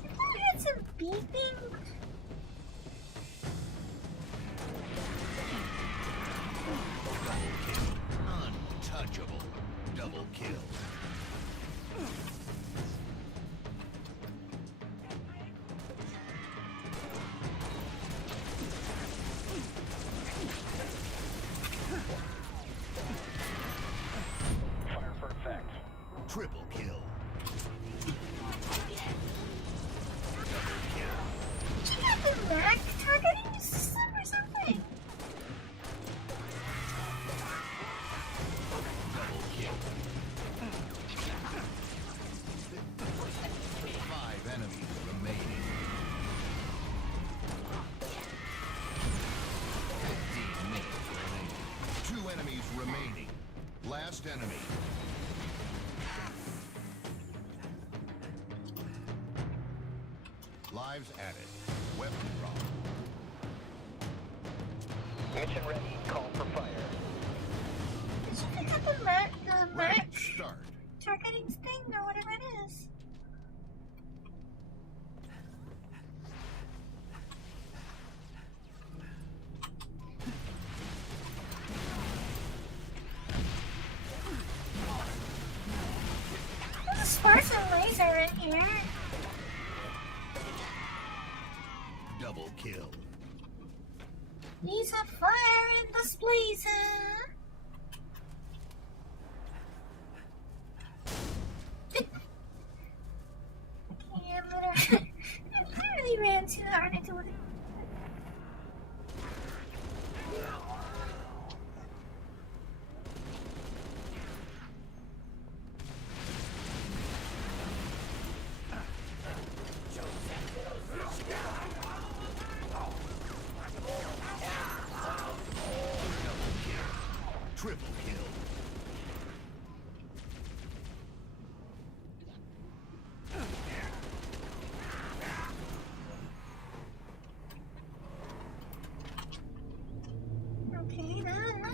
We had some beeping. Double kill. Untouchable. Double kill. Fire for effect. Triple kill. Double kill. Did you have the mag targeting system or something? Double kill. 5 enemies remaining. 15 minutes remaining. 2 enemies remaining. Last enemy. Lives added. Weapon drop. Mission ready. Call for fire. Did you pick up the Ready. mag Start. targeting thing or whatever it is? There's a Spartan laser in here. Double kill. He's a fire in the blazer. Yeah, but I really ran too hard into it. Triple kill. Okay, then.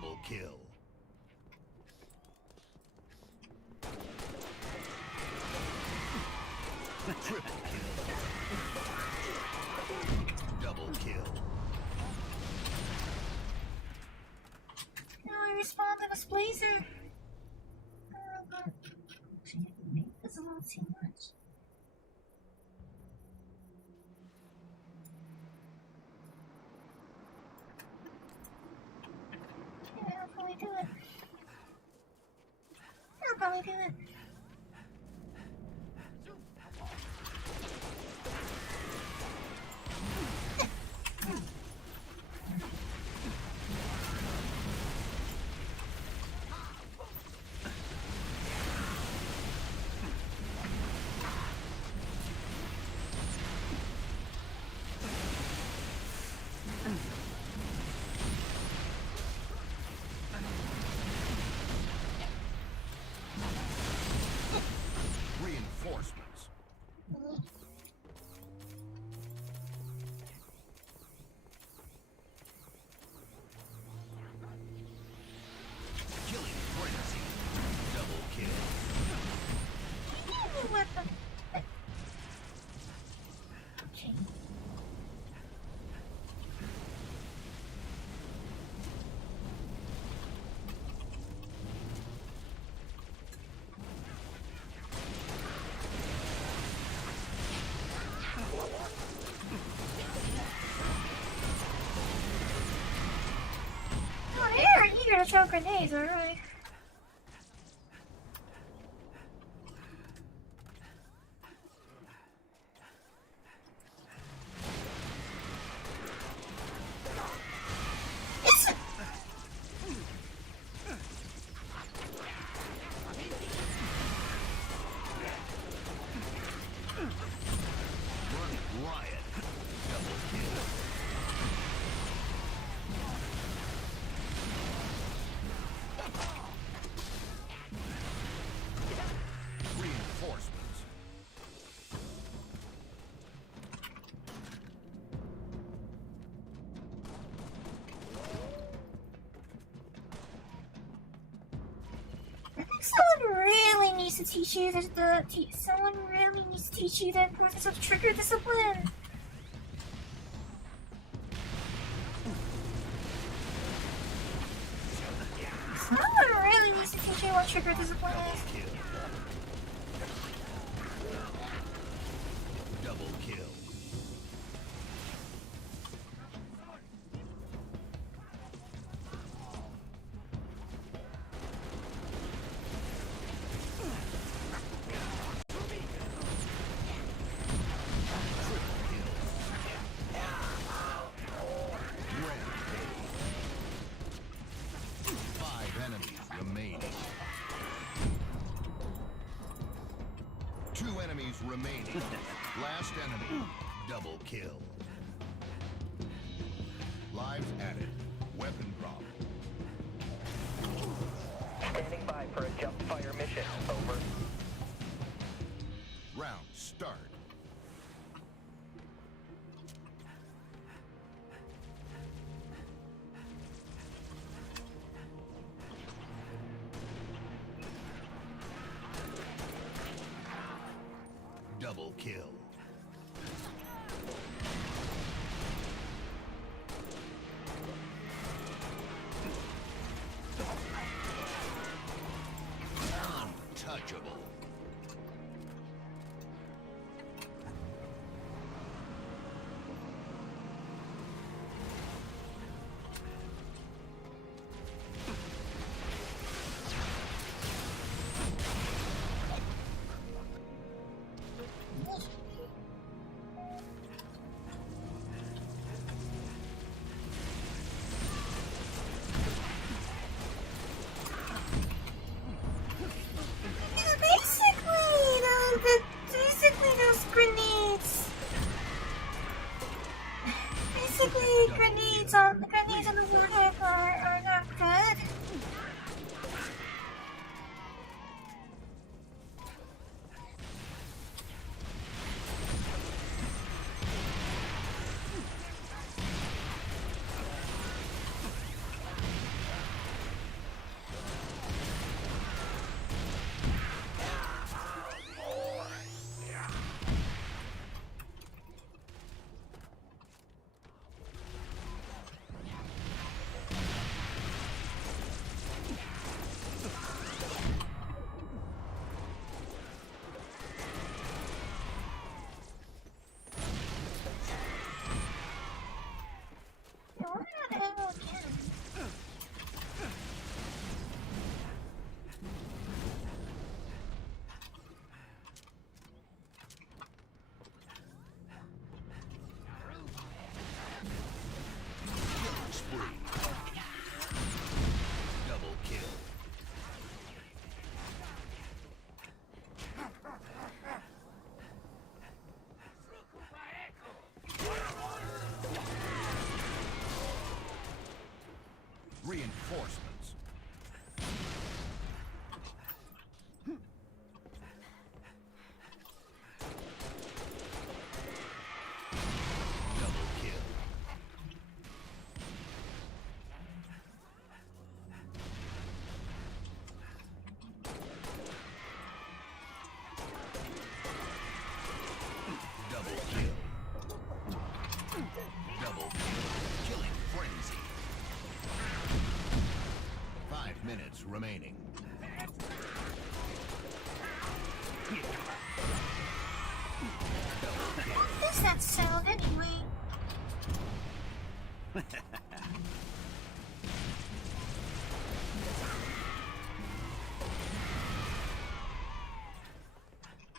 Double kill. Triple kill. Double kill. No, I respond to this blazer. Actually, that's a little too much. Yeah, I'll probably do it. I'll probably do it. Reinforcements. Killing frenzy. Double kill. New weapon. Okay. Oh, they're eager to throw grenades, alright. Run riot. Double kill. Reinforcements. I think someone really needs to teach you someone really needs to teach you the importance of trigger discipline. Someone really needs to teach you what trigger discipline is. Double kill. Remaining. Last enemy. Double kill. Lives added. Weapon drop. Standing by for a jump fire mission. Over. Round start. Double kill. Untouchable. remaining. What is that sound anyway?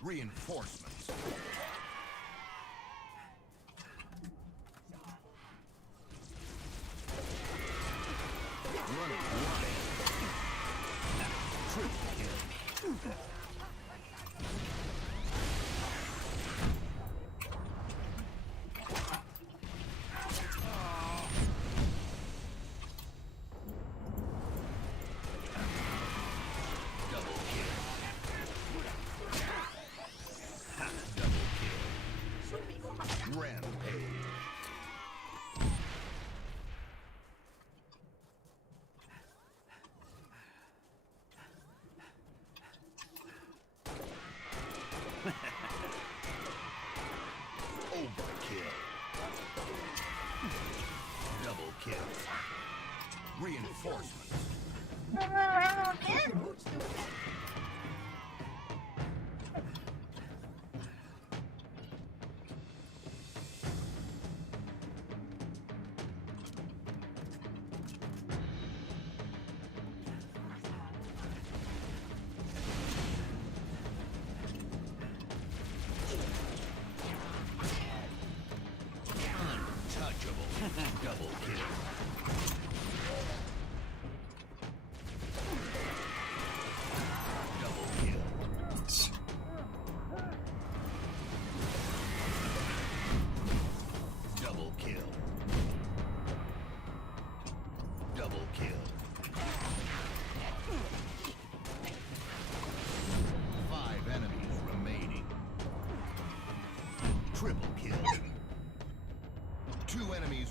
Reinforcements. Running line. Triple kill. Reinforcements. Untouchable. Double kill.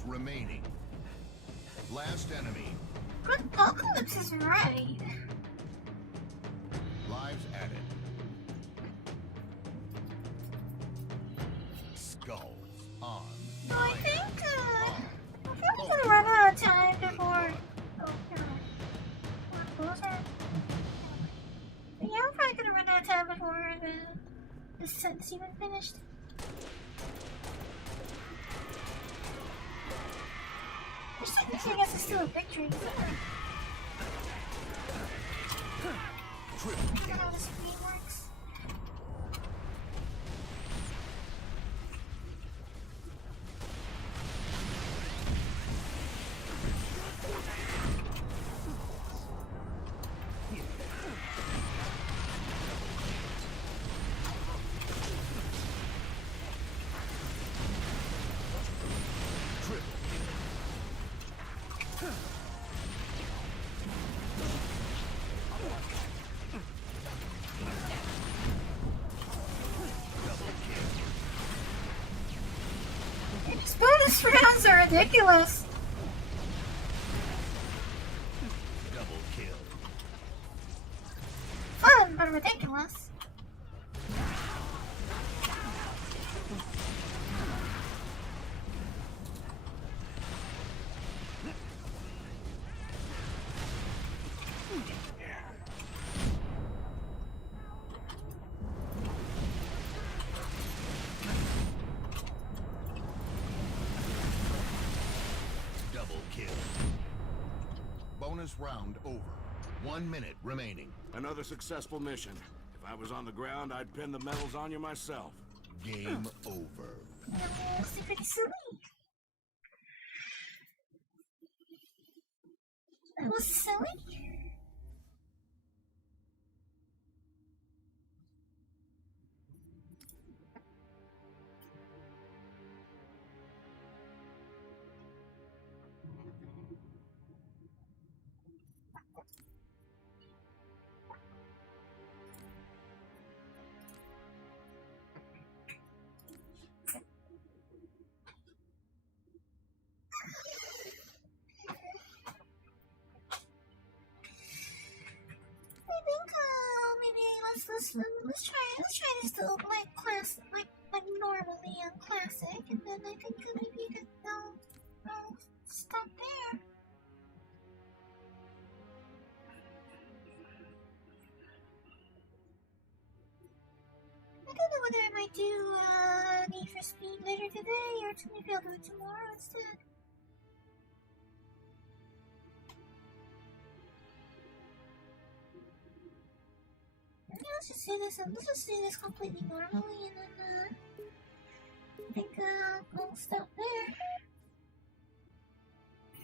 Remaining. Last enemy. Apocalypse is right. Lives added. Skulls on. No, I think we're gonna run out of time before. Oh god. Yeah, we're probably gonna run out of time before the set's even finished. I guess it's still a victory. I don't know how the screen works. Bonus rounds are ridiculous. Double kill. Fun, but ridiculous. Bonus round over. 1 minute remaining. Another successful mission. If I was on the ground, I'd pin the medals on you myself. Game over. That was pretty silly. That was silly. Let's try this to like class like normally on classic, and then I think maybe you could stop there. might do Need for Speed later today, or maybe I'll do it tomorrow instead. Yeah, let's just do this completely normally, and then I think I'll stop there.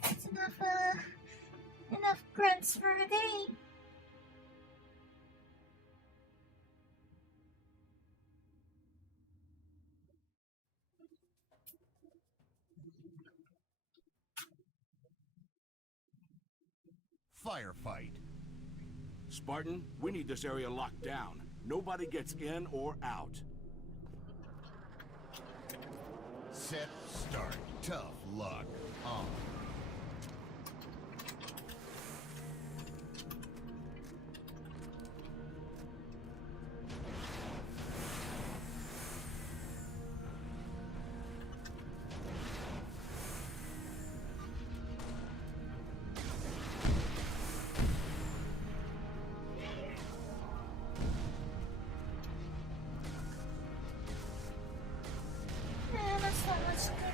That's enough grunts for a day. Firefight. Spartan, we need this area locked down. Nobody gets in or out. Set, start. Tough luck. On. That's not much good.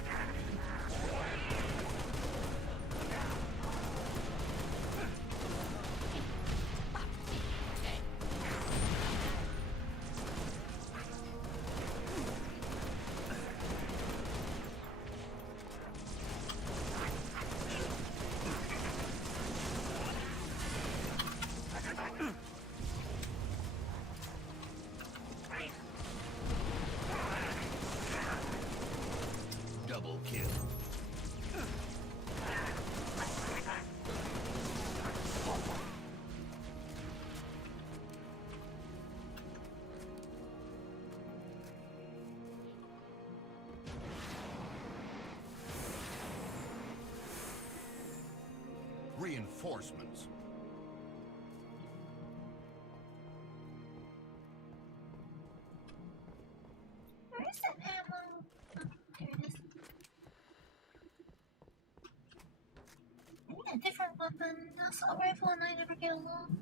Double kill. Reinforcements. Where is that ammo? Oh, there it is. I need a different weapon. Assault rifle and I never get along.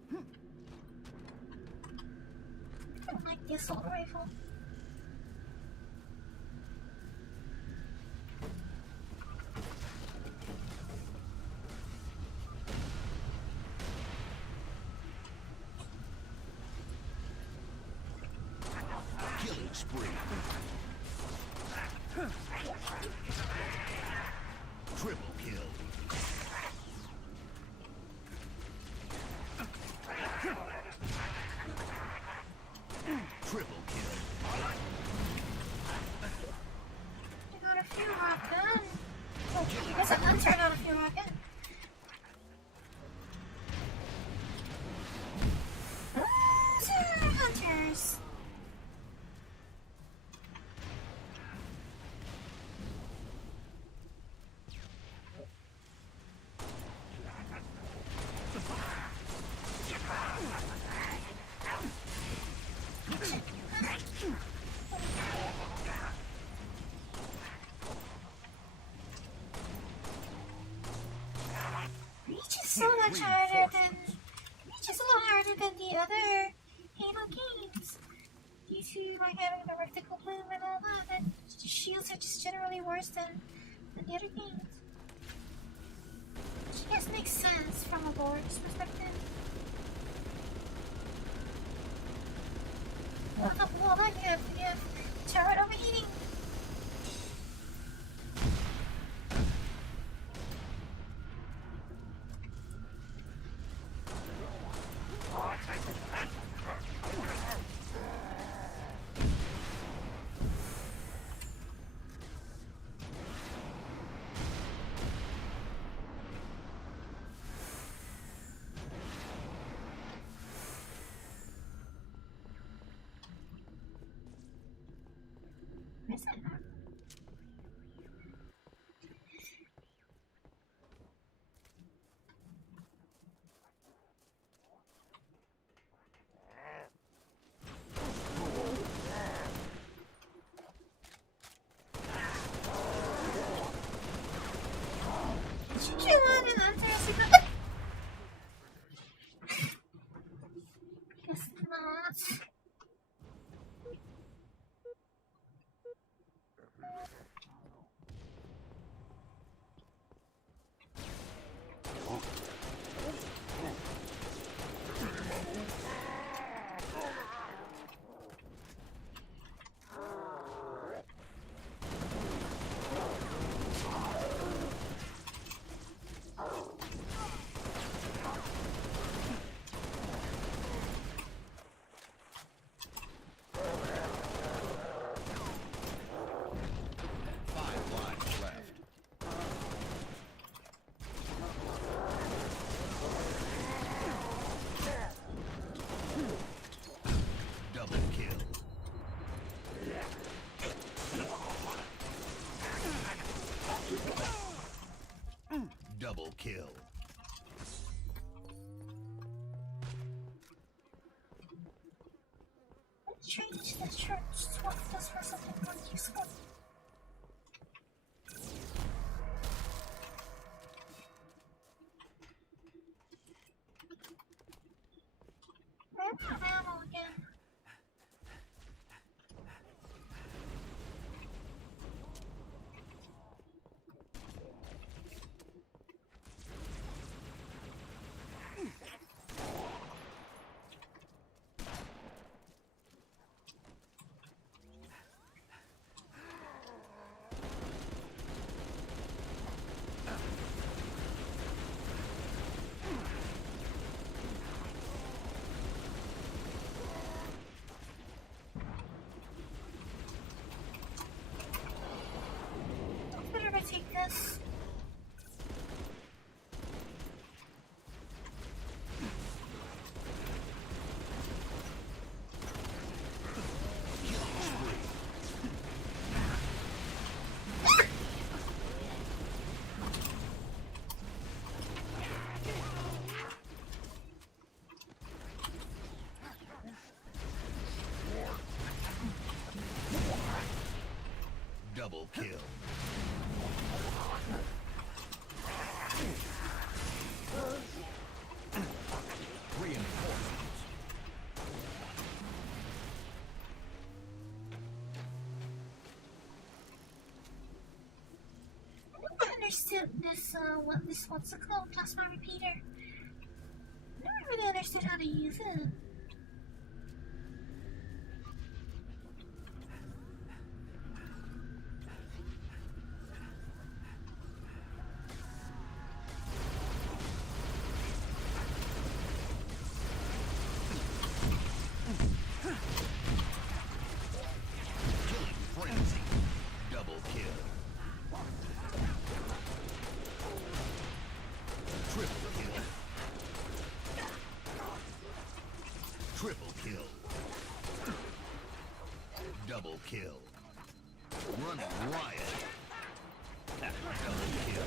I don't like the assault rifle. Killing spree. Triple kill. Triple kill. I got a few rocket. Oh, I guess I'm not turning on a few rocket. Hunters. Reach is so much harder than Reach is a lot harder than the other Halo games. Due to like having the vertical bloom and all that, and shields are just generally worse than the other games. Which I guess makes sense from a board's perspective. On top of all that, you have turret overheating. Where's that map? Did you kill one and hunters? Guess not. kill. Let's change this shirt. Swap this for something more useful. Where's my ammo again? I take this? Double kill. Understood this, what this what's it called? Plasma repeater. Never really understood how to use it. Triple kill. Double kill. Running riot. Double kill.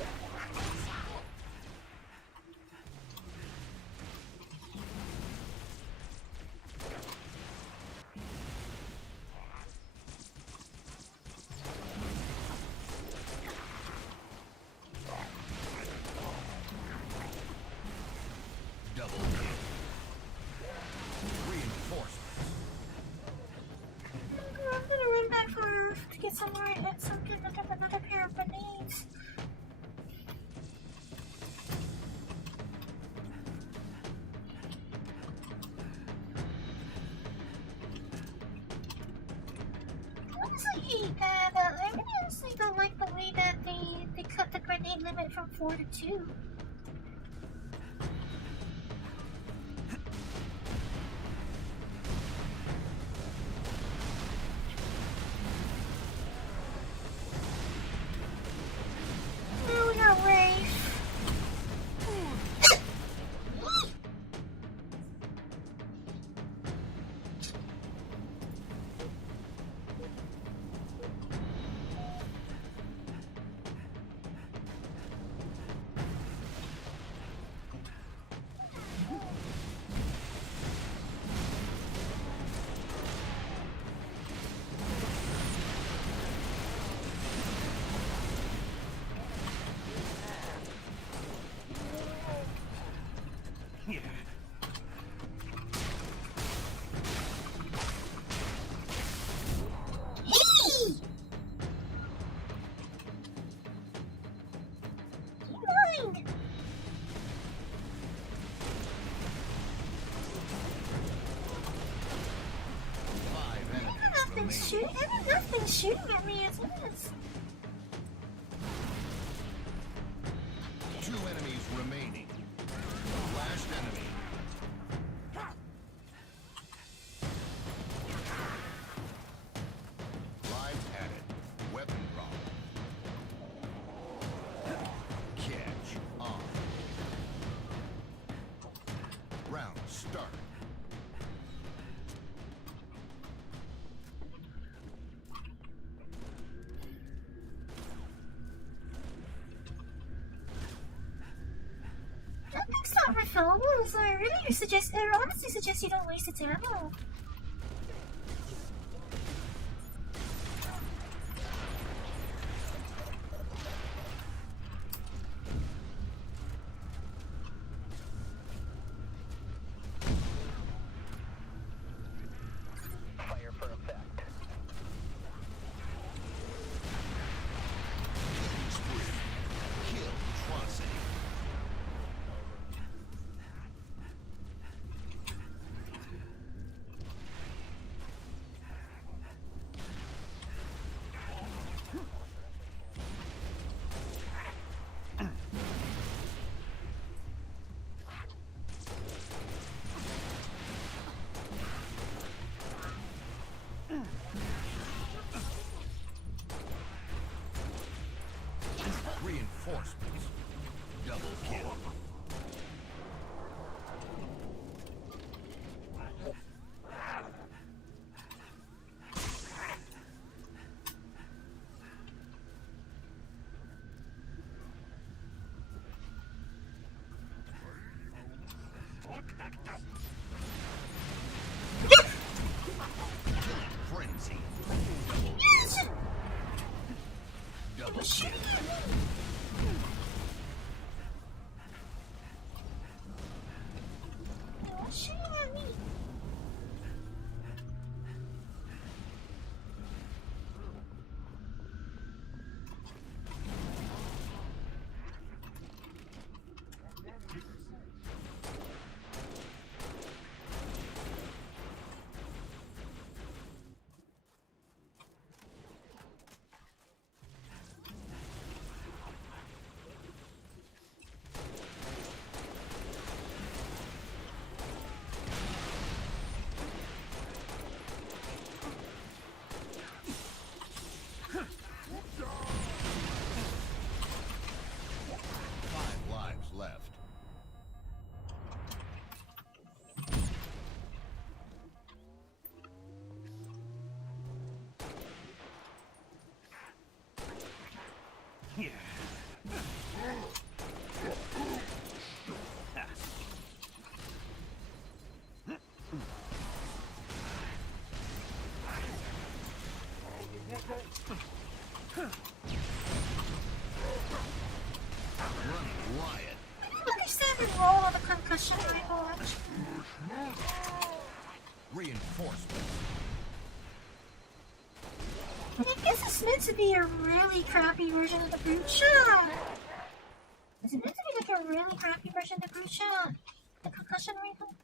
Double kill. I'm gonna run back for to get somewhere and hit something and have another pair of grenades. I honestly hate that. I really honestly don't like the way that they cut the grenade limit from 4 to 2. Nothing's shooting at me as it is. 2 enemies remaining. Last enemy. Lives added. Weapon drop. Catch on. Round start. It's not refillable, so I really suggest, I honestly suggest you don't waste its ammo. Fire for effect. Kill atrocity. Reinforcements. Double kill. Frenzy. Double kill. Shooting at me. Left. Yeah. Running riot. I don't understand the role of the concussion rifle, actually. Reinforcements. I guess it's meant to be a really crappy version of the brute shot. Is it meant to be like a really crappy version of the brute shot? The concussion rifle?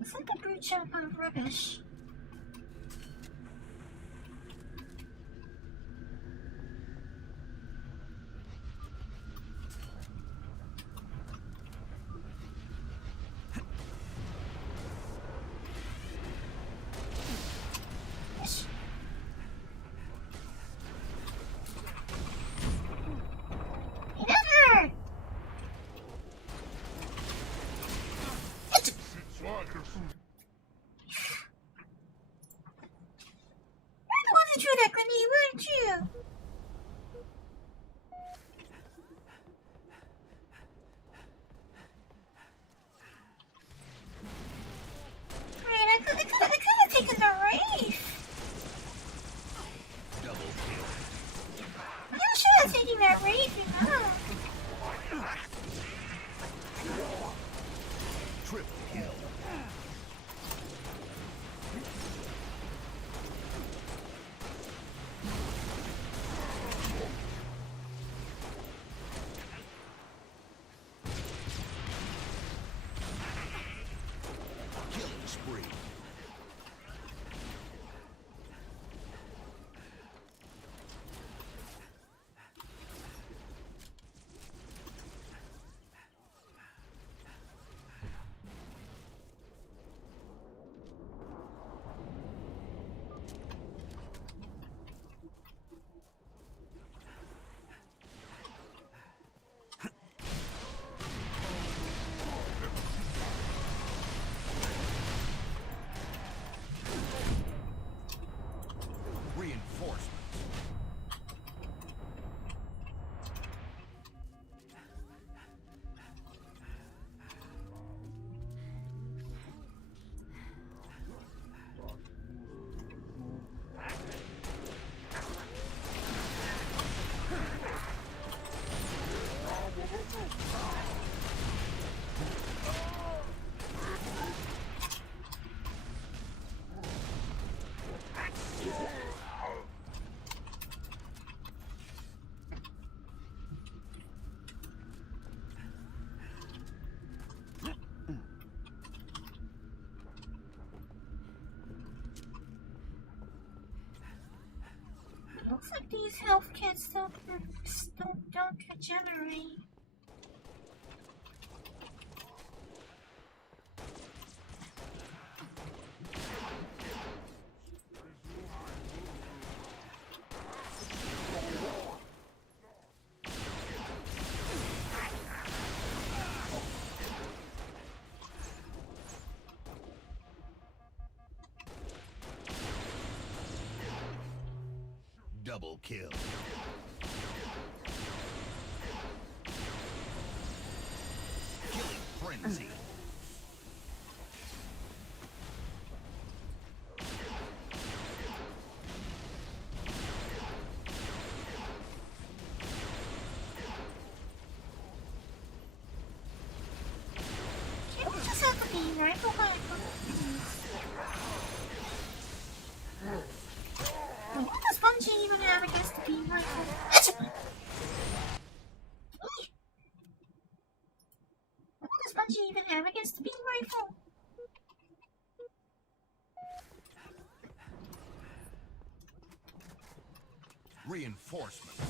It's like a brute shot kind of rubbish. That grenade, weren't you? Right, I could have taken the Wraith. Double kill. I should have taken that Wraith, you know. Triple kill. Killing spree. like these health kits don't regenerate. Double kill. Killing frenzy. Can't we just have the beam rifle back? What does Bungie even have against the beam rifle? What does Bungie even have against the beam rifle? Reinforcements.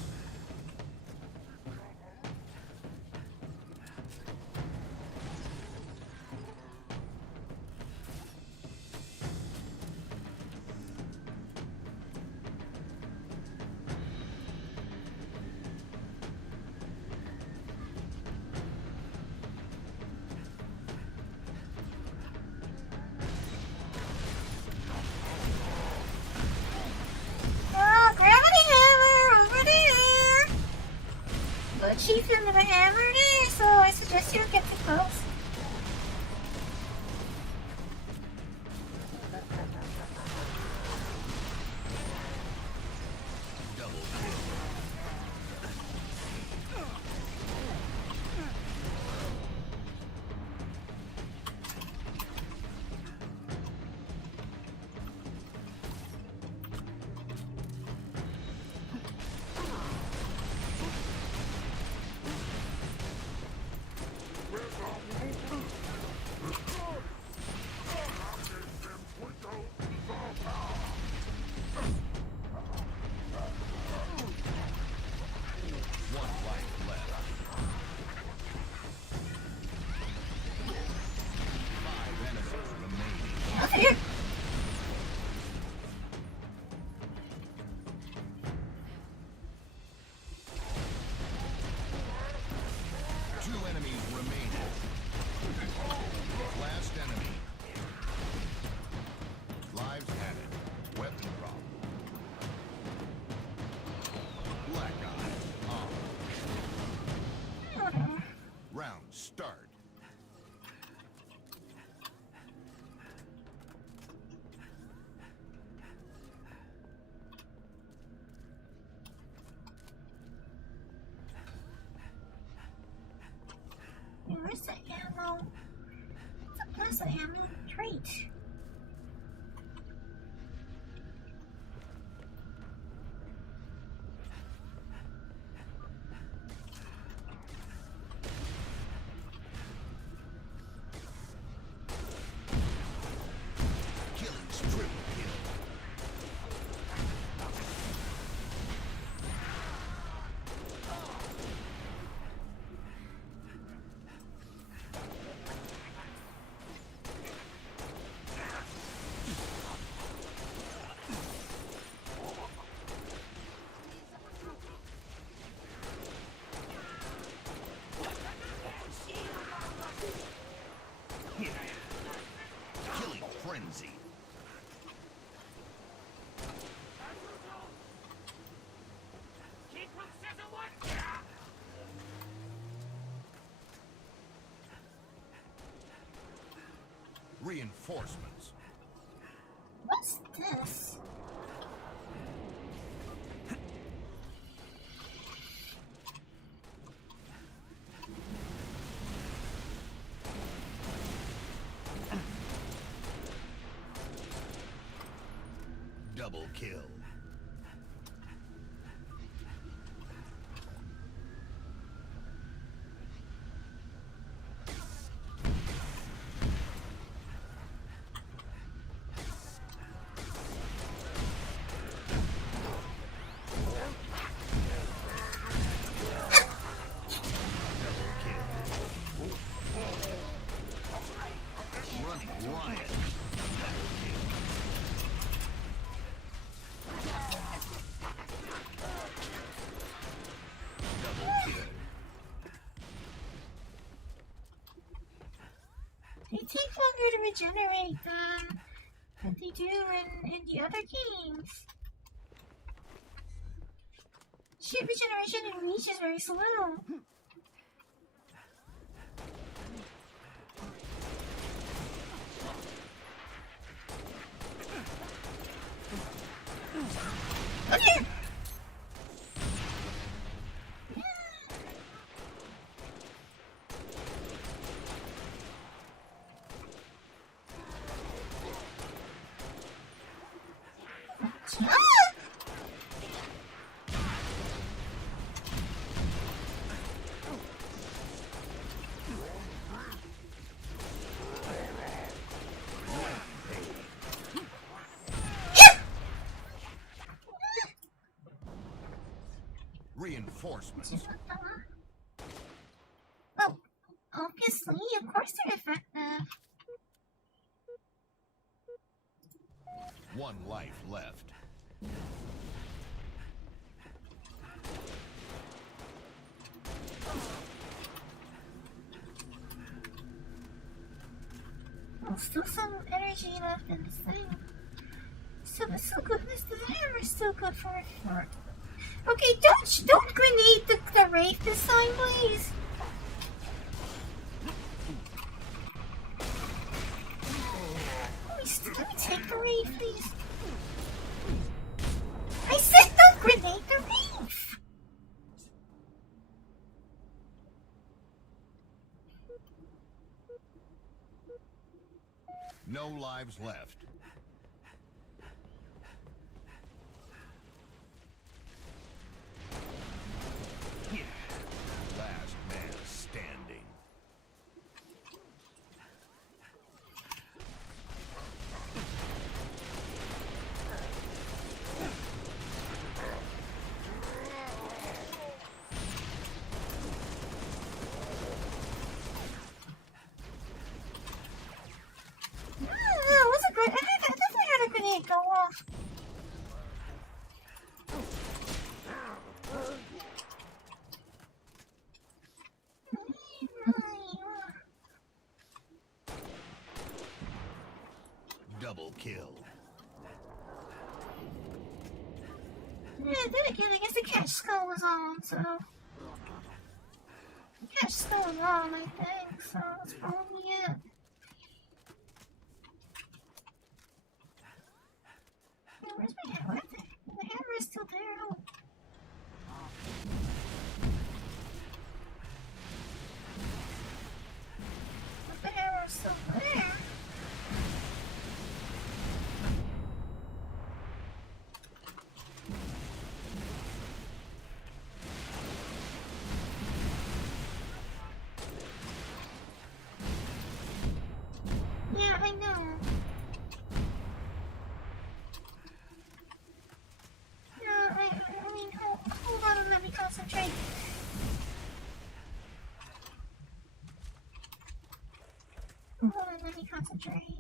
Gravity hammer over there! The chief into the hammer there, so I suggest you don't get too close. Start. Where's the ammo? Where's the ammo trait? Frenzy. Reinforcements. What's this? Double kill. They take longer to regenerate than they do in the other games. Shit regeneration in Reach is very slow. Okay. Reinforcements. Well, obviously, of course they're effective. One life left. Oh, still some energy left in this thing. So good. The hammer is still good for it. Okay, don't grenade the Wraith this time, please. Let me take the Wraith, please. I said don't grenade the Wraith. No lives left. Last man standing. That was a good. I definitely had a grenade go off. Double kill. Yeah, then again, I guess the catch skull was on, so. The catch skull was on, I think, so that's probably it. Where's my hammer? The hammer is still there. But the hammer is still there. Yeah, I know. I mean, hold on and let me concentrate. Hold on, let me concentrate.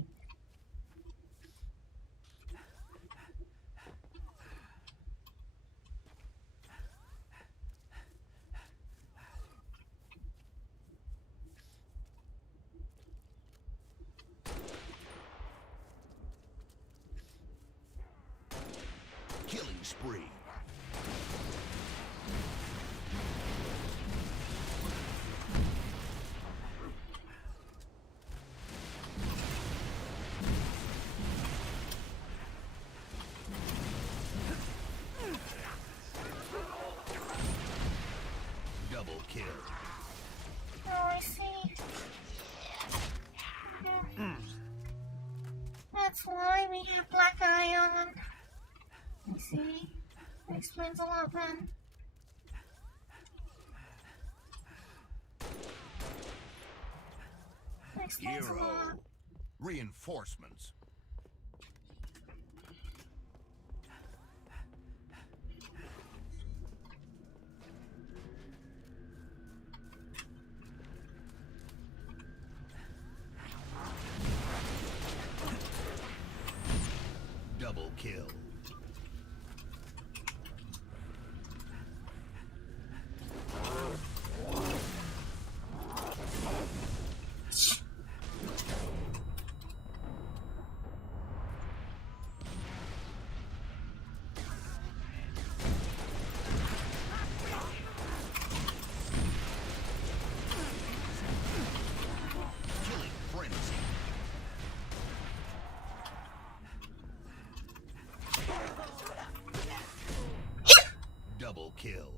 Killing spree. Double kill. Oh, I see. That's why we have black eye on. I see. That explains a lot then. That explains a lot. Hero. Reinforcements. Double kill. kill.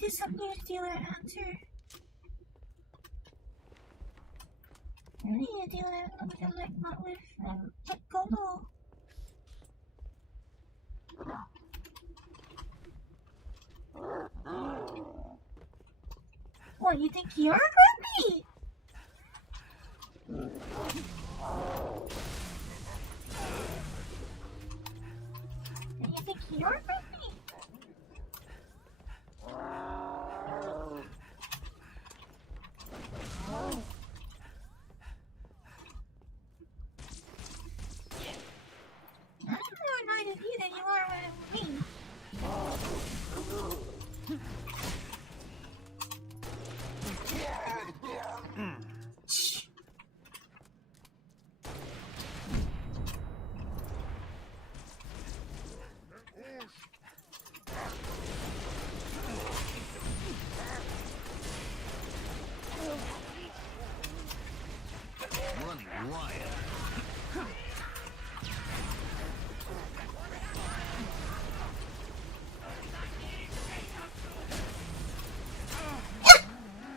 There's some news dealer answer. I need a dealer with a like not with Polo. What, you think you're grumpy? You think you're grumpy? I'm more annoyed at you than you are at me. Running riot.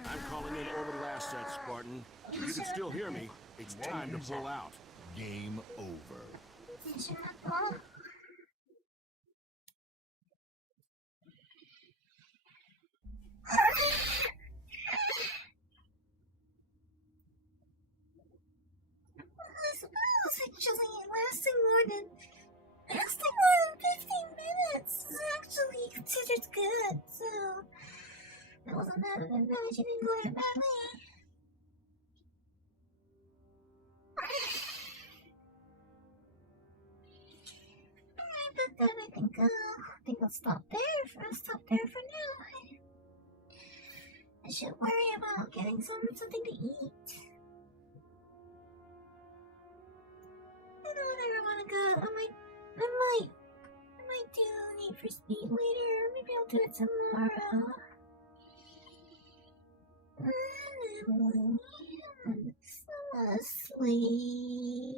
I'm calling in orbital assets, Spartan. If you can still hear me, it's time to pull out. Game over. Actually, lasting more than 15 minutes is actually considered good, so it wasn't that bad. She didn't go that badly. Alright, but then I think I'll stop there. I'll stop there for now. I should worry about getting something to eat. I don't ever want to go. I might do Need for Speed later. Maybe I'll do it tomorrow. I'm so asleep.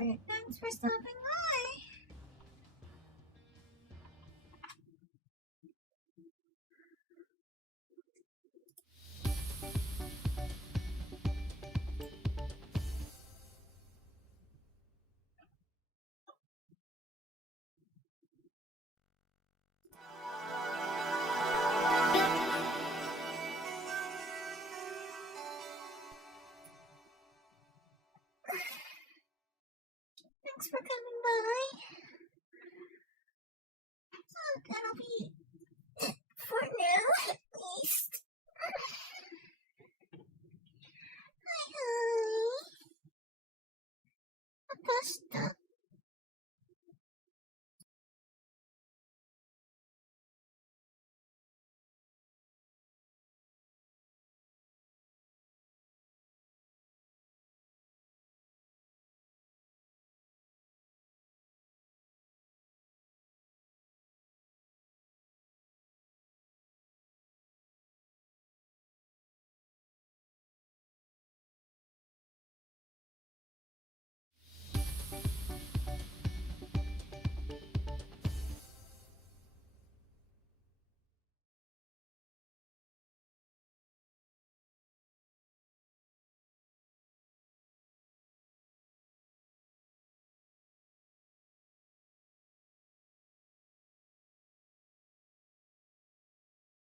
Yeah, thanks for stopping by. Thanks for coming by. So that'll be it for now, at least. Hi. I pushed up.